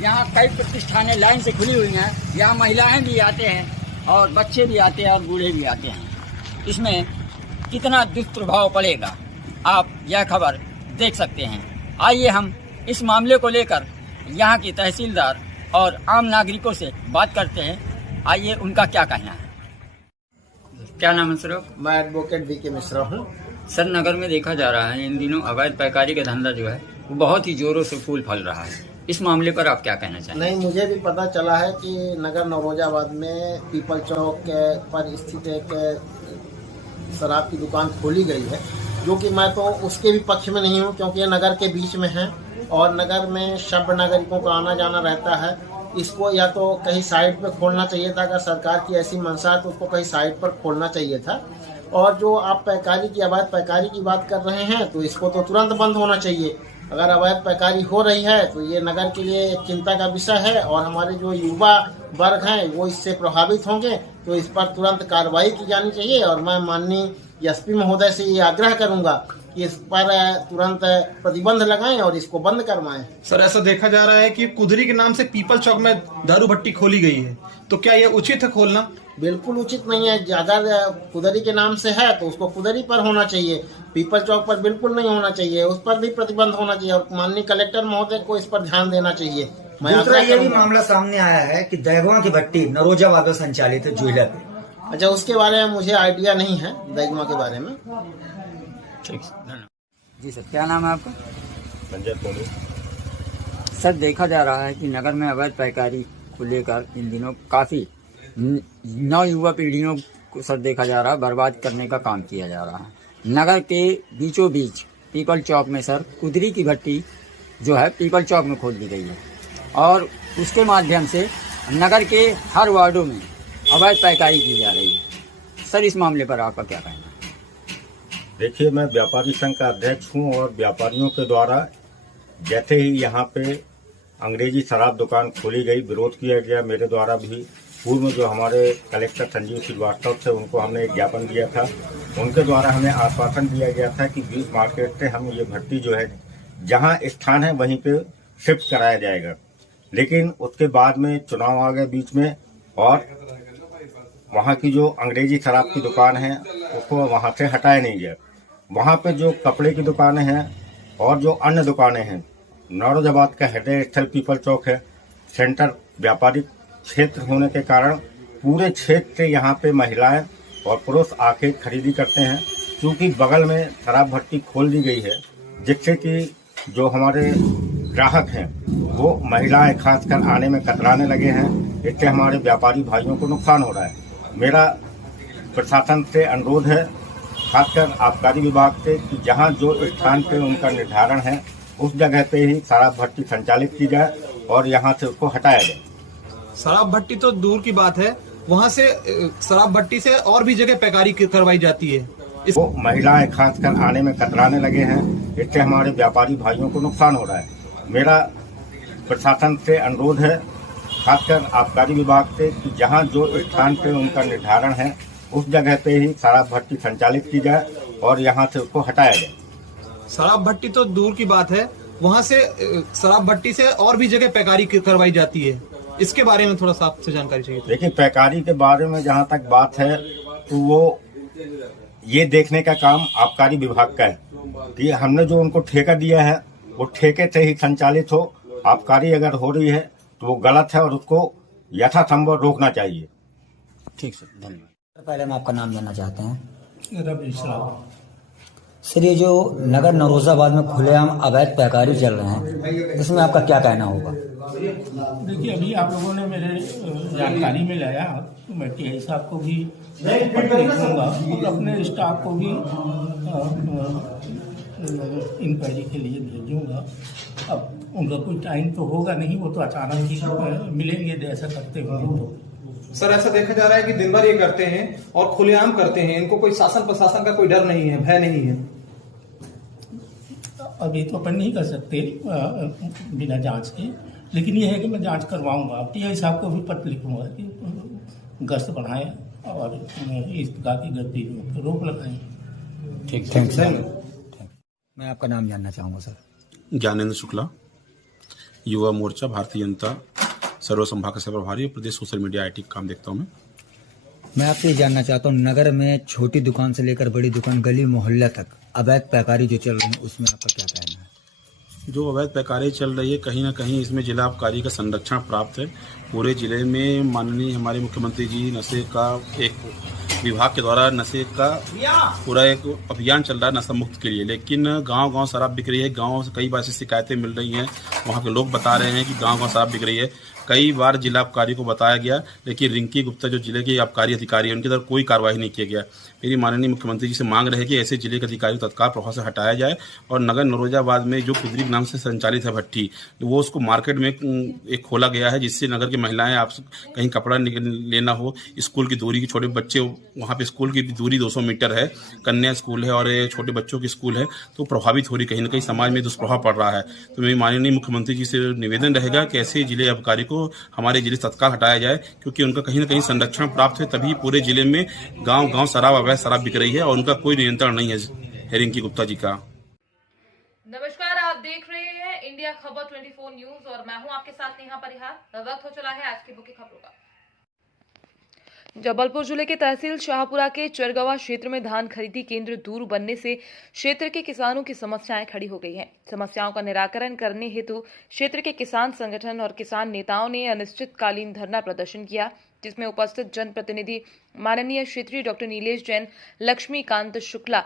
यहाँ कई प्रतिष्ठानें लाइन से खुली हुई हैं। यहाँ महिलाएं भी आते हैं और बच्चे भी आते हैं और बूढ़े भी आते हैं। इसमें कितना दुष्प्रभाव पड़ेगा आप यह खबर देख सकते हैं। आइए हम इस मामले को लेकर यहाँ की तहसीलदार और आम नागरिकों से बात करते हैं। आइए उनका क्या कहना है। क्या नाम है सर? मैं एडवोकेट वी के मिश्रा हूँ। सर, नगर में देखा जा रहा है इन दिनों अवैध पैकारी का धंधा जो है वो बहुत ही जोरों से फूल फल रहा है। इस मामले पर आप क्या कहना चाहेंगे? नहीं, मुझे भी पता चला है कि नगर नौरोजाबाद में पीपल चौक पर स्थित एक शराब की दुकान खोली गई है, जो कि मैं तो उसके भी पक्ष में नहीं हूँ, क्योंकि ये नगर के बीच में है और नगर में सभ्य नागरिकों का आना जाना रहता है। इसको या तो कहीं साइड पे खोलना चाहिए था, अगर सरकार की ऐसी मंशा है तो उसको कहीं साइड पर खोलना चाहिए था। और जो आप पैकारी की अवैध पैकारी की बात कर रहे हैं, तो इसको तो तुरंत बंद होना चाहिए। अगर अवैध पैकारी हो रही है तो ये नगर के लिए एक चिंता का विषय है और हमारे जो युवा वर्ग हैं वो इससे प्रभावित होंगे, तो इस पर तुरंत कार्रवाई की जानी चाहिए। और मैं माननीय एसपी महोदय से ये आग्रह करूंगा कि इस पर तुरंत प्रतिबंध लगाएं और इसको बंद करवाएं। सर, ऐसा देखा जा रहा है कि कुदरी के नाम से पीपल चौक में दारू भट्टी खोली गई है, तो क्या ये उचित है खोलना? बिल्कुल उचित नहीं है। अगर कुदरी के नाम से है तो उसको कुदरी पर होना चाहिए, पीपल चौक पर बिल्कुल नहीं होना चाहिए। उस पर भी प्रतिबंध होना चाहिए और माननीय कलेक्टर महोदय को इस पर ध्यान देना चाहिए। दूसरा ये भी मामला सामने आया है कि दैगवा की भट्टी नरोजाबाद में संचालित है ज्वेलर पे। अच्छा, उसके बारे में मुझे आइडिया नहीं है, दैगवा के बारे में। ठीक, जी सर, क्या नाम है आपका? संजय पोली। सर, देखा जा रहा है कि नगर में अवैध पैकारी को लेकर इन दिनों काफ़ी नौयुवा पीढ़ियों को सर देखा जा रहा है बर्बाद करने का काम किया जा रहा है। नगर के बीचों बीच पीपल चौक में सर कुदरी की भट्टी जो है पीपल चौक में खोल दी गई है और उसके माध्यम से नगर के हर वार्डों में अवैध पैकारी की जा रही है। सर, इस मामले पर आपका क्या कहना है? देखिए, मैं व्यापारी संघ का अध्यक्ष हूँ और व्यापारियों के द्वारा जैसे ही यहाँ पे अंग्रेजी शराब दुकान खोली गई, विरोध किया गया। मेरे द्वारा भी पूर्व में जो हमारे कलेक्टर संजीव श्रीवास्तव थे उनको हमने एक ज्ञापन दिया था। उनके द्वारा हमें आश्वासन दिया गया था कि बीच मार्केट से हम ये भट्टी जो है जहाँ स्थान है वहीं पे शिफ्ट कराया जाएगा। लेकिन उसके बाद में चुनाव आ गए बीच में और वहाँ की जो अंग्रेजी शराब की दुकान है उसको वहाँ से हटाया नहीं गया। वहाँ पे जो कपड़े की दुकानें हैं और जो अन्य दुकानें हैं, नौरोजाबाद का हृदय स्थल पीपल चौक है, सेंटर व्यापारिक क्षेत्र होने के कारण पूरे क्षेत्र से यहाँ पे महिलाएं और पुरुष आके खरीदी करते हैं। क्योंकि बगल में शराब भट्टी खोल दी गई है, जिससे कि जो हमारे ग्राहक हैं वो महिलाएं खासकर आने में कतराने लगे हैं। इससे हमारे व्यापारी भाइयों को नुकसान हो रहा है। मेरा प्रशासन से अनुरोध है, खासकर आबकारी विभाग से, कि जहां जो स्थान पे उनका निर्धारण है उस जगह पे ही शराब भट्टी संचालित की जाए और यहां से उसको हटाया जाए। शराब भट्टी तो दूर की बात है, वहां से शराब भट्टी से और भी जगह पैकारी करवाई जाती है। वो महिलाएं खासकर आने में कतराने लगे हैं, इससे हमारे व्यापारी भाइयों को नुकसान हो रहा है। मेरा प्रशासन से अनुरोध है, खासकर आबकारी विभाग से, कि जहां जो स्थान पे उनका निर्धारण है उस जगह पे ही शराब भट्टी संचालित की जाए और यहां से उसको हटाया जाए। शराब भट्टी तो दूर की बात है, वहां से शराब भट्टी से और भी जगह पैकारी करवाई जाती है। इसके बारे में थोड़ा सा आपसे जानकारी चाहिए। देखिए, पैकारी के बारे में जहां तक बात है तो वो ये देखने का काम आबकारी विभाग का है कि हमने जो उनको ठेका दिया है वो ठेके से ही संचालित हो। आबकारी अगर हो रही है तो वो गलत है और उसको यथासंभव रोकना चाहिए। ठीक सर, धन्यवाद। पहले हम आपका नाम जानना चाहते हैं। रवीश राव। सर, ये जो नगर नौरोजाबाद में खुलेआम अवैध पैकारी चल रहे हैं, इसमें आपका क्या कहना होगा? देखिए, अभी आप लोगों ने मेरे जानकारी में लाया तो मैं टीआई साहब को भी पत्र लिखूंगा और अपने स्टाफ को भी इंक्वायरी के लिए भेजूंगा। अब उनका कोई टाइम तो होगा नहीं, वो तो अचानक ही मिलेंगे जैसा करते होंगे तो। सर, ऐसा देखा जा रहा है कि दिन भर ये करते हैं और खुलेआम करते हैं, इनको कोई शासन प्रशासन का कोई डर नहीं है, भय नहीं है। अभी तो अपन नहीं कर सकते बिना जांच के, लेकिन ये है कि मैं जांच करवाऊंगा। अब टीआई साहब को भी पत्र लिखूंगा कि गश्त बढ़ाएं और इस प्रकार की गतिविधियों पर रोक लगाएं। ठीक, थैंक यू। मैं आपका नाम जानना चाहूँगा सर। ज्ञानेंद्र शुक्ला, युवा मोर्चा भारतीय जनता सर्व संभाग का प्रभारी, प्रदेश सोशल मीडिया IT काम देखता हूँ मैं आपसे ये जानना चाहता हूँ, नगर में छोटी दुकान से लेकर बड़ी दुकान, गली मोहल्ला तक अवैध पैकारी जो चल रही है, उसमें आपका क्या कहना है? जो अवैध पैकारी चल रही है, कहीं ना कहीं इसमें जिला आबकारी का संरक्षण प्राप्त है। पूरे जिले में माननीय हमारे मुख्यमंत्री जी नशे का एक विभाग के द्वारा नशे का पूरा एक अभियान चल रहा है नशा मुक्त के लिए, लेकिन गांव-गांव शराब बिक रही है। गांव से कई बार ऐसी शिकायतें मिल रही हैं, वहां के लोग बता रहे हैं कि गांव-गांव शराब बिक रही है। कई बार जिला आबकारी को बताया गया, लेकिन रिंकी गुप्ता जो जिले के आबकारी अधिकारी हैं, उनकी तरफ कोई कार्रवाई नहीं किया गया। मेरी माननीय मुख्यमंत्री जी से मांग रहे कि ऐसे जिले के अधिकारी को तत्काल प्रभाव से हटाया जाए और नगर नौरोजाबाद में जो कुदरी नाम से संचालित है भट्टी, वो उसको मार्केट में एक खोला गया है, जिससे नगर की महिलाएं आप कहीं कपड़ा लेना हो, स्कूल की दूरी की, छोटे बच्चे वहाँ पे स्कूल की दूरी 200 मीटर है, कन्या स्कूल है और छोटे बच्चों की स्कूल है, तो प्रभावित हो रही, कहीं ना कहीं समाज में दुष्प्रभाव पड़ रहा है। तो मेरी माननीय मुख्यमंत्री जी से निवेदन रहेगा कि ऐसे जिले आबकारी को हमारे जिले से तत्काल हटाया जाए, क्योंकि उनका कहीं ना कहीं संरक्षण प्राप्त है, तभी पूरे जिले में गांव-गांव शराब अवैध शराब बिक रही है और उनका कोई नियंत्रण नहीं है रिंकी गुप्ता जी का। नमस्कार, आप देख रहे हैं इंडिया खबर 24 न्यूज और मैं हूं आपके साथ नेहा परिहार। वक्त हो चला है आज की मुख्य खबरों का। जबलपुर जिले के तहसील शाहपुरा के चरगवा क्षेत्र में धान खरीदी केंद्र दूर बनने से क्षेत्र के किसानों की समस्याएं खड़ी हो गई हैं। समस्याओं का निराकरण करने हेतु क्षेत्र के किसान संगठन और किसान नेताओं ने अनिश्चितकालीन धरना प्रदर्शन किया, जिसमें उपस्थित जनप्रतिनिधि माननीय क्षेत्रीय डॉक्टर नीलेश जैन, लक्ष्मीकांत शुक्ला,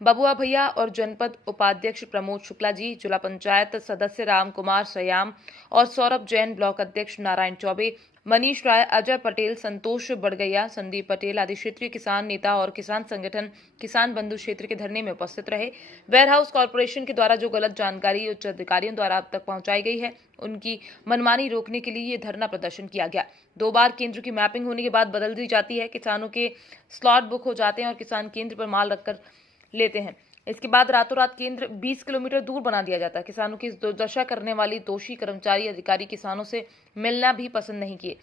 बबुआ भैया और जनपद उपाध्यक्ष प्रमोद शुक्ला जी, जिला पंचायत सदस्य राम कुमार सयाम और सौरभ जैन, ब्लॉक अध्यक्ष नारायण चौबे, मनीष राय, अजय पटेल, संतोष बड़गैया, संदीप पटेल आदि क्षेत्रीय किसान नेता और किसान संगठन किसान बंधु क्षेत्र के धरने में उपस्थित रहे। वेयर हाउस कॉर्पोरेशन के द्वारा जो गलत जानकारी उच्च अधिकारियों द्वारा अब तक पहुंचाई गई है, उनकी मनमानी रोकने के लिए ये धरना प्रदर्शन किया गया। 2 बार केंद्र की मैपिंग होने के बाद बदल दी जाती है, किसानों के स्लॉट बुक हो जाते हैं और किसान केंद्र पर माल रखकर लेते हैं। इसके बाद रातों रात केंद्र 20 किलोमीटर दूर बना दिया जाता है। किसानों की इस दुर्दशा करने वाली दोषी कर्मचारी अधिकारी किसानों से मिलना भी पसंद नहीं किए।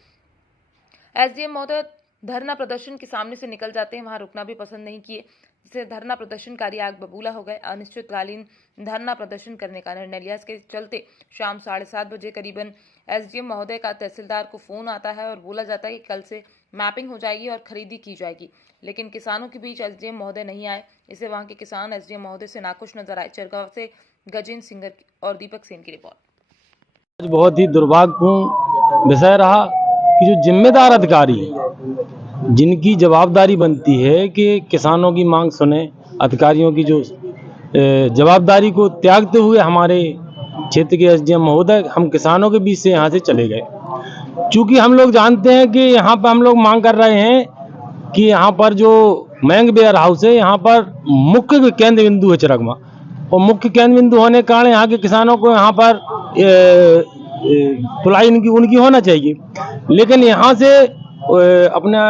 एसडीएम महोदय धरना प्रदर्शन के सामने से निकल जाते हैं, वहां रुकना भी पसंद नहीं किए, जिससे धरना प्रदर्शनकारी आग बबूला हो गए। अनिश्चितकालीन धरना प्रदर्शन करने का निर्णय लिया। इसके चलते शाम 7:30 बजे करीबन एसडीएम महोदय का तहसीलदार को फोन आता है और बोला जाता है कि कल से मैपिंग हो जाएगी और खरीदी की जाएगी, लेकिन किसानों के बीच एसडीएम महोदय नहीं आए। इससे वहां के किसान एसडीएम महोदय से नाखुश नजर आए। चरगांव से गजेंद्र सिंगर और दीपक सेन की रिपोर्ट। बहुत ही दुर्भाग्यपूर्ण विषय रहा कि जो जिम्मेदार अधिकारी हैं, जिनकी जवाबदारी बनती है कि किसानों की मांग सुने, अधिकारियों की जो जवाबदारी को त्यागते हुए हमारे क्षेत्र के एसडीएम महोदय हम किसानों के बीच से यहाँ से चले गए। चूंकि हम लोग जानते हैं कि यहाँ पर हम लोग मांग कर रहे हैं कि यहाँ पर जो मैंग वेयर हाउस है, यहाँ पर मुख्य केंद्र बिंदु है चरगवा, और मुख्य केंद्र बिंदु होने के कारण यहाँ के किसानों को यहाँ पर तुलाई उनकी होना चाहिए, लेकिन यहाँ से अपना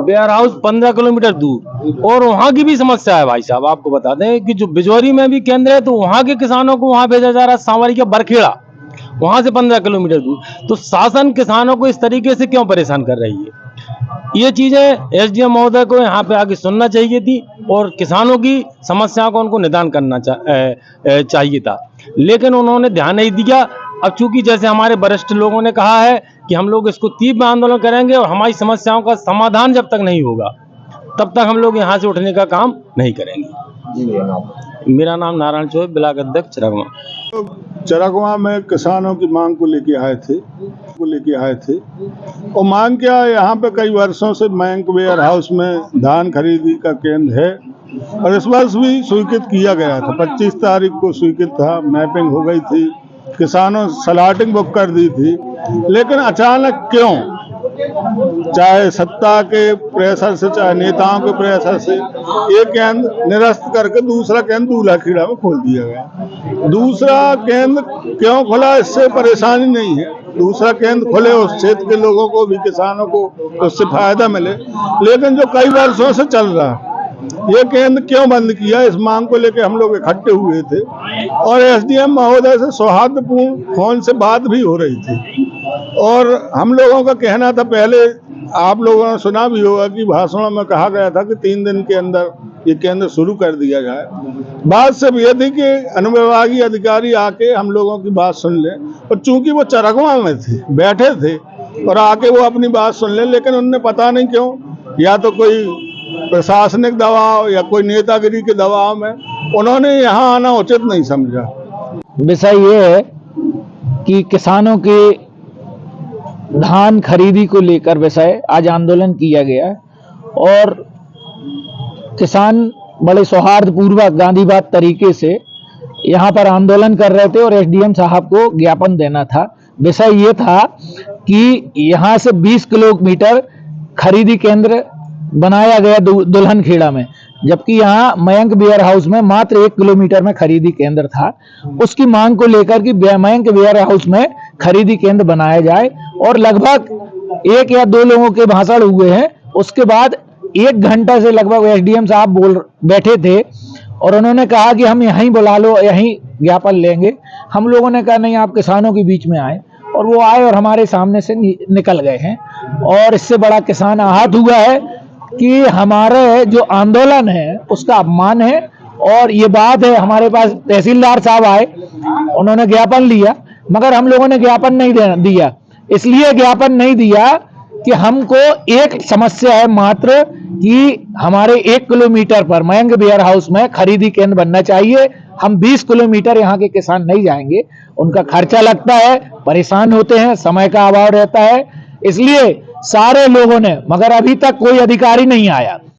वेयर हाउस 15 किलोमीटर दूर, और वहाँ की भी समस्या है भाई साहब। आपको बता दें कि जो बिजौरी में भी केंद्र है तो वहाँ के किसानों को वहाँ भेजा जा रहा है, सांवरिया बरखेड़ा, वहाँ से 15 किलोमीटर दूर। तो शासन किसानों को इस तरीके से क्यों परेशान कर रही है? ये चीजें एसडीएम महोदय को यहाँ पे आके सुनना चाहिए थी और किसानों की समस्याओं को उनको निदान करना चाहिए था, लेकिन उन्होंने ध्यान नहीं दिया। अब चूंकि जैसे हमारे वरिष्ठ लोगों ने कहा है कि हम लोग इसको तीव्र आंदोलन करेंगे और हमारी समस्याओं का समाधान जब तक नहीं होगा तब तक हम लोग यहाँ से उठने का काम नहीं करेंगे। मेरा नाम नारायण चौबे, ब्लॉक अध्यक्ष चिरगवां। चिरगवां में किसानों की मांग को लेके आए थे और मांग क्या, यहाँ पे कई वर्षों से बैंक वेयर हाउस में धान खरीदी का केंद्र है और इस वर्ष भी स्वीकृत किया गया था। 25 तारीख को स्वीकृत था, मैपिंग हो गई थी, किसानों स्लॉटिंग बुक कर दी थी, लेकिन अचानक क्यों, चाहे सत्ता के प्रेशर से चाहे नेताओं के प्रेशर से, एक केंद्र निरस्त करके दूसरा केंद्र दूल्हा-खेड़ा में खोल दिया गया। दूसरा केंद्र क्यों खुला, इससे परेशानी नहीं है, दूसरा केंद्र खुले उस क्षेत्र के लोगों को भी, किसानों को उससे फायदा मिले, लेकिन जो कई वर्षों से चल रहा है ये केंद्र क्यों बंद किया, इस मांग को लेकर हम लोग इकट्ठे हुए थे और एसडीएम महोदय से सौहार्दपूर्ण फोन से बात भी हो रही थी। और हम लोगों का कहना था, पहले आप लोगों ने सुना भी होगा कि भाषणों में कहा गया था कि 3 दिन के अंदर ये केंद्र शुरू कर दिया जाए। बात सिर्फ ये थी कि अनुविभागीय अधिकारी आके हम लोगों की बात सुन लें, और चूंकि वो चिरगवां में थे, बैठे थे और आके वो अपनी बात सुन लें, लेकिन उनने पता नहीं क्यों, या तो कोई प्रशासनिक दबाव या कोई नेतागिरी के दबाव में उन्होंने यहाँ आना उचित नहीं समझा। विषय ये है कि किसानों के धान खरीदी को लेकर विषय आज आंदोलन किया गया और किसान बड़े सौहार्दपूर्वक गांधीवाद तरीके से यहाँ पर आंदोलन कर रहे थे और एसडीएम साहब को ज्ञापन देना था। विषय ये था कि यहाँ से 20 किलोमीटर खरीदी केंद्र बनाया गया दुल्हनखेड़ा में, जबकि यहाँ मयंक वेयर हाउस में मात्र 1 किलोमीटर में खरीदी केंद्र था। उसकी मांग को लेकर कि मयंक वेयर हाउस में खरीदी केंद्र बनाया जाए और लगभग 1 या 2 लोगों के भाषण हुए हैं। उसके बाद 1 घंटा से लगभग एसडीएम साहब बैठे थे और उन्होंने कहा कि हम यहीं बुला लो, यहीं ज्ञापन लेंगे। हम लोगों ने कहा नहीं, आप किसानों के बीच में आए, और वो आए और हमारे सामने से निकल गए हैं। और इससे बड़ा किसान आहत हुआ है कि हमारे जो आंदोलन है उसका अपमान है। और ये बात है, हमारे पास तहसीलदार साहब आए, उन्होंने ज्ञापन लिया, मगर हम लोगों ने ज्ञापन नहीं दिया। इसलिए ज्ञापन नहीं दिया कि हमको एक समस्या है मात्र कि हमारे 1 किलोमीटर पर मयंक वेयर हाउस में खरीदी केंद्र बनना चाहिए। हम 20 किलोमीटर यहाँ के किसान नहीं जाएंगे, उनका खर्चा लगता है, परेशान होते हैं, समय का अभाव रहता है, इसलिए सारे लोगों ने, मगर अभी तक कोई अधिकारी नहीं आया।